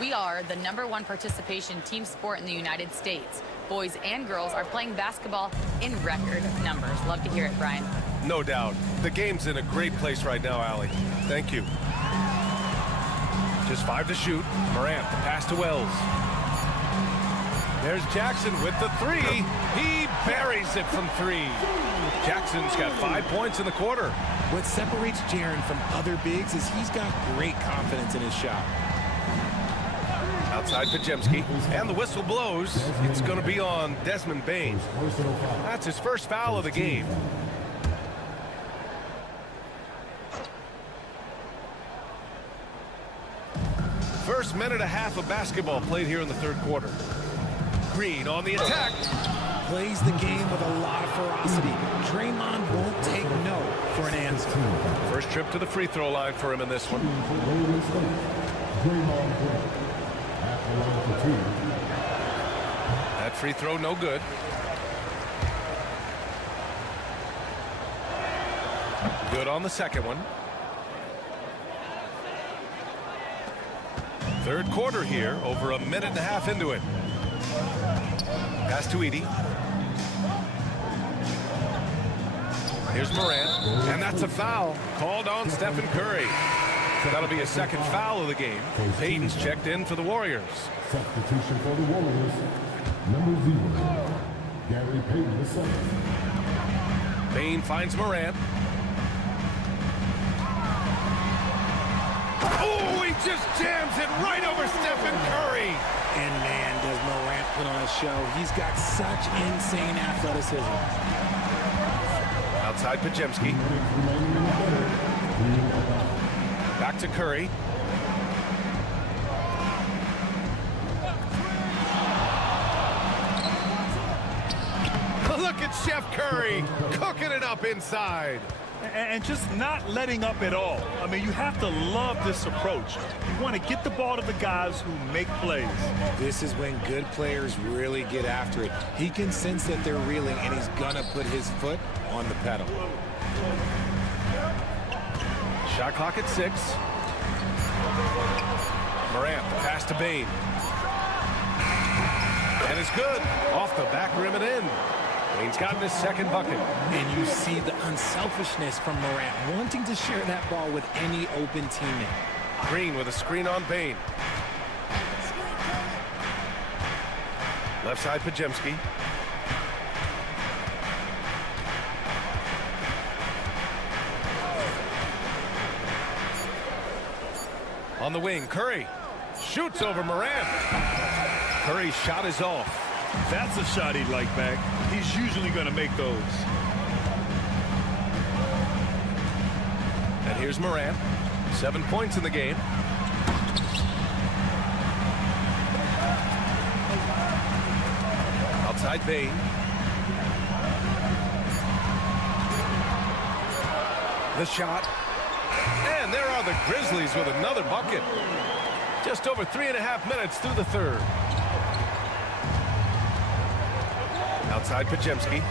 we are the #1 participation team sport in the United States. Boys and girls are playing basketball in record numbers. Love to hear it, Brian. No doubt. The game's in a great place right now, Allie. Thank you. Just 5 to shoot. Morant, the pass to Wells. There's Jackson with the 3. He buries it from 3. Jackson's got 5 points in the quarter. What separates Jaren from other bigs is he's got great confidence in his shot. Outside Pajemski, and the whistle blows. It's going to be on Desmond Bane. That's his first foul of the game. First minute and a half of basketball played here in the third quarter. Green on the attack. Plays the game with a lot of ferocity. Draymond won't take no for an answer. First trip to the free throw line for him in this one. That free throw no good. Good on the second one. Third quarter here, over a minute and a half into it. Pass to Edey. Here's Morant, and that's a foul called on Stephen Curry. That'll be a second foul of the game. Payton's checked in for the Warriors. Substitution for the Warriors, #0, Gary Payton II. Bane finds Morant. Oh, he just jams it right over Stephen Curry. And man, does Morant put on a show. He's got such insane athleticism. Outside Pajemski. Back to Curry. Look at Chef Curry cooking it up inside. And just not letting up at all. I mean, you have to love this approach. You want to get the ball to the guys who make plays. This is when good players really get after it. He can sense that they're reeling, and he's gonna put his foot on the pedal. Shot clock at 6. Morant, the pass to Bane. And it's good. Off the back rim and in. Bane's gotten his second bucket. And you see the unselfishness from Morant, wanting to share that ball with any open teammate. Green with a screen on Bane. Left side Pajemski. On the wing, Curry shoots over Morant. Curry's shot is off. That's a shot he'd like back. He's usually going to make those. And here's Morant. 7 points in the game. Outside Bane. The shot. And there are the Grizzlies with another bucket. Just over 3.5 minutes through the third. Outside Pajemski.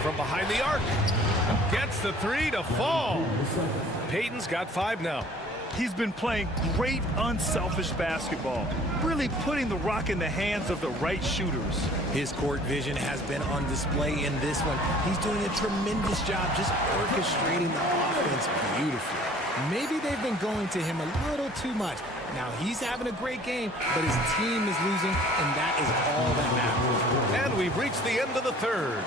From behind the arc. Gets the 3 to fall. Payton's got 5 now. He's been playing great unselfish basketball. Really putting the rock in the hands of the right shooters. His court vision has been on display in this one. He's doing a tremendous job just orchestrating the offense beautifully. Maybe they've been going to him a little too much. Now he's having a great game, but his team is losing, and that is all that matters. And we've reached the end of the third.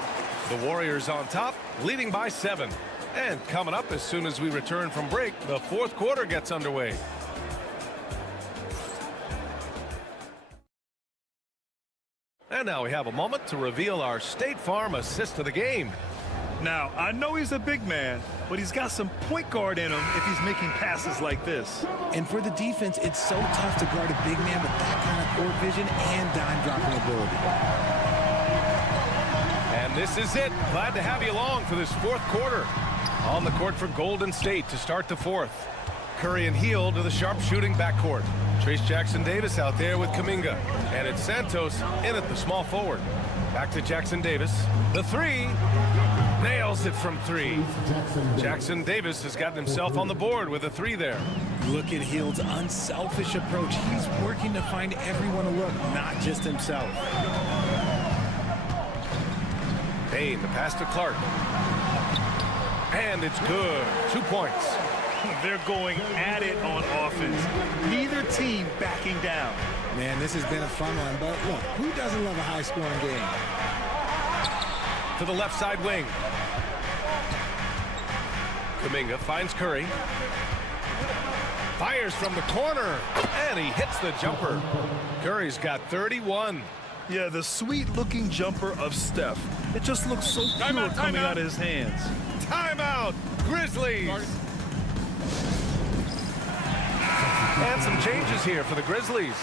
The Warriors on top, leading by 7. And coming up as soon as we return from break, the fourth quarter gets underway. And now we have a moment to reveal our State Farm assist of the game. Now, I know he's a big man, but he's got some point guard in him if he's making passes like this. And for the defense, it's so tough to guard a big man with that kind of court vision and dime-dropping ability. And this is it. Glad to have you along for this fourth quarter. On the court for Golden State to start the fourth. Curry and Hield to the sharp-shooting backcourt. Trace Jackson-Davis out there with Kuminga. And it's Santos in at the small forward. Back to Jackson-Davis. The three. Nails it from three. Jackson-Davis has gotten himself on the board with a three there. Look at Hield's unselfish approach. He's working to find everyone to look, not just himself. Payne, the pass to Clark. And it's good. 2 points. They're going at it on offense. Neither team backing down. Man, this has been a fun one, but look, who doesn't love a high-scoring game? To the left side wing. Kuminga finds Curry. Fires from the corner, and he hits the jumper. Curry's got 31. Yeah, the sweet-looking jumper of Steph. It just looks so pure coming out of his hands. Timeout, Grizzlies. And some changes here for the Grizzlies.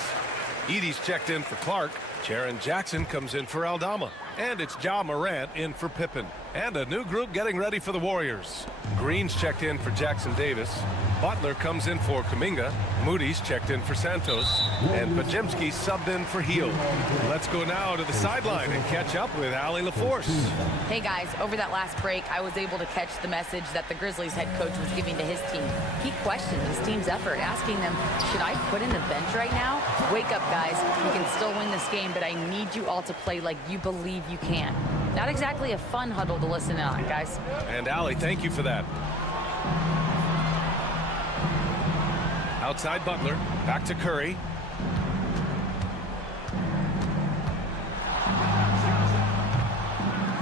Edey's checked in for Clark. Jaren Jackson comes in for Aldama. And it's Ja Morant in for Pippen. And a new group getting ready for the Warriors. Green's checked in for Jackson-Davis. Butler comes in for Kuminga. Moody's checked in for Santos. And Podziemski subbed in for Hield. Let's go now to the sideline and catch up with Allie LaForce. Hey guys, over that last break, I was able to catch the message that the Grizzlies head coach was giving to his team. He questioned his team's effort, asking them, should I put in the bench right now? Wake up, guys. We can still win this game, but I need you all to play like you believe you can. Not exactly a fun huddle to listen in on, guys. And Allie, thank you for that. Outside Butler, back to Curry.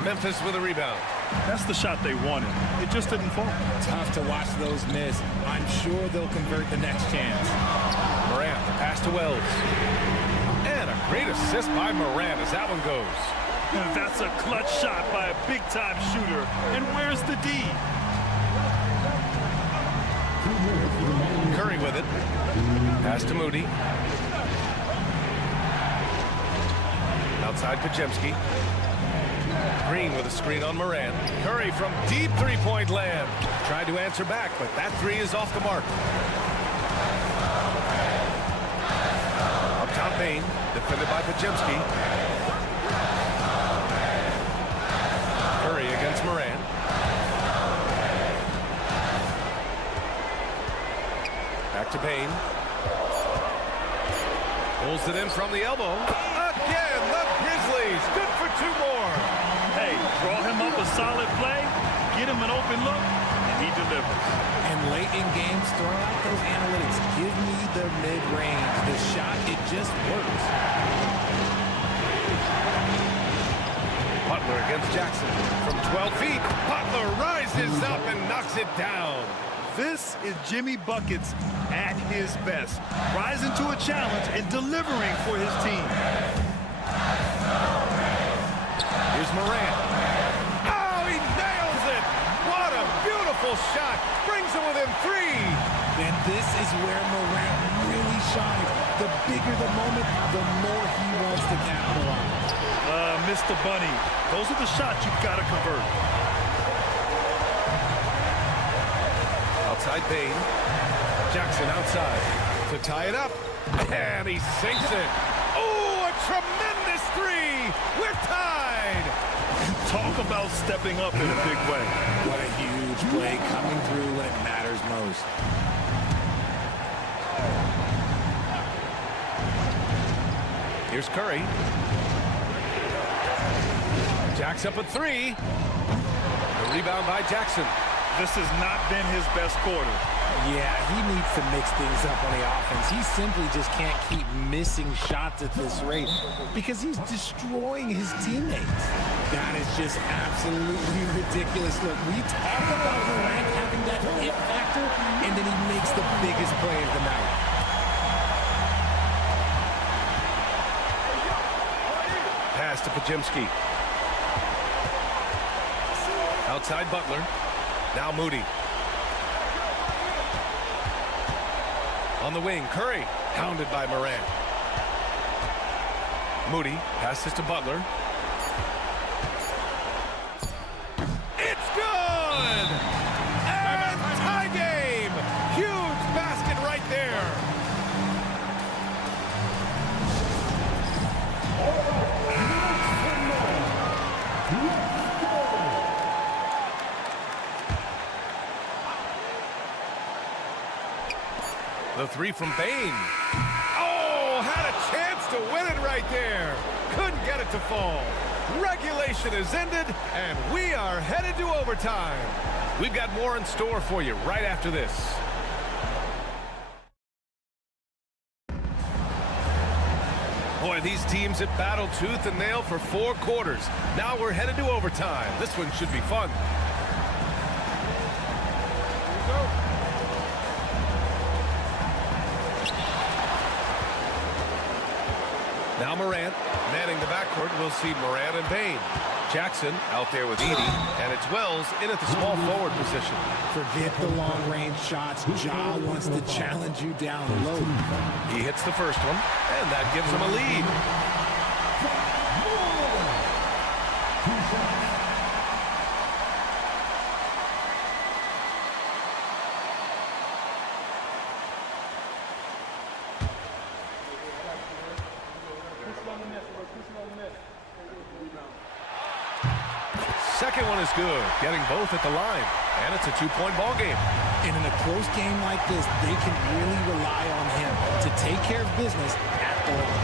Memphis with a rebound. That's the shot they wanted. It just didn't fall. Tough to watch those miss. I'm sure they'll convert the next chance. Morant, the pass to Wells. And a great assist by Morant as that one goes. That's a clutch shot by a big-time shooter. And where's the D? Curry with it. Pass to Moody. Outside Podziemski. Green with a screen on Morant. Curry from deep three-point land. Tried to answer back, but that three is off the mark. Up top Payne, defended by Podziemski. Curry against Morant. Back to Payne. Pulls it in from the elbow. Again, the Grizzlies. Good for two more. Hey, draw him up a solid play, get him an open look, and he delivers. And late in games, throw out those analytics. Give me the mid-range. The shot, it just works. Butler against Jackson. From 12 feet, Butler rises up and knocks it down. This is Jimmy Buckets at his best, rising to a challenge and delivering for his team. Here's Morant. Oh, he nails it! What a beautiful shot! Brings him within three. And this is where Morant really shines. The bigger the moment, the more he wants to capitalize. Mr. Bunny, those are the shots you've got to convert. Outside Payne. Jackson outside to tie it up. And he sinks it. Oh, a tremendous three. We're tied. Talk about stepping up in a big way. What a huge play coming through when it matters most. Here's Curry. Jack's up at three. The rebound by Jackson. This has not been his best quarter. Yeah, he needs to mix things up on the offense. He simply just can't keep missing shots at this rate because he's destroying his teammates. That is just absolutely ridiculous. Look, we talk about Morant having that it factor, and then he makes the biggest play of the night. Pass to Podziemski. Outside Butler. Now Moody. On the wing, Curry, hounded by Morant. Moody passes to Butler. It's good! And tie game! Huge basket right there. three from Bain. Oh, had a chance to win it right there. Couldn't get it to fall. Regulation is ended, and we are headed to overtime. We've got more in store for you right after this. Boy, these teams have battled tooth and nail for 4 quarters. Now we're headed to overtime. This one should be fun. Now Morant, manning the backcourt, we'll see Morant and Bain. Jackson out there with Edey, and it's Wells in at the small forward position. Forget the long-range shots. Ja wants to challenge you down low. He hits the first one, and that gives him a lead. Second one is good, getting both at the line, and it's a 2-point ball game. And in a close game like this, they can really rely on him to take care of business at the line.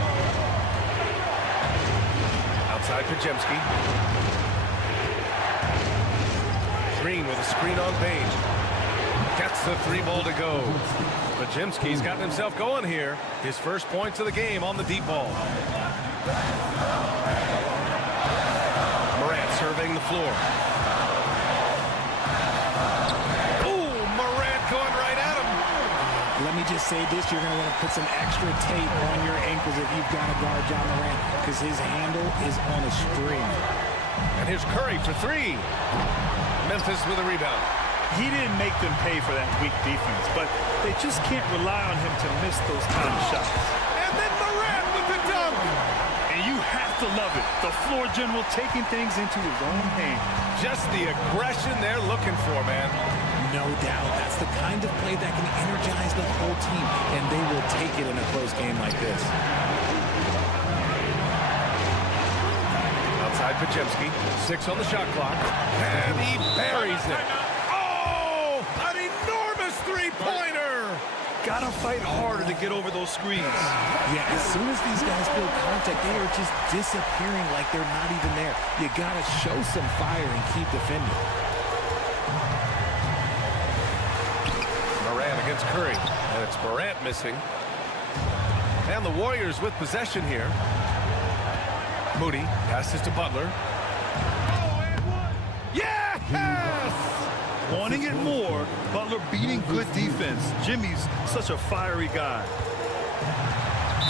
Outside Pajemski. Green with a screen on Bain. Gets the 3-ball to go. Pajemski's gotten himself going here. His first points of the game on the deep ball. Surveying the floor. Ooh, Morant going right at him. Let me just say this, you're going to want to put some extra tape on your ankles if you've got to guard John Morant, because his handle is on a string. And here's Curry for 3. Memphis with a rebound. He didn't make them pay for that weak defense, but they just can't rely on him to miss those kind of shots. And then Morant with the dunk. And you have to love it. The floor general taking things into his own hands. Just the aggression they're looking for, man. No doubt. That's the kind of play that can energize the whole team, and they will take it in a close game like this. Outside Pajemski. 6 on the shot clock. And he buries it. Oh, an enormous three-pointer. Gotta fight harder to get over those screens. Yeah, as soon as these guys feel contact, they are just disappearing like they're not even there. You gotta show some fire and keep defending. Morant against Curry, and it's Morant missing. And the Warriors with possession here. Moody passes to Butler. Yes! Wanting it more, Butler beating good defense. Jimmy's such a fiery guy.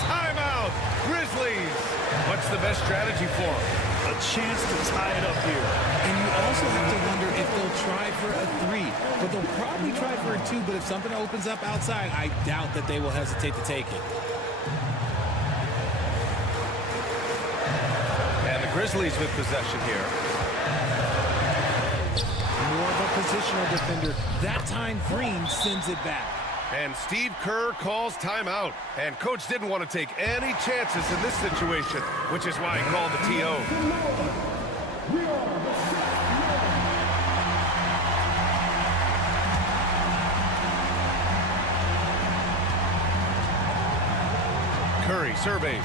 Timeout, Grizzlies. What's the best strategy for them? A chance to tie it up here. And you also have to wonder if they'll try for a 3. But they'll probably try for a 2, but if something opens up outside, I doubt that they will hesitate to take it. And the Grizzlies with possession here. More of a positional defender. That time, Green sends it back. And Steve Kerr calls timeout. And Coach didn't want to take any chances in this situation, which is why he called the TO. Curry surveys.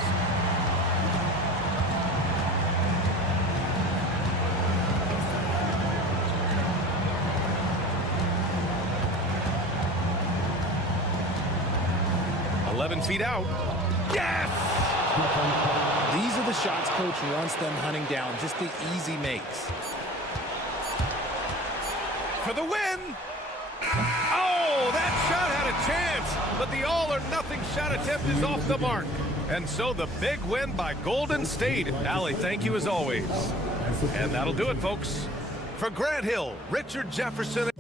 Feet out. Yes! These are the shots Coach wants them hunting down, just the easy makes. For the win! Oh, that shot had a chance, but the all-or-nothing shot attempt is off the mark. And so the big win by Golden State. Allie, thank you as always. And that'll do it, folks. For Grant Hill, Richard Jefferson.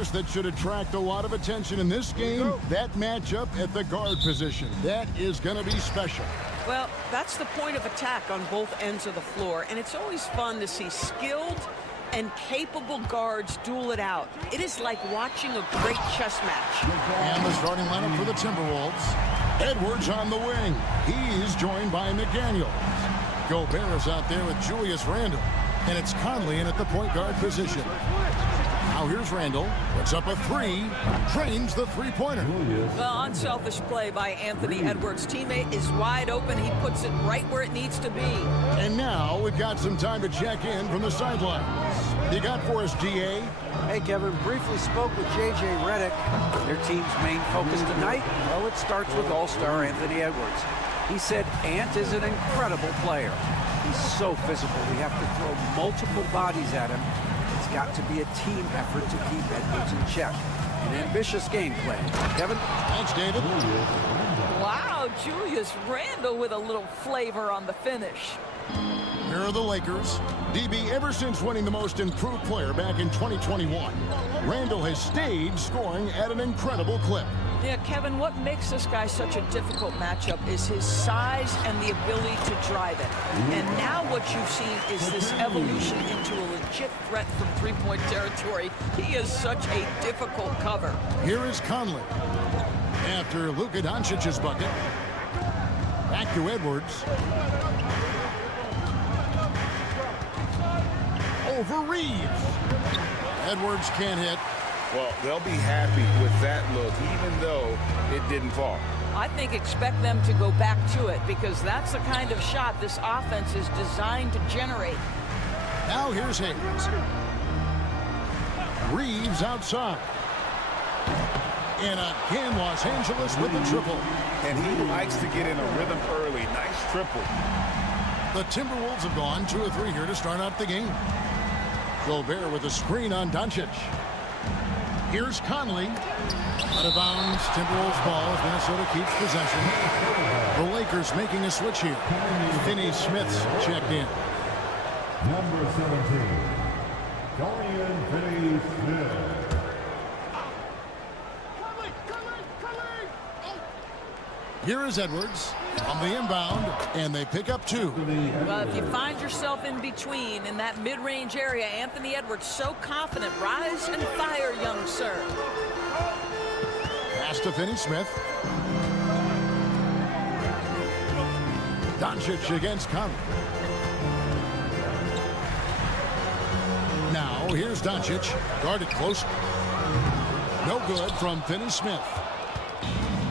course, that should attract a lot of attention in this game. That matchup at the guard position. That is going to be special. Well, that's the point of attack on both ends of the floor, and it's always fun to see skilled and capable guards duel it out. It is like watching a great chess match. And the starting lineup for the Timberwolves. Edwards on the wing. He's joined by McDaniels. Gobert is out there with Julius Randle. And it's Conley in at the point guard position. Now here's Randle. Puts up a three. Drains the three-pointer. Well, unselfish play by Anthony Edwards. Teammate is wide open. He puts it right where it needs to be. And now we've got some time to check in from the sidelines. You got for us, DA? Hey, Kevin, briefly spoke with J.J. Redick. Their team's main focus tonight, well, it starts with All-Star Anthony Edwards. He said Ant is an incredible player. He's so physical. We have to throw multiple bodies at him. It's got to be a team effort to keep Edwards in check. An ambitious game plan. Kevin? Thanks, David. Wow, Julius Randle with a little flavor on the finish. Here are the Lakers. DB, ever since winning the most improved player back in 2021, Randle has stayed scoring at an incredible clip. Yeah, Kevin, what makes this guy such a difficult matchup is his size and the ability to drive it. And now what you've seen is this evolution into a legit threat from three-point territory. He is such a difficult cover. Here is Conley. After Luka Doncic's bucket. Back to Edwards. Over Reeves. Edwards can't hit. Well, they'll be happy with that look, even though it didn't fall. I think expect them to go back to it because that's the kind of shot this offense is designed to generate. Now here's Hayes. Reeves outside. And again, Los Angeles with the triple. And he likes to get in a rhythm early. Nice triple. The Timberwolves have gone 2 or 3 here to start out the game. Gobert with a screen on Doncic. Here's Conley. Out of bounds. Timberwolves ball as Minnesota keeps possession. The Lakers making a switch here. Finney Smith's checked in. Number 17, Dorian Finney-Smith. Here is Edwards on the inbound, and they pick up 2. Well, if you find yourself in between in that mid-range area, Anthony Edwards so confident. Rise and fire, young sir. Pass to Finney-Smith. Doncic against Conley. Now here's Doncic, guarded close. No good from Finney-Smith.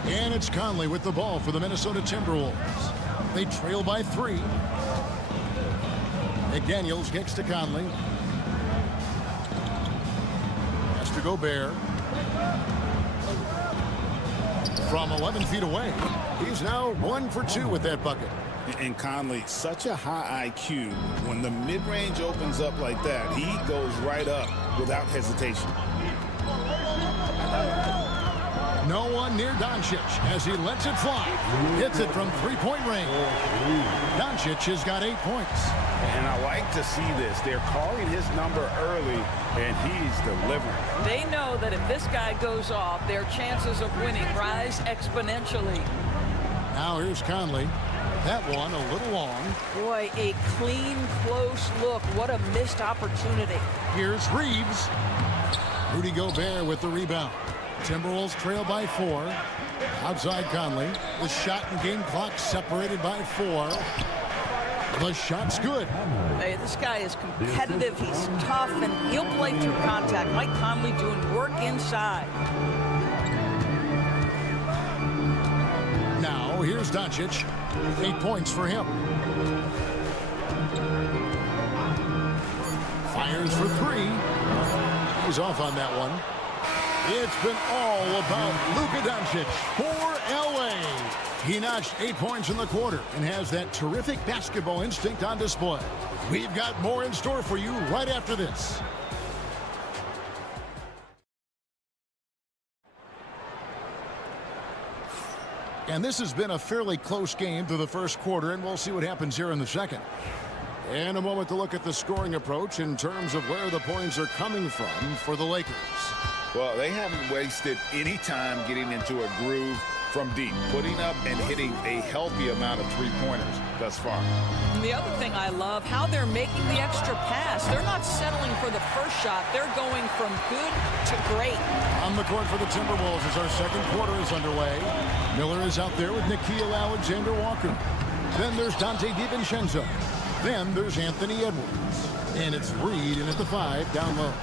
And it's Conley with the ball for the Minnesota Timberwolves. They trail by 3. McDaniels kicks to Conley. Pass to Gobert. From 11 feet away. He's now 1 for 2 with that bucket. And Conley, such a high IQ. When the mid-range opens up like that, he goes right up without hesitation. No one near Doncic as he lets it fly. Hits it from three-point range. Doncic has got 8 points. And I like to see this. They're calling his number early, and he's delivering. They know that if this guy goes off, their chances of winning rise exponentially. Now here's Conley. That one a little long. Boy, a clean, close look. What a missed opportunity. Here's Reeves. Rudy Gobert with the rebound. Timberwolves trail by 4. Outside Conley. The shot and game clock separated by 4. The shot's good. Hey, this guy is competitive. He's tough, and he'll play through contact. Mike Conley doing work inside. Now here's Doncic. 8 points for him. Fires for 3. He's off on that one. It's been all about Luka Doncic for LA. He notched 8 points in the quarter and has that terrific basketball instinct on display. We've got more in store for you right after this. And this has been a fairly close game through the first quarter, and we'll see what happens here in the second. And a moment to look at the scoring approach in terms of where the points are coming from for the Lakers. Well, they haven't wasted any time getting into a groove from deep, putting up and hitting a healthy amount of three-pointers thus far. And the other thing I love, how they're making the extra pass. They're not settling for the first shot. They're going from good to great. On the court for the Timberwolves as our second quarter is underway. Miller is out there with Nickeil Alexander-Walker. Then there's Dante DiVincenzo. Then there's Anthony Edwards. And it's Reed in at the 5 down low.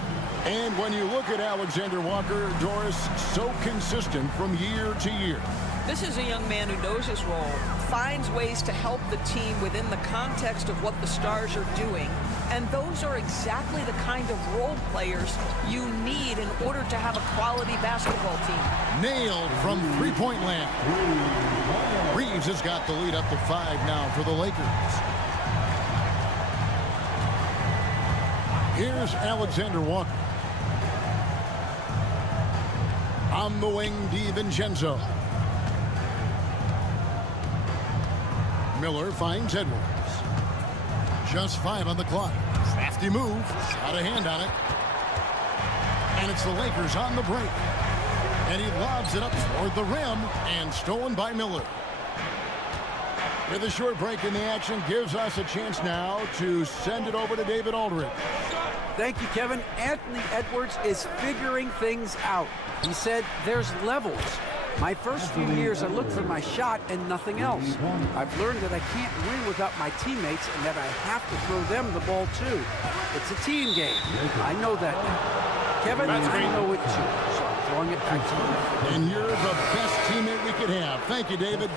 And when you look at Alexander Walker, Doris, so consistent from year to year. This is a young man who knows his role, finds ways to help the team within the context of what the Stars are doing, and those are exactly the kind of role players you need in order to have a quality basketball team. Nailed from three-point land. Reeves has got the lead up to 5 now for the Lakers. Here's Alexander Walker. On the wing, DiVincenzo. Miller finds Edwards. Just 5 on the clock. Crafty move. Got a hand on it. And it's the Lakers on the break. And he lobs it up toward the rim and stolen by Miller. With a short break in the action, gives us a chance now to send it over to David Aldridge. Thank you, Kevin. Anthony Edwards is figuring things out. He said there's levels. My first few years, I looked for my shot and nothing else. I've learned that I can't win without my teammates and that I have to throw them the ball, too. It's a team game. I know that now. Kevin, I know it, too. So I'm throwing it back to you. And you're the best teammate we could have. Thank you, David.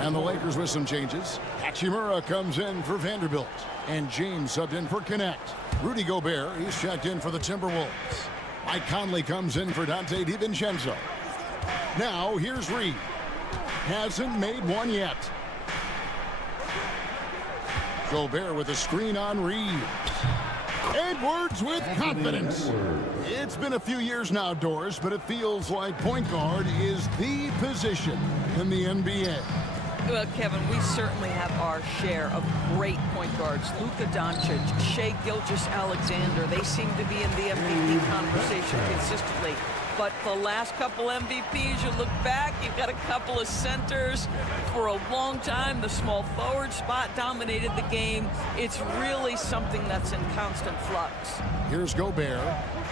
And the Lakers with some changes. Hachimura comes in for Vanderbilt. And James subbed in for Connect. Rudy Gobert, he's checked in for the Timberwolves. Mike Conley comes in for Dante DiVincenzo. Now, here's Reed. Hasn't made one yet. Gobert with a screen on Reed. Edwards with confidence. It's been a few years now, Doris, but it feels like point guard is the position in the NBA. Well, Kevin, we certainly have our share of great point guards. Luka Doncic, Shai Gilgeous-Alexander, they seem to be in the MVP conversation consistently. But the last couple MVPs, you look back, you've got a couple of centers. For a long time, the small forward spot dominated the game. It's really something that's in constant flux. Here's Gobert,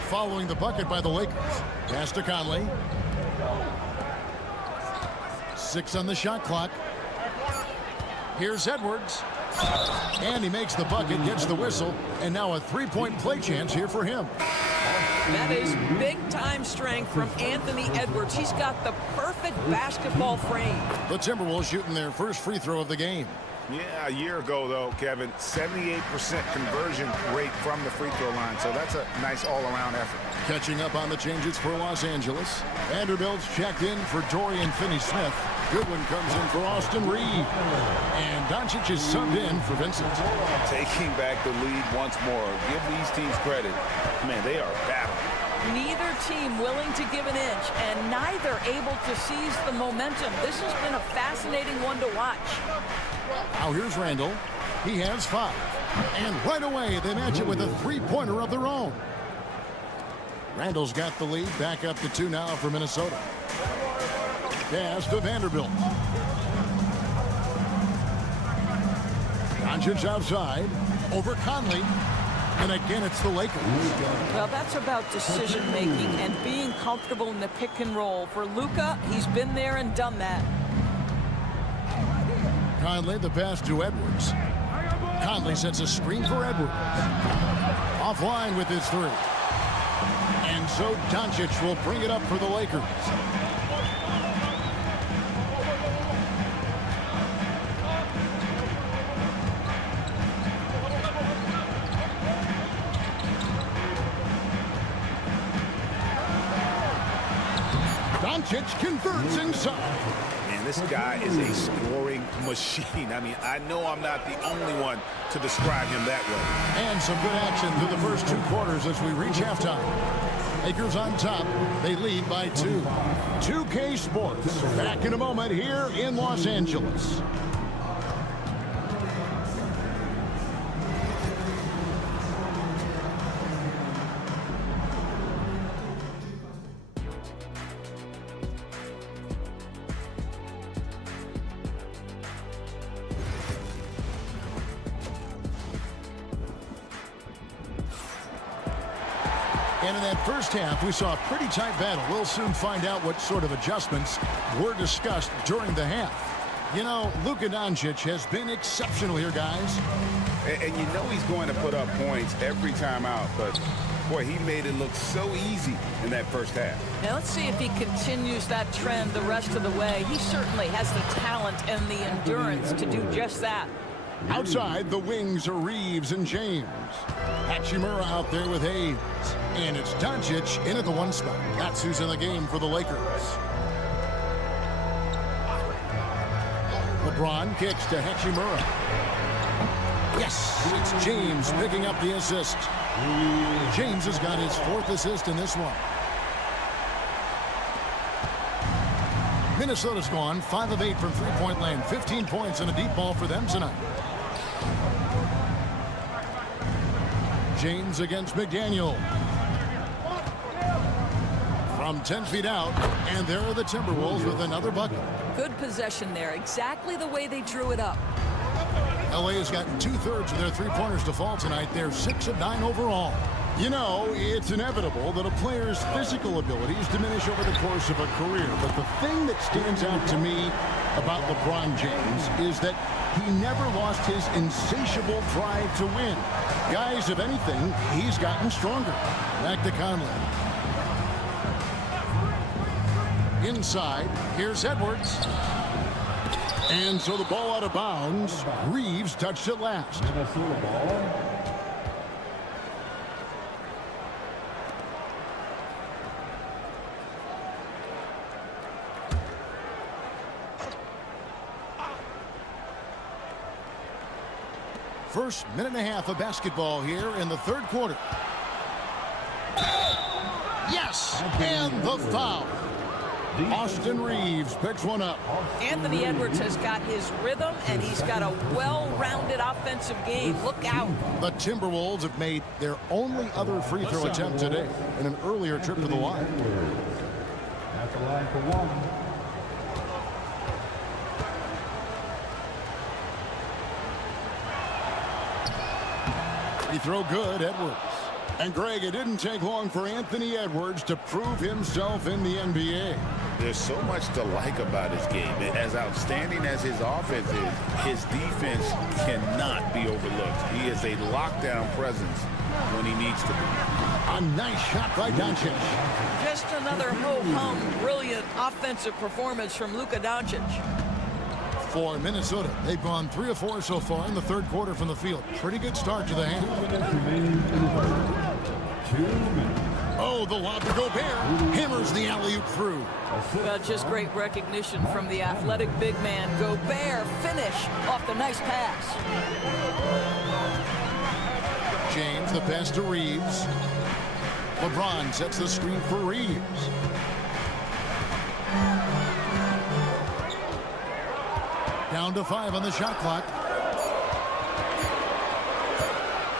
following the bucket by the Lakers. Pass to Conley. 6 on the shot clock. Here's Edwards. And he makes the bucket, gets the whistle, and now a three-point play chance here for him. That is big-time strength from Anthony Edwards. He's got the perfect basketball frame. The Timberwolves shooting their first free throw of the game. Yeah, a year ago, though, Kevin, 78% conversion rate from the free throw line. So that's a nice all-around effort. Catching up on the changes for Los Angeles. Vanderbilt's checked in for Dorian Finney-Smith. Goodwin comes in for Austin Reed. And Doncic is subbed in for Vincent. Taking back the lead once more. Give these teams credit. Man, they are battling. Neither team willing to give an inch, and neither able to seize the momentum. This has been a fascinating one to watch. Now here's Randall. He has 5. And right away, they match it with a three-pointer of their own. Randall's got the lead. Back up to 2 now for Minnesota. Pass to Vanderbilt. Doncic outside. Over Conley. And again, it's the Lakers. Well, that's about decision-making and being comfortable in the pick and roll. For Luka, he's been there and done that. Conley, the pass to Edwards. Conley sets a screen for Edwards. Offline with his 3. And so Doncic will bring it up for the Lakers. Doncic converts inside. Man, this guy is a scoring machine. I mean, I know I'm not the only one to describe him that way. And some good action through the first 2 quarters as we reach halftime. Lakers on top. They lead by 2. 2K Sports. Back in a moment here in Los Angeles. And in that first half, we saw a pretty tight battle. We'll soon find out what sort of adjustments were discussed during the half. You know, Luka Doncic has been exceptional here, guys. And you know he's going to put up points every time out, but boy, he made it look so easy in that first half. Now let's see if he continues that trend the rest of the way. He certainly has the talent and the endurance to do just that. Outside, the wings are Reeves and James. Hachimura out there with Hayes. And it's Doncic in at the one spot. That's who's in the game for the Lakers. LeBron kicks to Hachimura. Yes, it's James picking up the assist. James has got his 4th assist in this one. Minnesota's gone 5 of 8 from three-point land. 15 points and a deep ball for them tonight. James against McDaniel. From 10 feet out, and there are the Timberwolves with another bucket. Good possession there, exactly the way they drew it up. LA has gotten 2/3 of their three-pointers to fall tonight. They're 6 of 9 overall. You know, it's inevitable that a player's physical abilities diminish over the course of a career. But the thing that stands out to me about LeBron James is that he never lost his insatiable drive to win. Guys, if anything, he's gotten stronger. Back to Conley. Inside, here's Edwards. And so the ball out of bounds. Reeves touched it last. Minnesota ball. First minute and a half of basketball here in the third quarter. Yes, and the foul. Austin Reeves picks one up. Anthony Edwards has got his rhythm, and he's got a well-rounded offensive game. Look out. The Timberwolves have made their only other free throw attempt today in an earlier trip to the line. At the line for one. Free throw good, Edwards. And Greg, it didn't take long for Anthony Edwards to prove himself in the NBA. There's so much to like about his game. As outstanding as his offense is, his defense cannot be overlooked. He is a lockdown presence when he needs to be. A nice shot by Doncic. Just another ho-hum, brilliant offensive performance from Luka Doncic. For Minnesota, they've gone 3 of 4 so far in the third quarter from the field. Pretty good start to the half. 2 minutes. Oh, the lob to Gobert. Hammers the alley-oop through. Well, just great recognition from the athletic big man. Gobert finish off the nice pass. James, the pass to Reeves. LeBron sets the screen for Reeves. Down to 5 on the shot clock.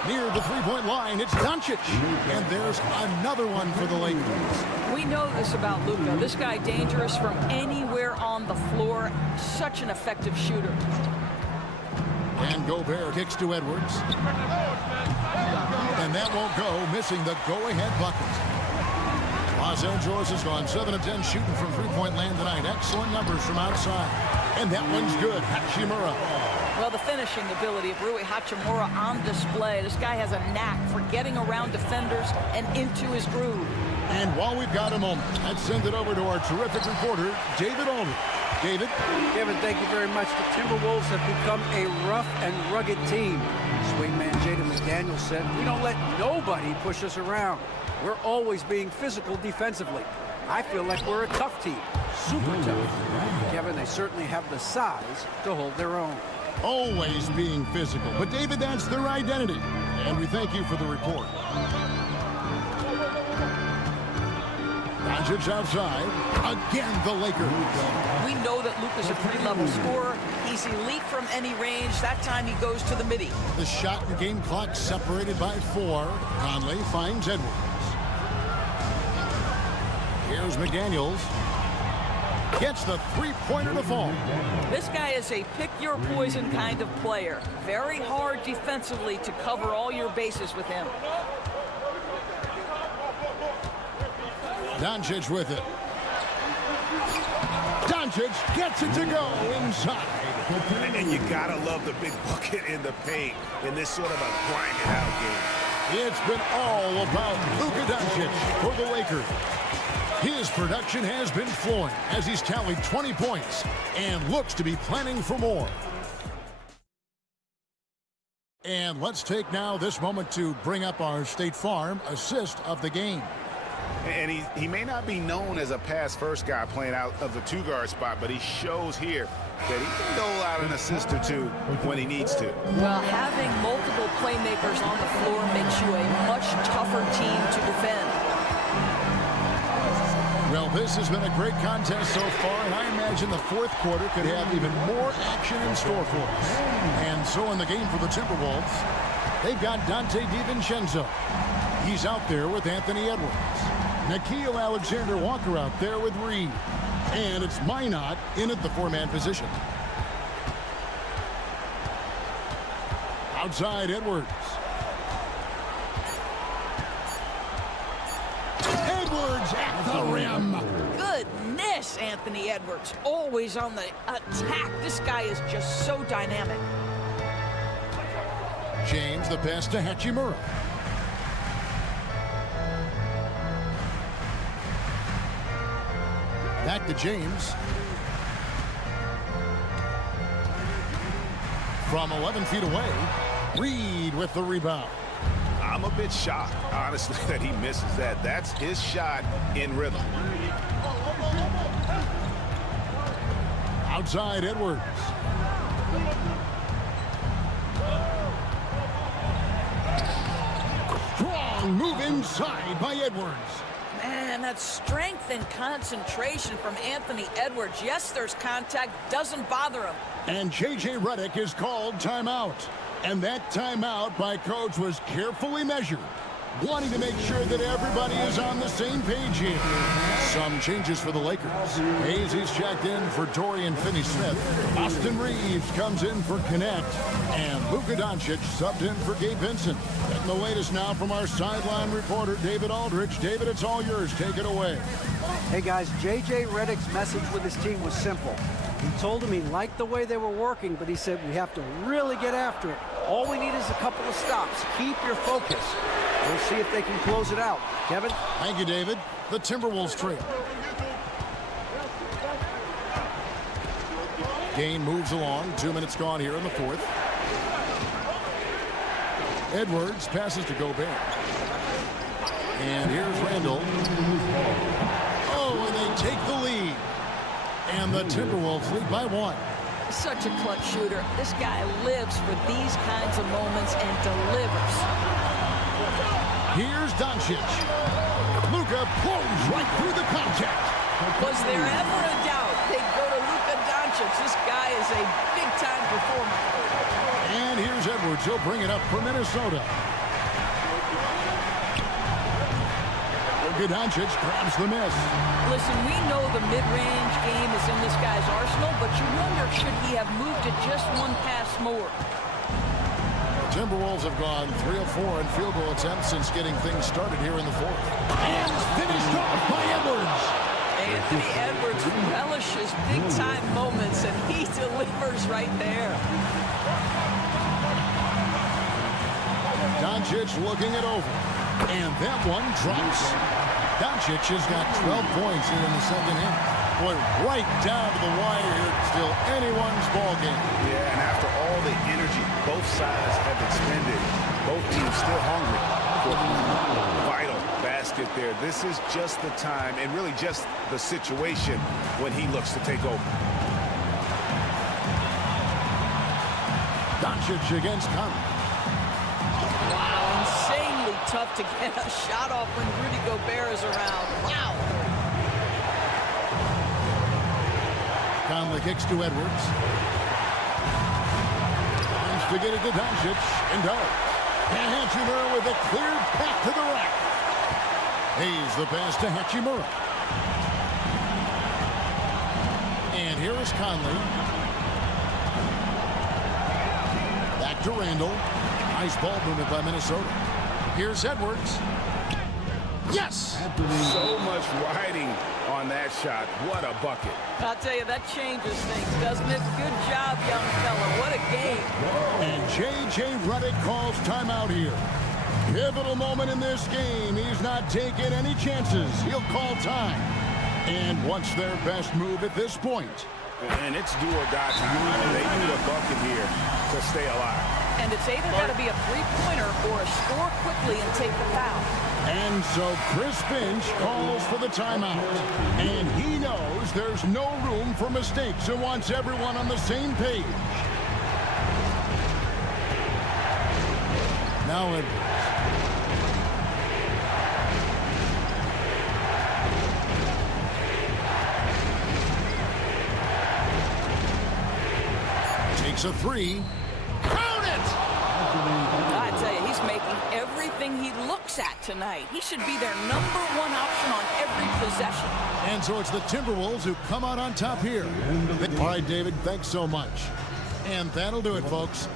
Near the three-point line, it's Doncic. And there's another one for the Lakers. We know this about Luka. This guy dangerous from anywhere on the floor. Such an effective shooter. And Gobert kicks to Edwards. And that won't go, missing the go-ahead bucket. Los Angeles has gone 7 of 10 shooting from three-point land tonight. Excellent numbers from outside. And that one's good. Hachimura. Well, the finishing ability of Rui Hachimura on display. This guy has a knack for getting around defenders and into his groove. And while we've got a moment, let's send it over to our terrific reporter, David Aldridge. David? Kevin, thank you very much. The Timberwolves have become a rough and rugged team. Swingman Jaden McDaniel said, "We don't let nobody push us around. We're always being physical defensively. I feel like we're a tough team, super tough." Kevin, they certainly have the size to hold their own. Always being physical. But, David, that's their identity. And we thank you for the report. Doncic outside. Again, the Lakers. We know that Luka's a three-level scorer. He's elite from any range. That time he goes to the midi. The shot and game clock separated by 4. Conley finds Edwards. Here's McDaniels. Gets the three-pointer to fall. This guy is a pick-your-poison kind of player. Very hard defensively to cover all your bases with him. Doncic with it. Doncic gets it to go inside. And you gotta love the big bucket in the paint in this sort of a grinded out game. It's been all about Luka Doncic for the Lakers. His production has been flowing as he's tallied 20 points and looks to be planning for more. And let's take now this moment to bring up our State Farm assist of the game. And he may not be known as a pass-first guy playing out of the two-guard spot, but he shows here that he can dole out an assist or two when he needs to. Well, having multiple playmakers on the floor makes you a much tougher team to defend. Well, this has been a great contest so far, and I imagine the fourth quarter could have even more action in store for us. And so in the game for the Timberwolves, they've got Dante DiVincenzo. He's out there with Anthony Edwards. Nickeil Alexander-Walker out there with Reed. And it's Minot in at the four-man position. Outside Edwards. Edwards at the rim. Goodness, Anthony Edwards, always on the attack. This guy is just so dynamic. James, the pass to Hachimura. Back to James. From 11 feet away, Reed with the rebound. I'm a bit shocked, honestly, that he misses that. That's his shot in rhythm. Outside Edwards. Strong move inside by Edwards. Man, that strength and concentration from Anthony Edwards. Yes, there's contact, doesn't bother him. And J.J. Redick is called timeout. And that timeout by Coach was carefully measured, wanting to make sure that everybody is on the same page here. Some changes for the Lakers. Hayes is checked in for Dorian Finney-Smith. Austin Reeves comes in for Connect. And Luka Doncic subbed in for Gabe Vincent. And the latest now from our sideline reporter, David Aldridge. David, it's all yours. Take it away. Hey, guys, J.J. Redick's message with his team was simple. He told him he liked the way they were working, but he said we have to really get after it. All we need is a couple of stops. Keep your focus. We'll see if they can close it out. Kevin? Thank you, David. The Timberwolves trail. Game moves along. 2 minutes gone here in the fourth. Edwards passes to Gobert. And here's Randall. Oh, and they take the lead. And the Timberwolves lead by 1. Such a clutch shooter. This guy lives for these kinds of moments and delivers. Here's Doncic. Luka pulls right through the contact. Was there ever a doubt they'd go to Luka Doncic? This guy is a big-time performer. And here's Edwards. He'll bring it up for Minnesota. Luka Doncic grabs the miss. Listen, we know the mid-range game is in this guy's arsenal, but you wonder, should he have moved it just one pass more? The Timberwolves have gone 3 of 4 in field goal attempts since getting things started here in the fourth. And finished off by Edwards. Anthony Edwards relishes big-time moments, and he delivers right there. Doncic looking it over. And that one drops. Doncic has got 12 points here in the second half. Boy, right down to the wire here. Still anyone's ball game. Yeah, and after all the energy both sides have expended, both teams still hungry for a vital basket there. This is just the time, and really just the situation, when he looks to take over. Doncic against Conley. Tough to get a shot off when Rudy Gobert is around. Wow. Conley kicks to Edwards. Wants to get it to Doncic, and does. And Hachimura with a clear path to the rack. Hayes the pass to Hachimura. And here is Conley. Back to Randall. Nice ball movement by Minnesota. Here's Edwards. Yes! So much riding on that shot. What a bucket. I'll tell you, that changes things, doesn't it? Good job, young fella. What a game. And J.J. Redick calls timeout here. Pivotal moment in this game. He's not taking any chances. He'll call time. And what's their best move at this point? And it's do or die time. I mean, they need a bucket here to stay alive. And it's either got to be a three-pointer or a score quickly and take the foul. And so Chris Finch calls for the timeout. And he knows there's no room for mistakes and wants everyone on the same page. Now it takes a three. Count it! I tell you, he's making everything he looks at tonight. He should be their #1 option on every possession. And so it's the Timberwolves who come out on top here. All right, David, thanks so much. And that'll do it, folks.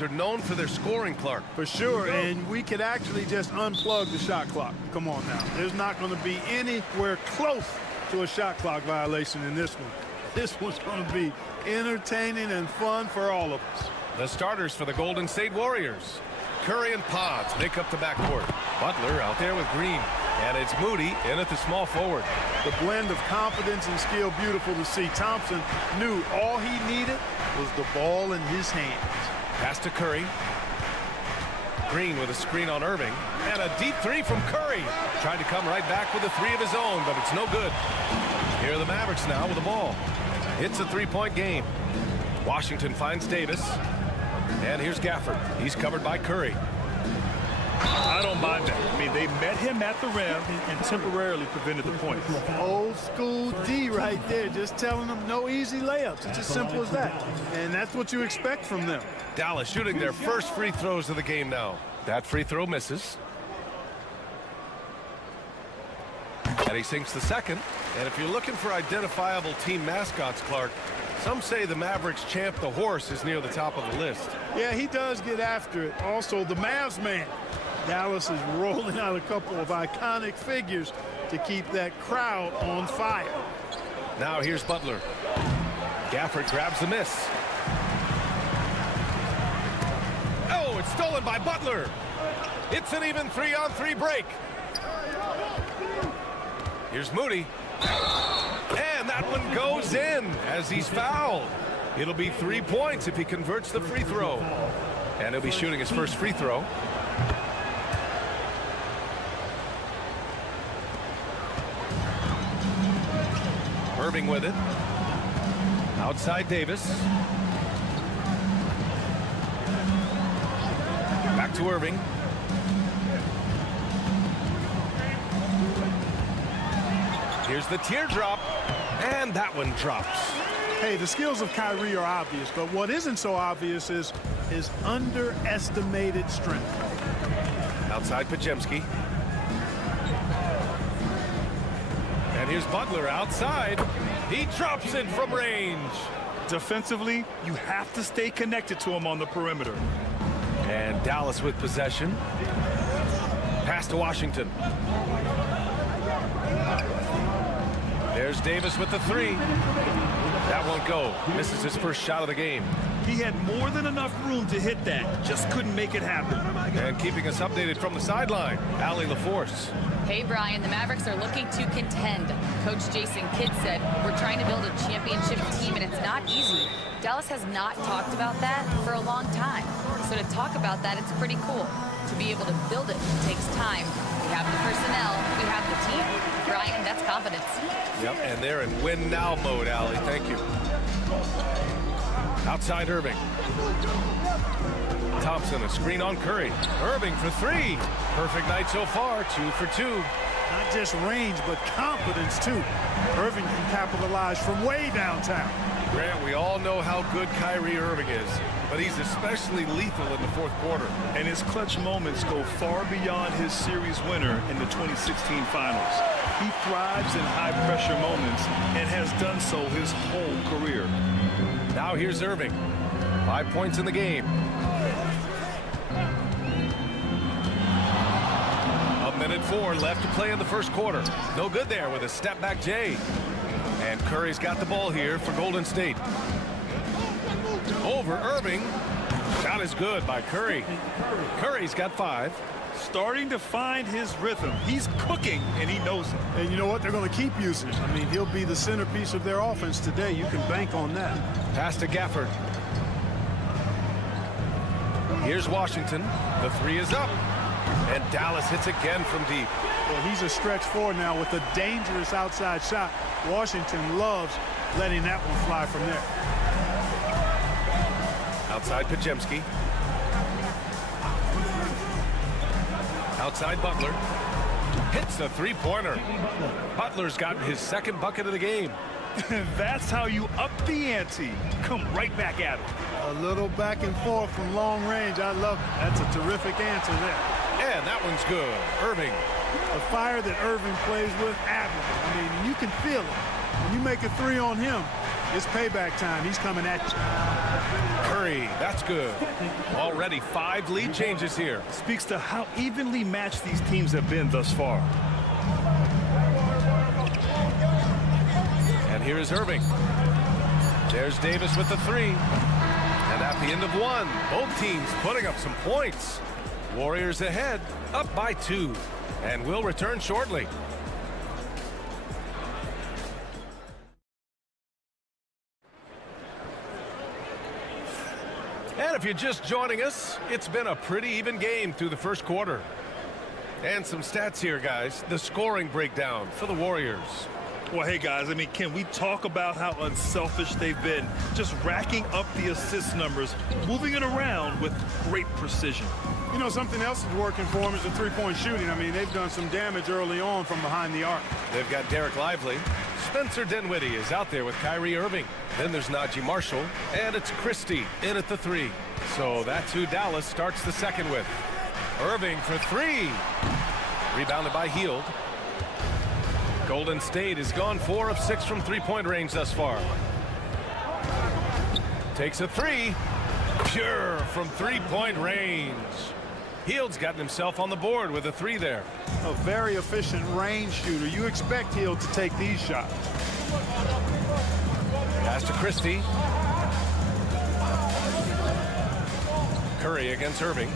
Are known for their scoring, Clark. For sure, and we could actually just unplug the shot clock. Come on now. There's not going to be anywhere close to a shot clock violation in this one. This one's going to be entertaining and fun for all of us. The starters for the Golden State Warriors. Curry and Potts make up the backcourt. Butler out there with Green. And it's Moody in at the small forward. The blend of confidence and skill, beautiful to see. Thompson knew all he needed was the ball in his hands. Pass to Curry. Green with a screen on Irving. And a deep three from Curry. Tried to come right back with a three of his own, but it's no good. Here are the Mavericks now with the ball. It's a three-point game. Washington finds Davis. And here's Gafford. He's covered by Curry. I don't mind that. I mean, they met him at the rim and temporarily prevented the points. Old school D right there, just telling them no easy layups. It's as simple as that. And that's what you expect from them. Dallas shooting their first free throws of the game now. That free throw misses. And he sinks the second. And if you're looking for identifiable team mascots, Clark, some say the Mavericks champ, the horse, is near the top of the list. Yeah, he does get after it. Also, the Mavs man. Dallas is rolling out a couple of iconic figures to keep that crowd on fire. Now here's Butler. Gafford grabs the miss. Oh, it's stolen by Butler. It's an even 3-on-3 break. Here's Moody. And that one goes in as he's fouled. It'll be 3 points if he converts the free throw. And he'll be shooting his first free throw. Irving with it. Outside Davis. Back to Irving. Here's the teardrop. And that one drops. Hey, the skills of Kyrie are obvious, but what isn't so obvious is his underestimated strength. Outside Pajemski. And here's Butler outside. He drops it from range. Defensively, you have to stay connected to him on the perimeter. And Dallas with possession. Pass to Washington. There's Davis with the three. That won't go. Misses his first shot of the game. He had more than enough room to hit that. Just couldn't make it happen. And keeping us updated from the sideline, Allie LaForce. Hey, Brian, the Mavericks are looking to contend. Coach Jason Kidd said, we're trying to build a championship team, and it's not easy. Dallas has not talked about that for a long time. So to talk about that, it's pretty cool. To be able to build it takes time. We have the personnel, we have the team. Brian, that's confidence. Yep, and they're in win-now mode, Allie. Thank you. Outside Irving. Thompson, a screen on Curry. Irving for three. Perfect night so far, 2 for 2. Not just range, but confidence, too. Irving can capitalize from way downtown. Grant, we all know how good Kyrie Irving is, but he's especially lethal in the fourth quarter. And his clutch moments go far beyond his series winner in the 2016 finals. He thrives in high-pressure moments and has done so his whole career. Now here's Irving. 5 points in the game. A minute 4 left to play in the first quarter. No good there with a step-back J. And Curry's got the ball here for Golden State. Over Irving. Shot is good by Curry. Curry's got 5. Starting to find his rhythm. He's cooking, and he knows it. And you know what? They're going to keep using him. I mean, he'll be the centerpiece of their offense today. You can bank on that. Pass to Gafford. Here's Washington. The three is up. And Dallas hits again from deep. Well, he's a stretch four now with a dangerous outside shot. Washington loves letting that one fly from there. Outside Pajemski. Outside Butler. Hits the three-pointer. Butler's gotten his second bucket of the game. That's how you up the ante. Come right back at him. A little back and forth from long range. I love it. That's a terrific answer there. And that one's good. Irving. The fire that Irving plays with, admirable. I mean, you can feel it. When you make a three on him, it's payback time. He's coming at you. Curry, that's good. Already 5 lead changes here. Speaks to how evenly matched these teams have been thus far. And here is Irving. There's Davis with the three. And at the end of one, both teams putting up some points. Warriors ahead, up by 2. And we'll return shortly. And if you're just joining us, it's been a pretty even game through the first quarter. And some stats here, guys. The scoring breakdown for the Warriors. Well, hey, guys, I mean, can we talk about how unselfish they've been? Just racking up the assist numbers, moving it around with great precision. You know, something else is working for them is the three-point shooting. I mean, they've done some damage early on from behind the arc. They've got Derek Lively. Spencer Dinwiddie is out there with Kyrie Irving. Then there's Najee Marshall, and it's Christie in at the 3. So that's who Dallas starts the second with. Irving for 3. Rebounded by Hield. Golden State has gone 4 of 6 from three-point range thus far. Takes a 3. Pure from three-point range. Hield's gotten himself on the board with a 3 there. A very efficient range shooter. You expect Hield to take these shots. Pass to Christie. Curry against Irving.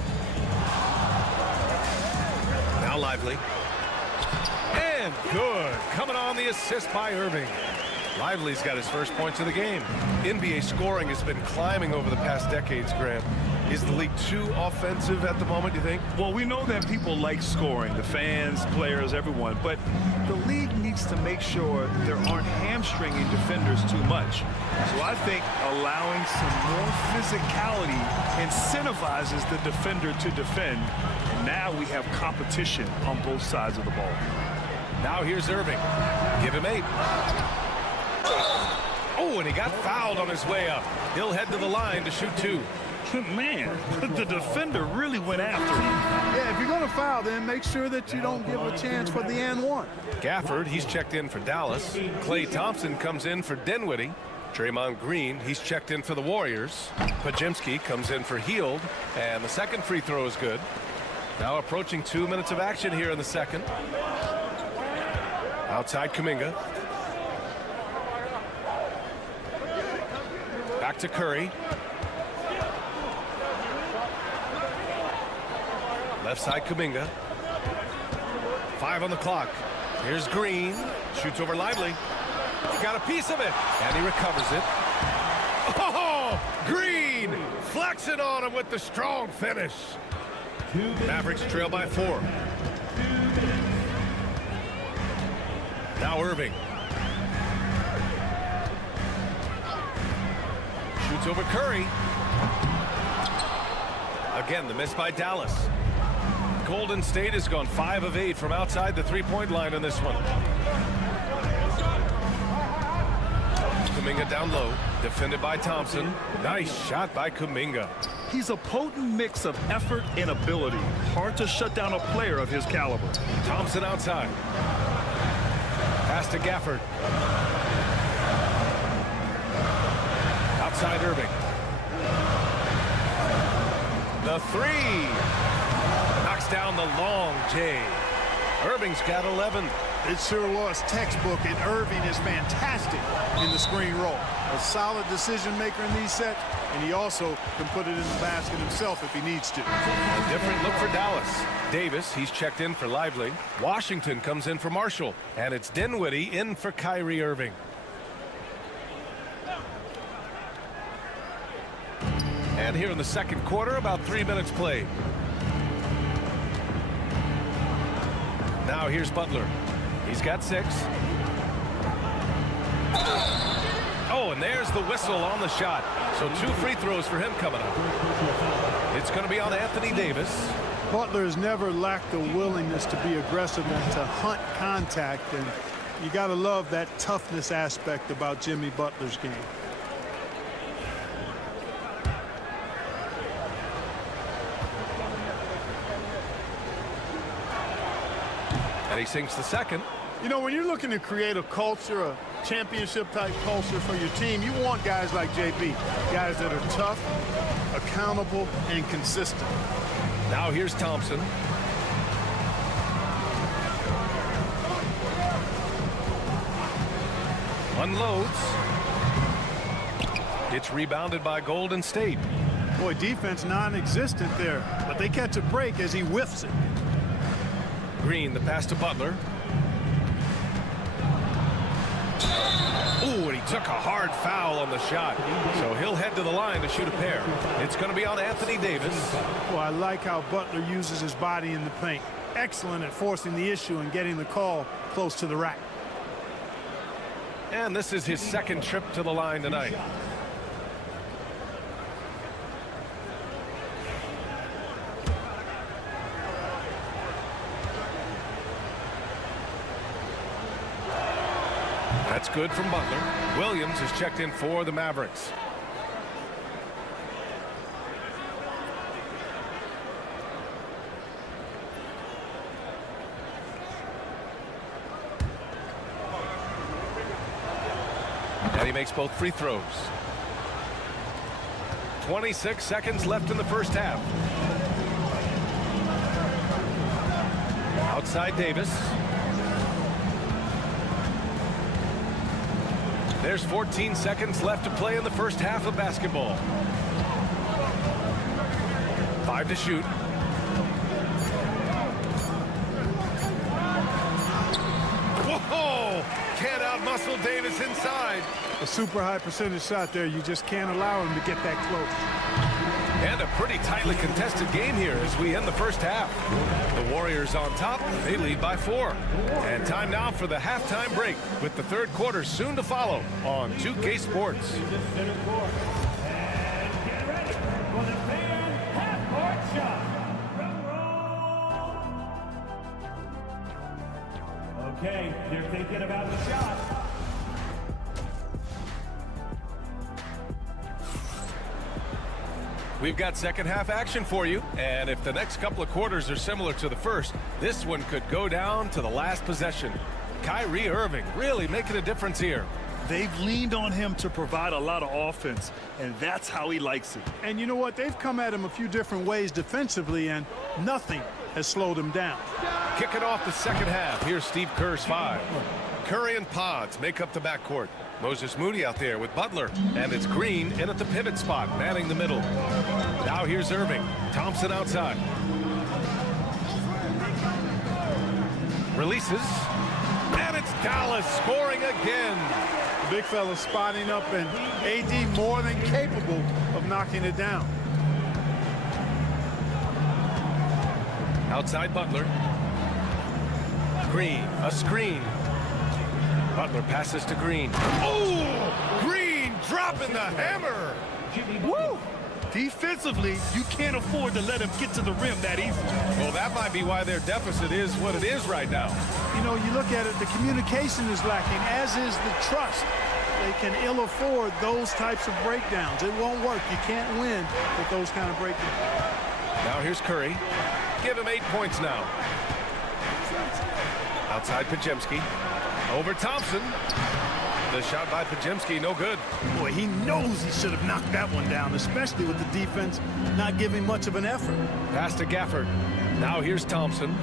Now Lively. And good. Coming on the assist by Irving. Lively's got his first points of the game. NBA scoring has been climbing over the past decades, Grant. Is the league too offensive at the moment, you think? Well, we know that people like scoring, the fans, players, everyone, but the league needs to make sure there aren't hamstringing defenders too much. So I think allowing some more physicality incentivizes the defender to defend. And now we have competition on both sides of the ball. Now here's Irving. Give him 8. Oh, and he got fouled on his way up. He'll head to the line to shoot 2. Man, the defender really went after him. Yeah, if you're going to foul foul, then make sure that you don't give a chance for the and one. Gafford, he's checked in for Dallas. Klay Thompson comes in for Dinwiddie. Draymond Green, he's checked in for the Warriors. Pajimski comes in for Hield, and the second free throw is good. Now approaching 2 minutes of action here in the second. Outside Kuminga. Back to Curry. Left side Kuminga. 5 on the clock. Here's Green. Shoots over Lively. He got a piece of it, and he recovers it. Oh, Green flexing on him with the strong finish. Mavericks trail by 4. Now Irving. Shoots over Curry. Again, the miss by Dallas. Golden State has gone 5 of 8 from outside the three-point line in this one. Kuminga down low, defended by Thompson. Nice shot by Kuminga. He's a potent mix of effort and ability. Hard to shut down a player of his caliber. Thompson outside. Pass to Gafford. Outside Irving. The three. Knocks down the long J. Irving's got 11. It sure was textbook, and Irving is fantastic in the screen roll. A solid decision maker in these sets, and he also can put it in the basket himself if he needs to. A different look for Dallas. Davis, he's checked in for Lively. Washington comes in for Marshall, and it's Dinwiddie in for Kyrie Irving. And here in the second quarter, about 3 minutes played. Now here's Butler. He's got 6. Oh, and there's the whistle on the shot. So 2 free throws for him coming up. It's going to be on Anthony Davis. Butler has never lacked the willingness to be aggressive and to hunt contact, and you got to love that toughness aspect about Jimmy Butler's game. And he sinks the second. You know, when you're looking to create a culture, a championship-type culture for your team, you want guys like JB, guys that are tough, accountable, and consistent. Now here's Thompson. Unloads. It's rebounded by Golden State. Boy, defense non-existent there, but they catch a break as he whiffs it. Green, the pass to Butler. Ooh, and he took a hard foul on the shot. So he'll head to the line to shoot a pair. It's going to be on Anthony Davis. Well, I like how Butler uses his body in the paint. Excellent at forcing the issue and getting the call close to the rack. And this is his second trip to the line tonight. That's good from Butler. Williams has checked in for the Mavericks. And he makes both free throws. 26 seconds left in the first half. Outside Davis. There's 14 seconds left to play in the first half of basketball. 5 to shoot. Whoa! Can't outmuscle Davis inside. A super high percentage shot there. You just can't allow him to get that close. And a pretty tightly contested game here as we end the first half. The Warriors on top. They lead by 4. And time now for the halftime break with the third quarter soon to follow on 2K Sports. Okay, they're thinking about the shot. We've got second half action for you, and if the next couple of quarters are similar to the first, this one could go down to the last possession. Kyrie Irving really making a difference here. They've leaned on him to provide a lot of offense, and that's how he likes it. And you know what? They've come at him a few different ways defensively, and nothing has slowed him down. Kicking off the second half. Here's Steve Kerr's 5. Curry and Pods make up the backcourt. Moses Moody out there with Butler, and it's Green in at the pivot spot, manning the middle. Now here's Irving. Thompson outside. Releases, and it's Dallas scoring again. The big fella spotting up, and AD more than capable of knocking it down. Outside Butler. Green, a screen. Butler passes to Green. Oh! Green dropping the hammer! Woo! Defensively, you can't afford to let him get to the rim that easy. Well, that might be why their deficit is what it is right now. You know, you look at it, the communication is lacking, as is the trust. They can ill afford those types of breakdowns. It won't work. You can't win with those kind of breakdowns. Now here's Curry. Give him 8 points now. Outside Podziemski. Over Thompson. The shot by Podziemski, no good. Boy, he knows he should have knocked that one down, especially with the defense not giving much of an effort. Pass to Gafford. Now here's Thompson.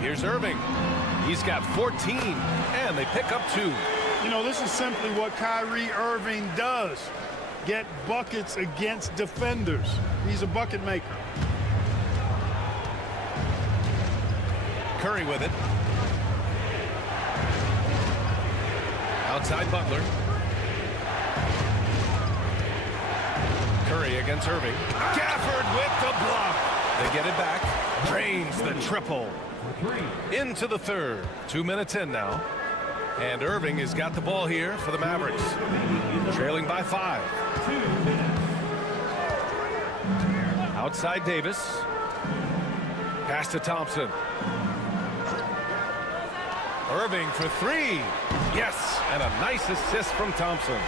Here's Irving. He's got 14, and they pick up 2. You know, this is simply what Kyrie Irving does. Get buckets against defenders. He's a bucket maker. Curry with it. Outside Butler. Curry against Irving. Gafford with the block. They get it back. Drains the triple. Into the third. 2 minutes in now. And Irving has got the ball here for the Mavericks. Trailing by 5. Outside Davis. Pass to Thompson. Irving for 3. Yes, and a nice assist from Thompson.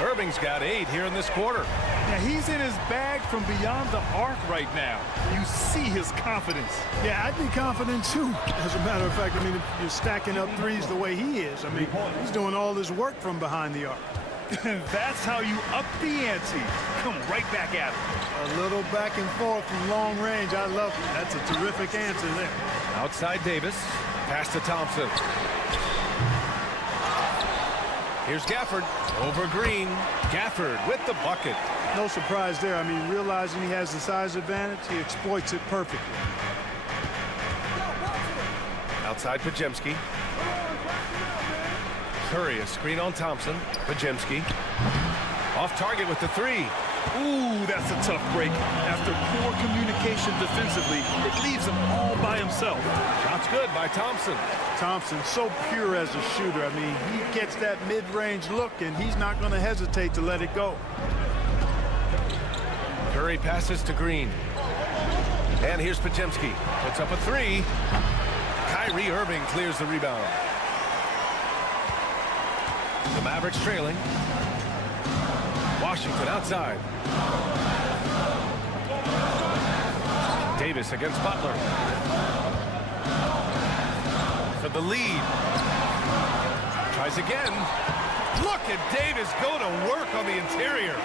Irving's got 8 here in this quarter. Yeah, he's in his bag from beyond the arc right now. You see his confidence. Yeah, I'd be confident too. As a matter of fact, I mean, if you're stacking up threes the way he is, I mean, he's doing all this work from behind the arc. That's how you up the ante. Come right back at him. A little back and forth from long range. I love it. That's a terrific answer there. Outside Davis. Pass to Thompson. Here's Gafford over Green. Gafford with the bucket. No surprise there. I mean, realizing he has the size advantage, he exploits it perfectly. Outside Podziemski. Curry, a screen on Thompson. Podziemski. Off target with the 3. Ooh, that's a tough break. After poor communication defensively, it leaves him all by himself. Shot's good by Thompson. Thompson, so pure as a shooter. I mean, he gets that mid-range look, and he's not going to hesitate to let it go. Curry passes to Green. And here's Podziemski. Puts up a 3. Kyrie Irving clears the rebound. The Mavericks trailing. Washington outside. Davis against Butler. For the lead. Tries again. Look at Davis go to work on the interior.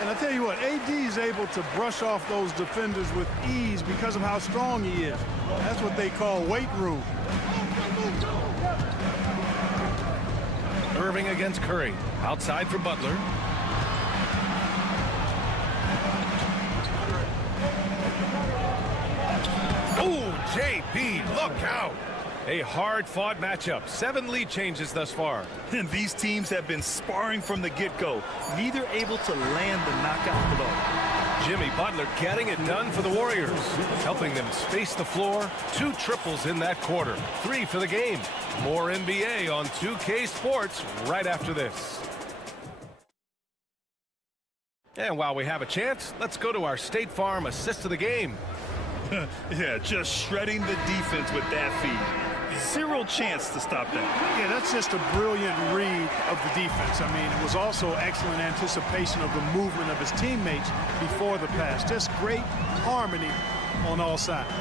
And I tell you what, AD is able to brush off those defenders with ease because of how strong he is. That's what they call weight room. Irving against Curry. Outside for Butler. Oh, JB, look out. A hard-fought matchup. 7 lead changes thus far. And these teams have been sparring from the get-go, neither able to land the knockout blow. Jimmy Butler getting it done for the Warriors, helping them space the floor. 2 triples in that quarter. 3 for the game. More NBA on 2K Sports right after this. And while we have a chance, let's go to our State Farm assist of the game. Yeah, just shredding the defense with that feed. Zero chance to stop that. Yeah, that's just a brilliant read of the defense. I mean, it was also excellent anticipation of the movement of his teammates before the pass. Just great harmony on all sides.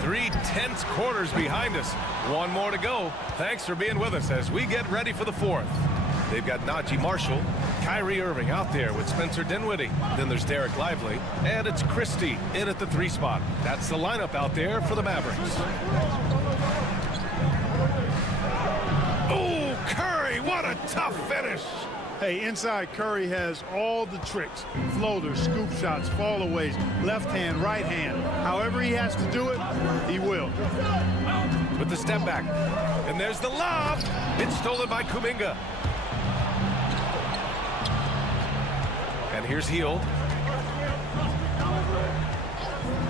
3 tense quarters behind us. One more to go. Thanks for being with us as we get ready for the fourth. They've got Najee Marshall, Kyrie Irving out there with Spencer Dinwiddie. Then there's Derek Lively, and it's Christie in at the 3 spot. That's the lineup out there for the Mavericks. Oh, Curry, what a tough finish. Hey, inside Curry has all the tricks. Floaters, scoop shots, fallaways, left hand, right hand. However he has to do it, he will. With the step back. And there's the lob. It's stolen by Kuminga. And here's Hield.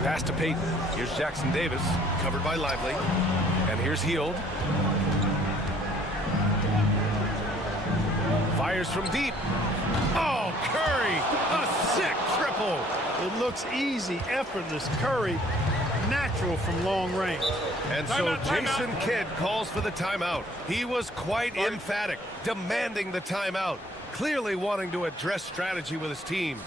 Pass to Payton. Here's Jackson Davis, covered by Lively. And here's Hield. Fires from deep. Oh, Curry, a sick triple. It looks easy, effortless. Curry, natural from long range. And so Jason Kidd calls for the timeout. He was quite emphatic, demanding the timeout, clearly wanting to address strategy with his team.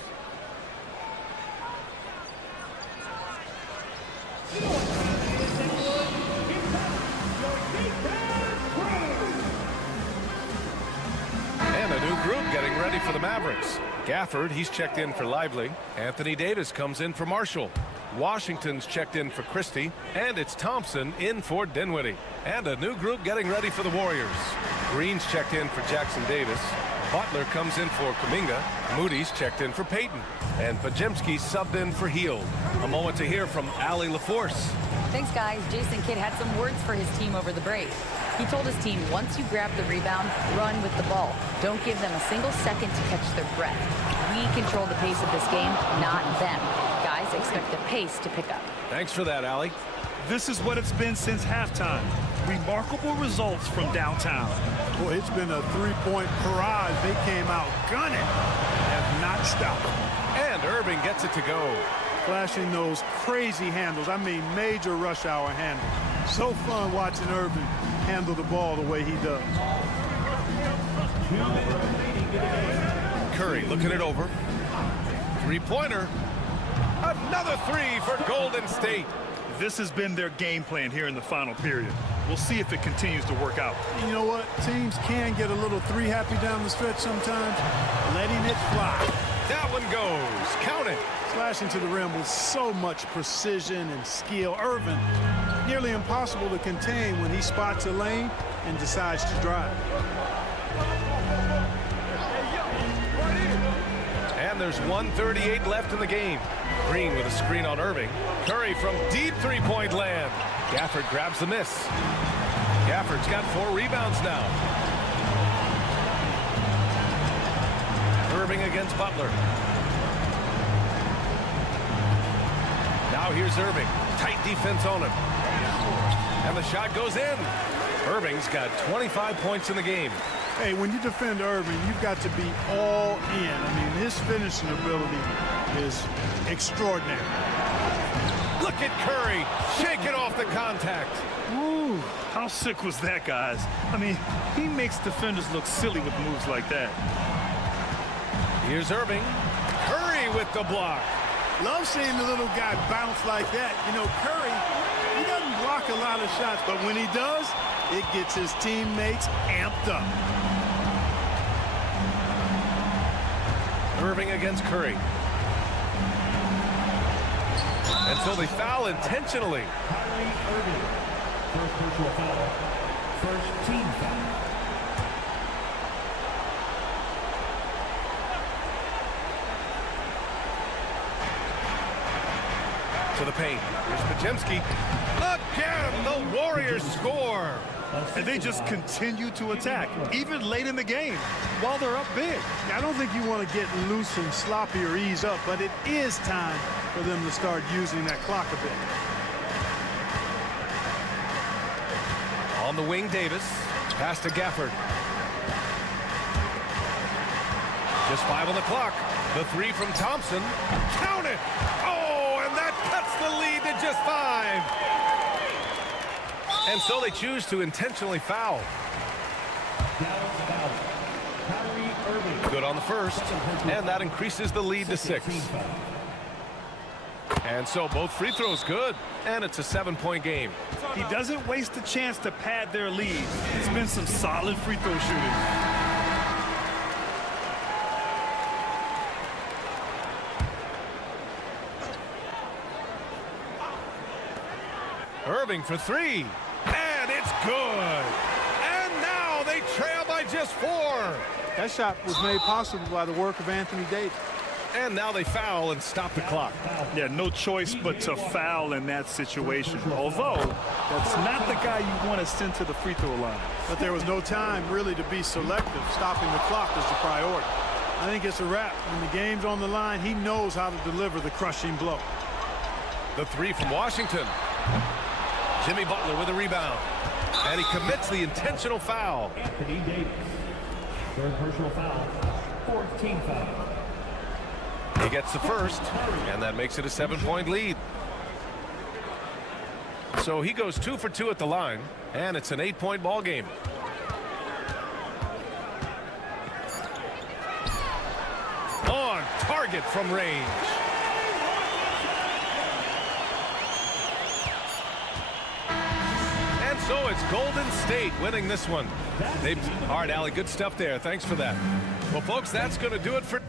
And a new group getting ready for the Mavericks. Gafford, he's checked in for Lively. Anthony Davis comes in for Marshall. Washington's checked in for Christie. And it's Thompson in for Dinwiddie. And a new group getting ready for the Warriors. Green's checked in for Jackson Davis. Butler comes in for Kuminga. Moody's checked in for Payton. And Pajemski subbed in for Hield. A moment to hear from Allie LaForce. Thanks, guys. Jason Kidd had some words for his team over the break. He told his team, once you grab the rebound, run with the ball. Don't give them a single second to catch their breath. We control the pace of this game, not them. Guys, expect the pace to pick up. Thanks for that, Allie. This is what it's been since halftime. Remarkable results from downtown. Boy, it's been a three-point barrage. They came out gunning. Have not stopped. And Irving gets it to go. Flashing those crazy handles. I mean, major rush hour handles. So fun watching Irving handle the ball the way he does. Curry looking it over. Three-pointer. Another 3 for Golden State. This has been their game plan here in the final period. We'll see if it continues to work out. You know what? Teams can get a little three-happy down the stretch sometimes. Letting it fly. That one goes. Count it. Slashing to the rim with so much precision and skill. Irving, nearly impossible to contain when he spots a lane and decides to drive. And there's 1:38 left in the game. Green with a screen on Irving. Curry from deep three-point land. Gafford grabs the miss. Gafford's got 4 rebounds now. Irving against Butler. Now here's Irving. Tight defense on him. And the shot goes in. Irving's got 25 points in the game. Hey, when you defend Irving, you've got to be all in. I mean, his finishing ability is extraordinary. Look at Curry shaking off the contact. Ooh, how sick was that, guys? I mean, he makes defenders look silly with moves like that. Here's Irving. Curry with the block. Love seeing the little guy bounce like that. You know, Curry, he doesn't block a lot of shots, but when he does, it gets his teammates amped up. Irving against Curry. And so they foul intentionally. Irving, first personal foul, first team foul. To the paint. Here's Pajemski. Again, the Warriors score. And they just continue to attack, even late in the game, while they're up big. I don't think you want to get loose and sloppy or ease up, but it is time for them to start using that clock a bit. On the wing, Davis. Pass to Gafford. Just 5 on the clock. The 3 from Thompson. Count it! Oh, and that cuts the lead to just 5. And so they choose to intentionally foul. Good on the first, and that increases the lead to 6. And so both free throws good, and it's a 7-point game. He doesn't waste a chance to pad their lead. It's been some solid free throw shooting. Irving for 3, and it's good. And now they trail by just 4. That shot was made possible by the work of Anthony Davis. And now they foul and stop the clock. Yeah, no choice but to foul in that situation. Although, that's not the guy you want to send to the free throw line. But there was no time really to be selective. Stopping the clock was the priority. I think it's a wrap. When the game's on the line, he knows how to deliver the crushing blow. The 3 from Washington. Jimmy Butler with a rebound. And he commits the intentional foul. Anthony Davis. Third personal foul. 14 foul. He gets the first, and that makes it a 7-point lead. So he goes 2 for 2 at the line, and it's an 8-point ball game. On target from range. And so it's Golden State winning this one. All right, Allie, good stuff there. Thanks for that. Well, folks, that's going to do it for...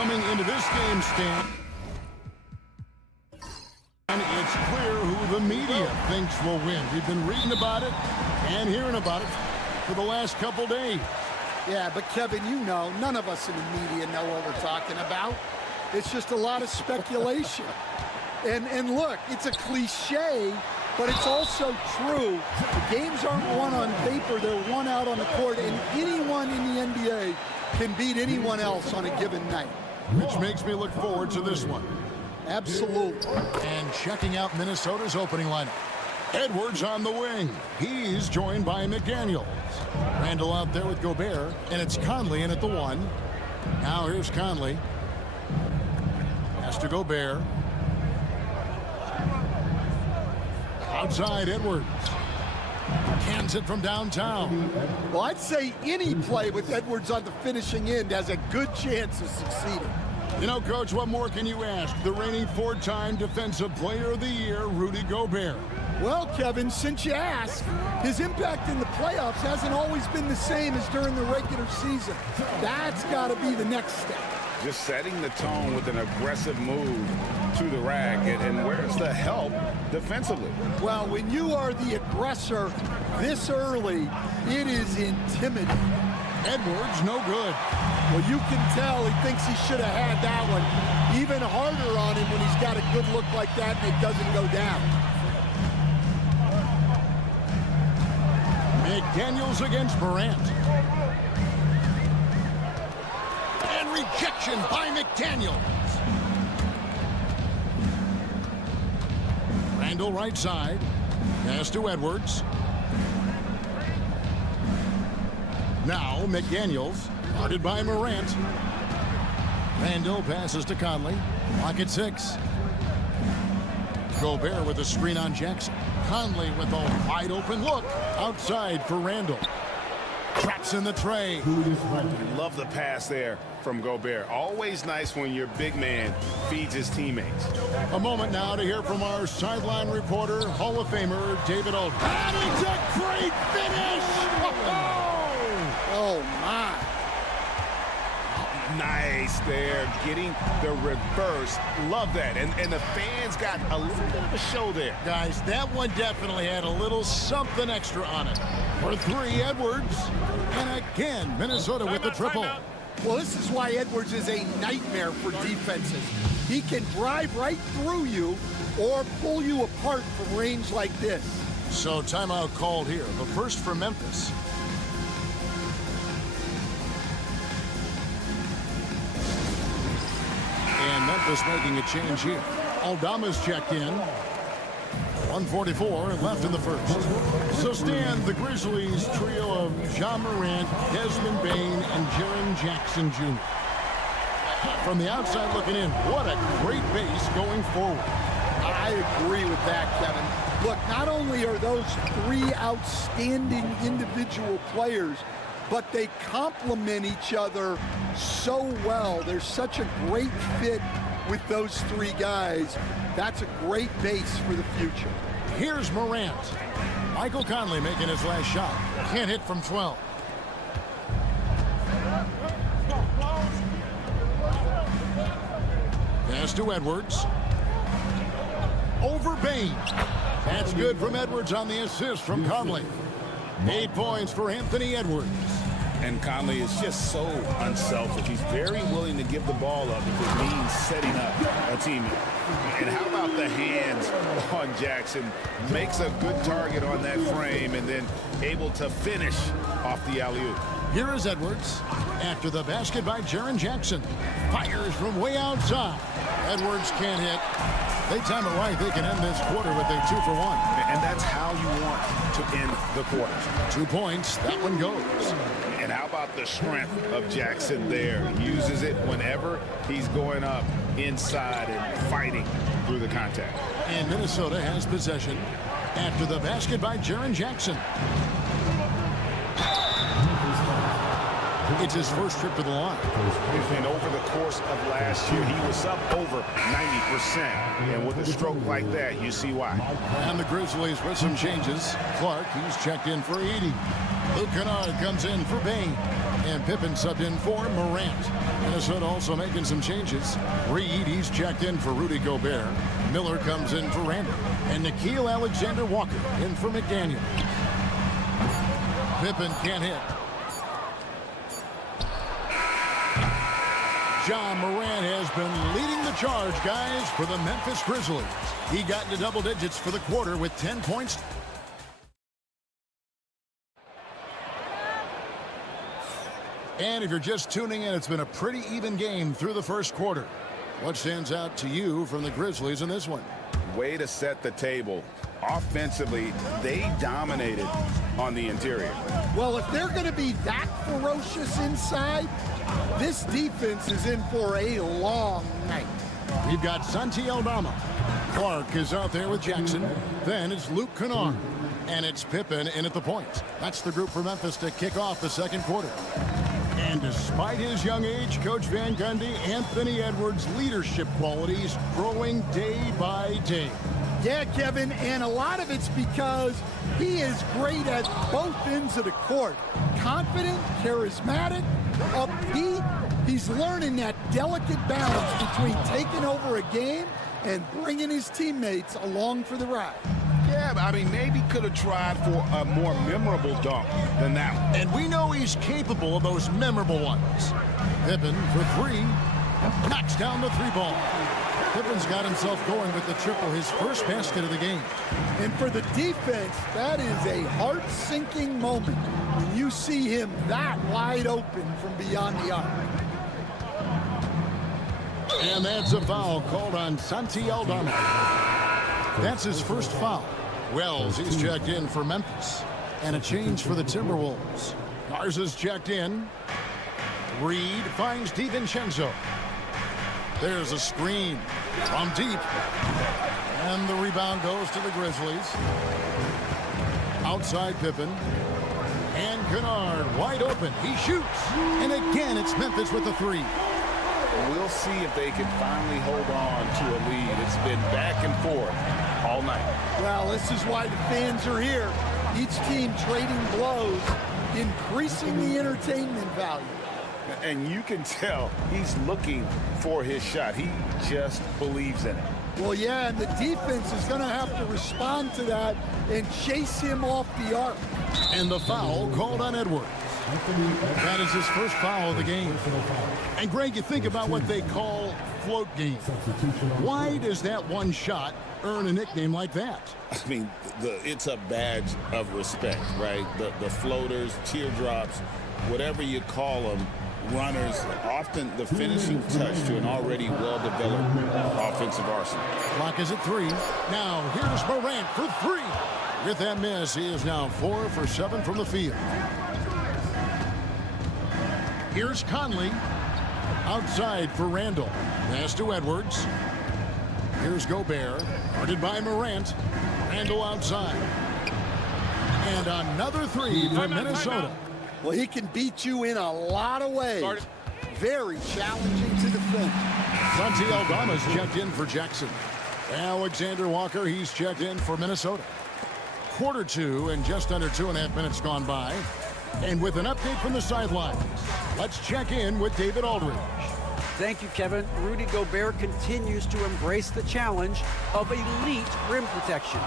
Coming into this game, Stan, and it's clear who the media thinks will win. We've been reading about it and hearing about it for the last couple days. Yeah, but Kevin, you know, none of us in the media know what we're talking about. It's just a lot of speculation. And look, it's a cliche, but it's also true. The games aren't won on paper, they're won out on the court, and anyone in the NBA can beat anyone else on a given night. Which makes me look forward to this one. Absolutely. And checking out Minnesota's opening lineup. Edwards on the wing. He's joined by McDaniels. Randall out there with Gobert, and it's Conley in at the 1. Now here's Conley. Pass to Gobert. Outside Edwards. Cans it from downtown. Well, I'd say any play with Edwards on the finishing end has a good chance of succeeding. You know, Coach, what more can you ask? The reigning 4-time Defensive Player of the Year, Rudy Gobert. Well, Kevin, since you asked, his impact in the playoffs hasn't always been the same as during the regular season. That's got to be the next step. Just setting the tone with an aggressive move to the rack. And where's the help defensively? Well, when you are the aggressor this early, it is intimidating. Edwards, no good. Well, you can tell he thinks he should have had that one. Even harder on him when he's got a good look like that and it doesn't go down. McDaniels against Morant. And rejection by McDaniels. Randall right side. Pass to Edwards. Now McDaniels, guarded by Morant. Randall passes to Conley. Clock at 6. Gobert with a screen on Jackson. Conley with a wide open look. Outside for Randall. Traps in the tray. Love the pass there from Gobert. Always nice when your big man feeds his teammates. A moment now to hear from our sideline reporter, Hall of Famer David Aldridge. And it's a great finish! Oh, my. Nice there, getting the reverse. Love that. And the fans got a little bit of a show there. Guys, that one definitely had a little something extra on it. For 3, Edwards. And again, Minnesota with the triple. Well, this is why Edwards is a nightmare for defenses. He can drive right through you or pull you apart from range like this. So timeout called here. The first for Memphis. And Memphis making a change here. Aldama's checked in. 1:44 left in the first. So stand the Grizzlies trio of Ja Morant, Desmond Bane, and Jaren Jackson Jr. From the outside looking in, what a great base going forward. I agree with that, Kevin. Look, not only are those three outstanding individual players, but they complement each other so well. There's such a great fit with those three guys. That's a great base for the future. Here's Morant. Michael Conley making his last shot. Can't hit from 12. Pass to Edwards. Over Bane. That's good from Edwards on the assist from Conley. 8 points for Anthony Edwards. And Conley is just so unselfish. He's very willing to give the ball up if it means setting up a teammate. And how about the hands on Jackson? Makes a good target on that frame and then able to finish off the alley-oop. Here is Edwards. After the basket by Jaren Jackson. Fires from way outside. Edwards can't hit. They time it right. They can end this quarter with a 2 for 1. And that's how you want to end the quarter. 2 points. That one goes. And how about the strength of Jackson there? Uses it whenever he's going up inside and fighting through the contact. And Minnesota has possession after the basket by Jaren Jackson. It's his first trip to the line. And over the course of last year, he was up over 90%. And with a stroke like that, you see why. And the Grizzlies with some changes. Clark, he's checked in for 80. Luke Kennard comes in for Bane. And Pippen subbed in for Morant. Minnesota also making some changes. Reed, he's checked in for Rudy Gobert. Miller comes in for Randall. And Nickeil Alexander-Walker in for McDaniel. Pippen can't hit. Ja Morant has been leading the charge, guys, for the Memphis Grizzlies. He got into double digits for the quarter with 10 points. And if you're just tuning in, it's been a pretty even game through the first quarter. What stands out to you from the Grizzlies in this one? Way to set the table. Offensively, they dominated on the interior. Well, if they're going to be that ferocious inside, this defense is in for a long night. We've got Santi Aldama. Clark is out there with Jackson. Then it's Luke Kennard. And it's Pippen in at the point. That's the group for Memphis to kick off the second quarter. And despite his young age, Coach Van Gundy, Anthony Edwards' leadership qualities growing day by day. Yeah, Kevin, and a lot of it's because he is great at both ends of the court. Confident, charismatic, upbeat. He's learning that delicate balance between taking over a game and bringing his teammates along for the ride. Yeah, but I mean, maybe could have tried for a more memorable dunk than that one. And we know he's capable of those memorable ones. Pippen for 3. Knocks down the 3 ball. Pippen's got himself going with the triple, his first basket of the game. And for the defense, that is a heart-sinking moment when you see him that wide open from beyond the arc. And that's a foul called on Santi Aldama. That's his first foul. Wells, he's checked in for Memphis. And a change for the Timberwolves. Garza's checked in. Reed finds DiVincenzo. There's a screen from deep. And the rebound goes to the Grizzlies. Outside Pippen. And Kennard wide open. He shoots. And again, it's Memphis with the 3. We'll see if they can finally hold on to a lead. It's been back and forth all night. Well, this is why the fans are here. Each team trading blows, increasing the entertainment value. And you can tell he's looking for his shot. He just believes in it. Well, yeah, and the defense is going to have to respond to that and chase him off the arc. And the foul called on Edwards. That is his first foul of the game. And Greg, you think about what they call float game. Why does that one shot earn a nickname like that? I mean, it's a badge of respect, right? The floaters, teardrops, whatever you call them, runners, often the finishing touch to an already well-developed offensive arsenal. Clock is at 3. Now, here's Morant for 3. With that miss, he is now 4 for 7 from the field. Here's Conley. Outside for Randall. Pass to Edwards. Here's Gobert. Guarded by Morant. Randall outside. And another 3 for Minnesota. Well, he can beat you in a lot of ways. Very challenging to defend. Santi Aldama's checked in for Jackson. Alexander Walker, he's checked in for Minnesota. Quarter 2 and just under 2.5 minutes gone by. And with an update from the sidelines, let's check in with David Aldridge. Thank you, Kevin. Rudy Gobert continues to embrace the challenge of elite rim protection.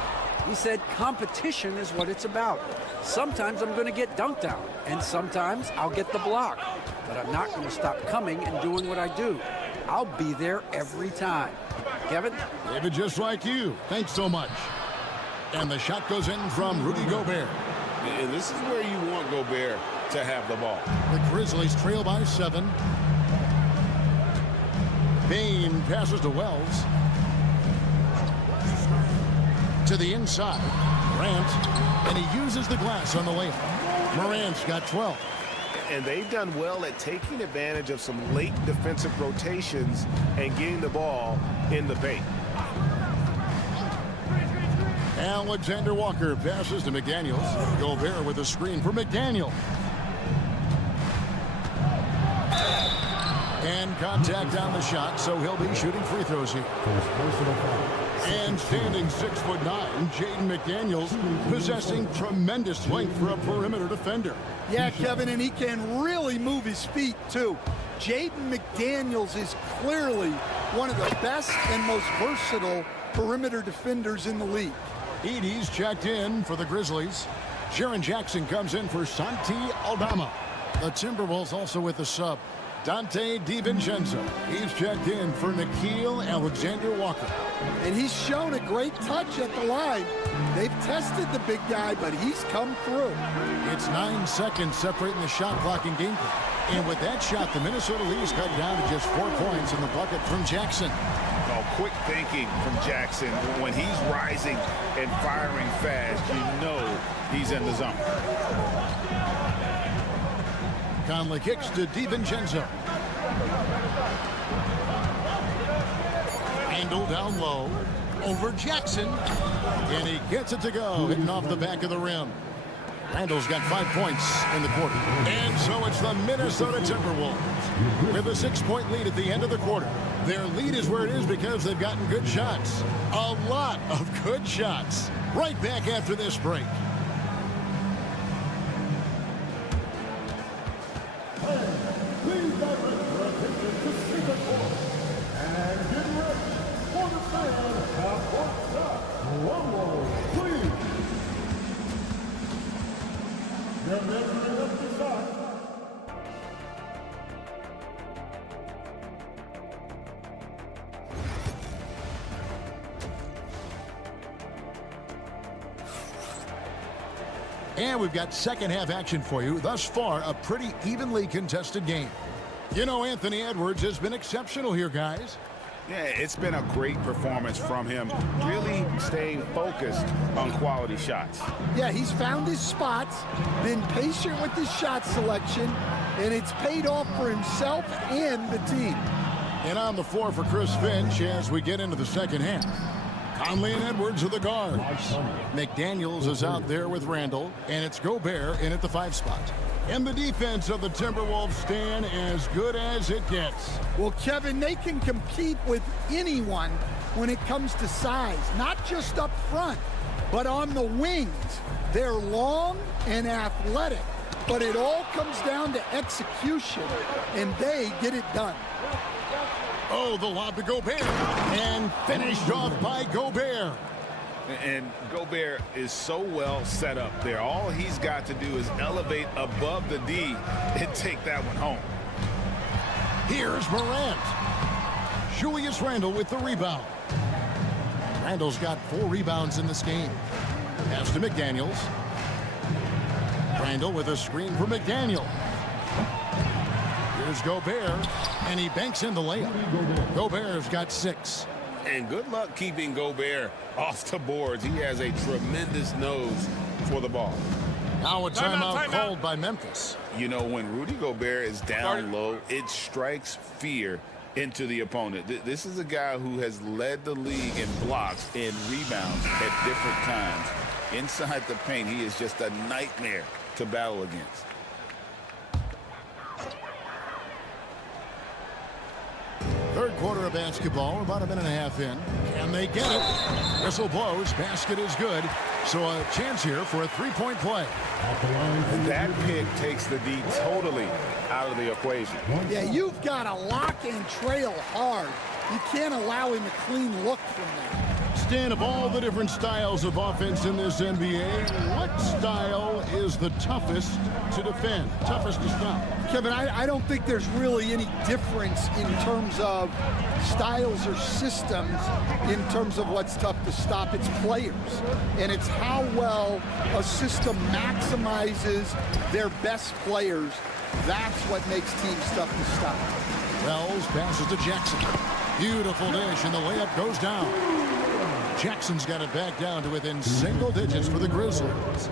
He said competition is what it's about. Sometimes I'm going to get dunked out, and sometimes I'll get the block. But I'm not going to stop coming and doing what I do. I'll be there every time. Kevin? David, just like you. Thanks so much. And the shot goes in from Rudy Gobert. And this is where you want Gobert to have the ball. The Grizzlies trail by 7. Bain passes to Wells. To the inside. Morant. And he uses the glass on the layup. Morant's got 12. And they've done well at taking advantage of some late defensive rotations and getting the ball in the paint. Alexander Walker passes to McDaniels. Gobert with a screen for McDaniel. And contact on the shot, so he'll be shooting free throws here. And standing 6'9", Jaden McDaniels, possessing tremendous length for a perimeter defender. Yeah, Kevin, and he can really move his feet, too. Jaden McDaniels is clearly one of the best and most versatile perimeter defenders in the league. Edey's checked in for the Grizzlies. Jaren Jackson comes in for Santi Aldama. The Timberwolves also with the sub. Dante DiVincenzo. He's checked in for Nickeil Alexander-Walker. And he's shown a great touch at the line. They've tested the big guy, but he's come through. It's 9 seconds separating the shot clock and game clock. And with that shot, the Minnesota Leafs cut down to just 4 points in the bucket from Jackson. Oh, quick thinking from Jackson. When he's rising and firing fast, you know he's in the zone. Conley kicks to DiVincenzo. Handle down low. Over Jackson. And he gets it to go. Hitting off the back of the rim. Randall's got 5 points in the quarter. And so it's the Minnesota Timberwolves with a 6-point lead at the end of the quarter. Their lead is where it is because they've gotten good shots. A lot of good shots. Right back after this break. And we've got second half action for you. Thus far, a pretty evenly contested game. You know, Anthony Edwards has been exceptional here, guys. Yeah, it's been a great performance from him, really staying focused on quality shots. Yeah, he's found his spots, been patient with his shot selection, and it's paid off for himself and the team. And on the floor for Chris Finch as we get into the second half. Conley and Edwards are the guards. McDaniels is out there with Randall, and it's Gobert in at the 5 spot. And the defense of the Timberwolves stand as good as it gets. Well, Kevin, they can compete with anyone when it comes to size, not just up front, but on the wings. They're long and athletic, but it all comes down to execution, and they get it done. Oh, the lob to Gobert, and finished off by Gobert. And Gobert is so well set up there. All he's got to do is elevate above the D and take that one home. Here's Morant. Julius Randle with the rebound. Randle's got 4 rebounds in this game. Pass to McDaniels. Randle with a screen for McDaniel. Here's Gobert, and he banks in the layup. Gobert's got 6. And good luck keeping Gobert off the boards. He has a tremendous nose for the ball. Now a timeout called by Memphis. You know, when Rudy Gobert is down low, it strikes fear into the opponent. This is a guy who has led the league in blocks and rebounds at different times. Inside the paint, he is just a nightmare to battle against. Third quarter of basketball, about a minute and a half in. Can they get it? Whistle blows. Basket is good. So a chance here for a three-point play. That pick takes the D totally out of the equation. Yeah, you've got to lock and trail hard. You can't allow him a clean look from that. Stan, of all the different styles of offense in this NBA, what style is the toughest to defend, toughest to stop? Kevin, I don't think there's really any difference in terms of styles or systems in terms of what's tough to stop. It's players, and it's how well a system maximizes their best players. That's what makes teams tough to stop. Wells passes to Jackson. Beautiful dish, and the layup goes down. Jackson's got it back down to within single digits for the Grizzlies.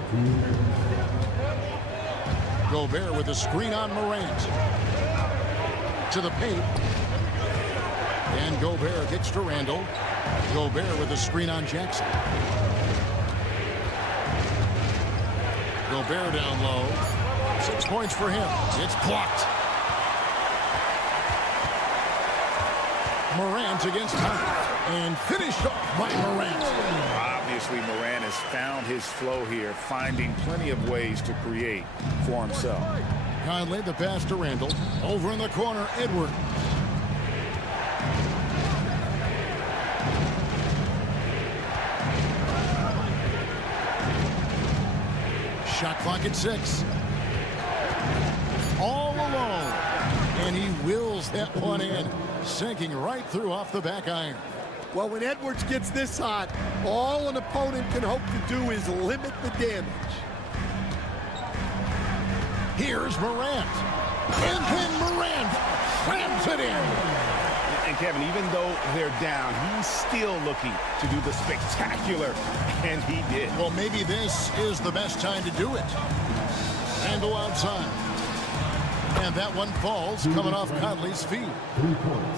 Gobert with a screen on Morant. To the paint. And Gobert kicks to Randle. Gobert with a screen on Jackson. Gobert down low. 6 points for him. It's blocked. Morant against Hunt. And finished off by Morant. Obviously, Morant has found his flow here, finding plenty of ways to create for himself. Conley, the pass to Randle. Over in the corner, Edwards. Shot clock at 6. All alone. And he wills that one in, sinking right through off the back iron. Well, when Edwards gets this hot, all an opponent can hope to do is limit the damage. Here's Morant. And then Morant slams it in. And Kevin, even though they're down, he's still looking to do the spectacular, and he did. Well, maybe this is the best time to do it. Randle outside. And that one falls, coming off Conley's feet.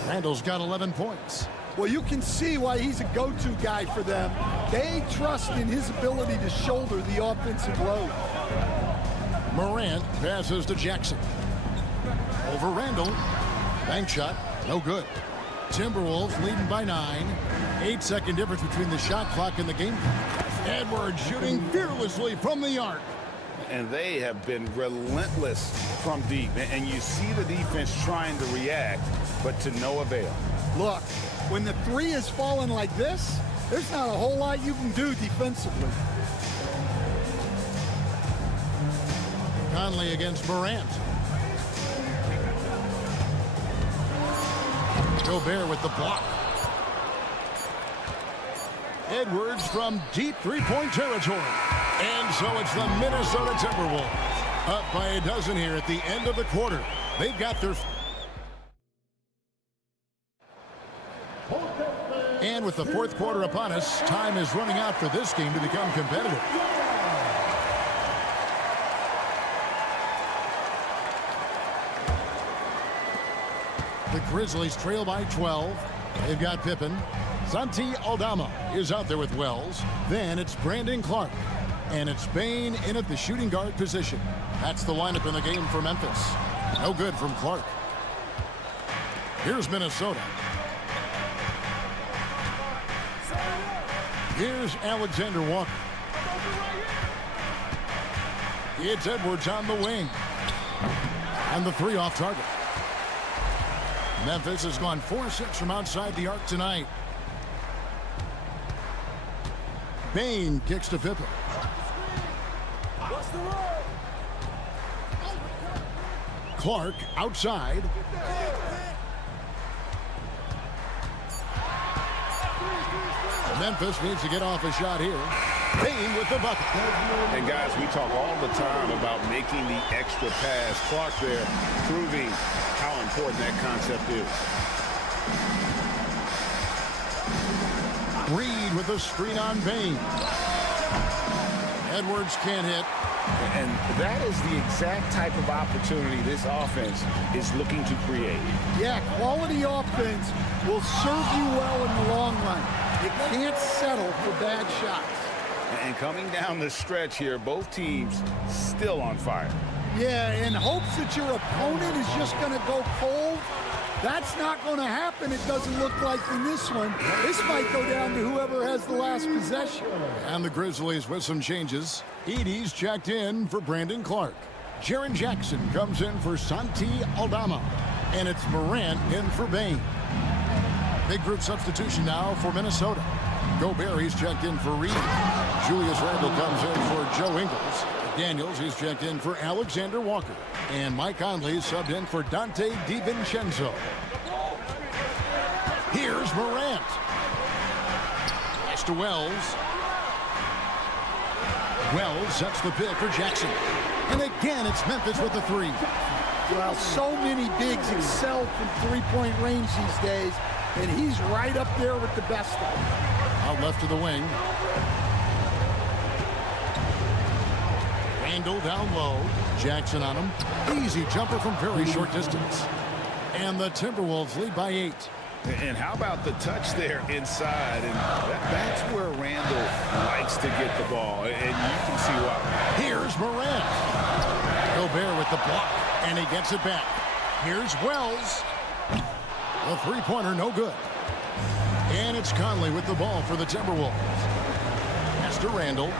Randle's got 11 points. Well, you can see why he's a go-to guy for them. They trust in his ability to shoulder the offensive load. Morant passes to Jackson. Over Randle. Bank shot, no good. Timberwolves leading by 9. 8-second difference between the shot clock and the game clock. Edwards shooting fearlessly from the arc. And they have been relentless from deep. And you see the defense trying to react, but to no avail. Look, when the three is falling like this, there's not a whole lot you can do defensively. Conley against Morant. Gobert with the block. Edwards from deep three-point territory. And so it's the Minnesota Timberwolves up by a dozen here at the end of the quarter. They've got their... And with the fourth quarter upon us, time is running out for this game to become competitive. The Grizzlies trail by 12. They've got Pippen. Santi Aldama is out there with Wells. Then it's Brandon Clark. And it's Bane in at the shooting guard position. That's the lineup in the game for Memphis. No good from Clark. Here's Minnesota. Here's Alexander Walker. It's Edwards on the wing. And the three off target. Memphis has gone 4-6 from outside the arc tonight. Bain kicks to Pippen. Clark outside. Memphis needs to get off a shot here. Bain with the bucket. And guys, we talk all the time about making the extra pass. Clark there proving how important that concept is. Reed with a screen on Bain. Edwards can't hit. And that is the exact type of opportunity this offense is looking to create. Yeah, quality offense will serve you well in the long run. You can't settle for bad shots. And coming down the stretch here, both teams still on fire. Yeah, in hopes that your opponent is just going to go cold. That's not going to happen, it doesn't look like in this one. This might go down to whoever has the last possession. And the Grizzlies with some changes. Edey's checked in for Brandon Clark. Jaren Jackson comes in for Santi Aldama. And it's Morant in for Bain. Big group substitution now for Minnesota. Gobert, he's checked in for Reed. Julius Randle comes in for Joe Ingles. Daniels, he's checked in for Alexander Walker. And Mike Conley subbed in for Dante DiVincenzo. Here's Morant. Pass to Wells. Wells sets the pick for Jackson. And again, it's Memphis with the three. Well, so many bigs excel from three-point range these days, and he's right up there with the best of them. Out left to the wing. Randle down low. Jackson on him. Easy jumper from very short distance. And the Timberwolves lead by 8. And how about the touch there inside? And that's where Randle likes to get the ball. And you can see why. Here's Morant. Gobert with the block. And he gets it back. Here's Wells. The three-pointer, no good. And it's Conley with the ball for the Timberwolves. Pass to Randle.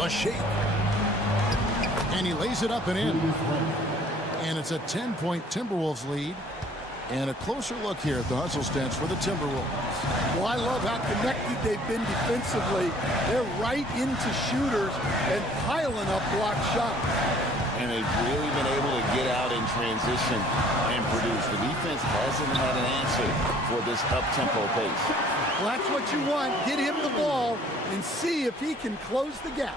A shake. And he lays it up and in. And it's a 10-point Timberwolves lead. And a closer look here at the hustle stance for the Timberwolves. Well, I love how connected they've been defensively. They're right into shooters and piling up block shots. And they've really been able to get out in transition and produce. The defense hasn't had an answer for this up-tempo pace. Well, that's what you want. Get him the ball and see if he can close the gap.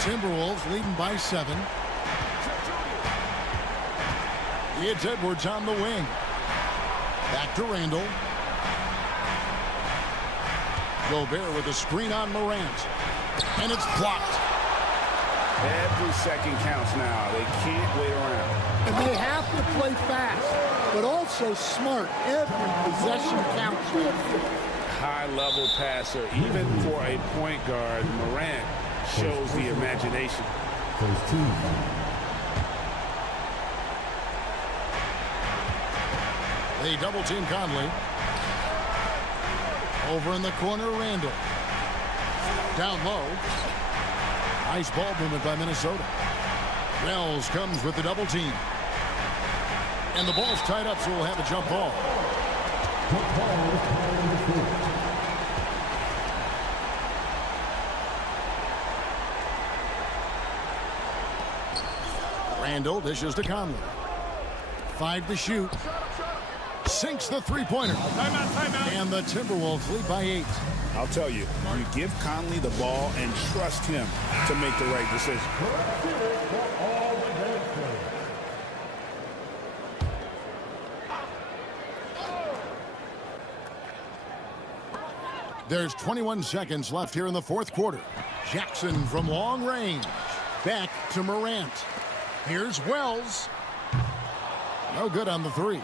Timberwolves leading by 7. It's Edwards on the wing. Back to Randle. Gobert with a screen on Morant. And it's blocked. Every second counts now. They can't wait around. And they have to play fast, but also smart. Every possession counts. High-level passer. Even for a point guard, Morant shows the imagination. They double-team Conley. Over in the corner, Randle. Down low. Nice ball movement by Minnesota. Wells comes with the double team. And the ball's tied up, so we'll have a jump ball. Randle dishes to Conley. 5 to shoot. Sinks the three-pointer. Timeout. And the Timberwolves lead by 8. I'll tell you, you give Conley the ball and trust him to make the right decision. There's 21 seconds left here in the fourth quarter. Jackson from long range. Back to Morant. Here's Wells. No good on the three.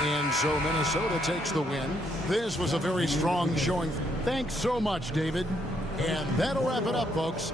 And so Minnesota takes the win. This was a very strong showing. Thanks so much, David. And that'll wrap it up, folks.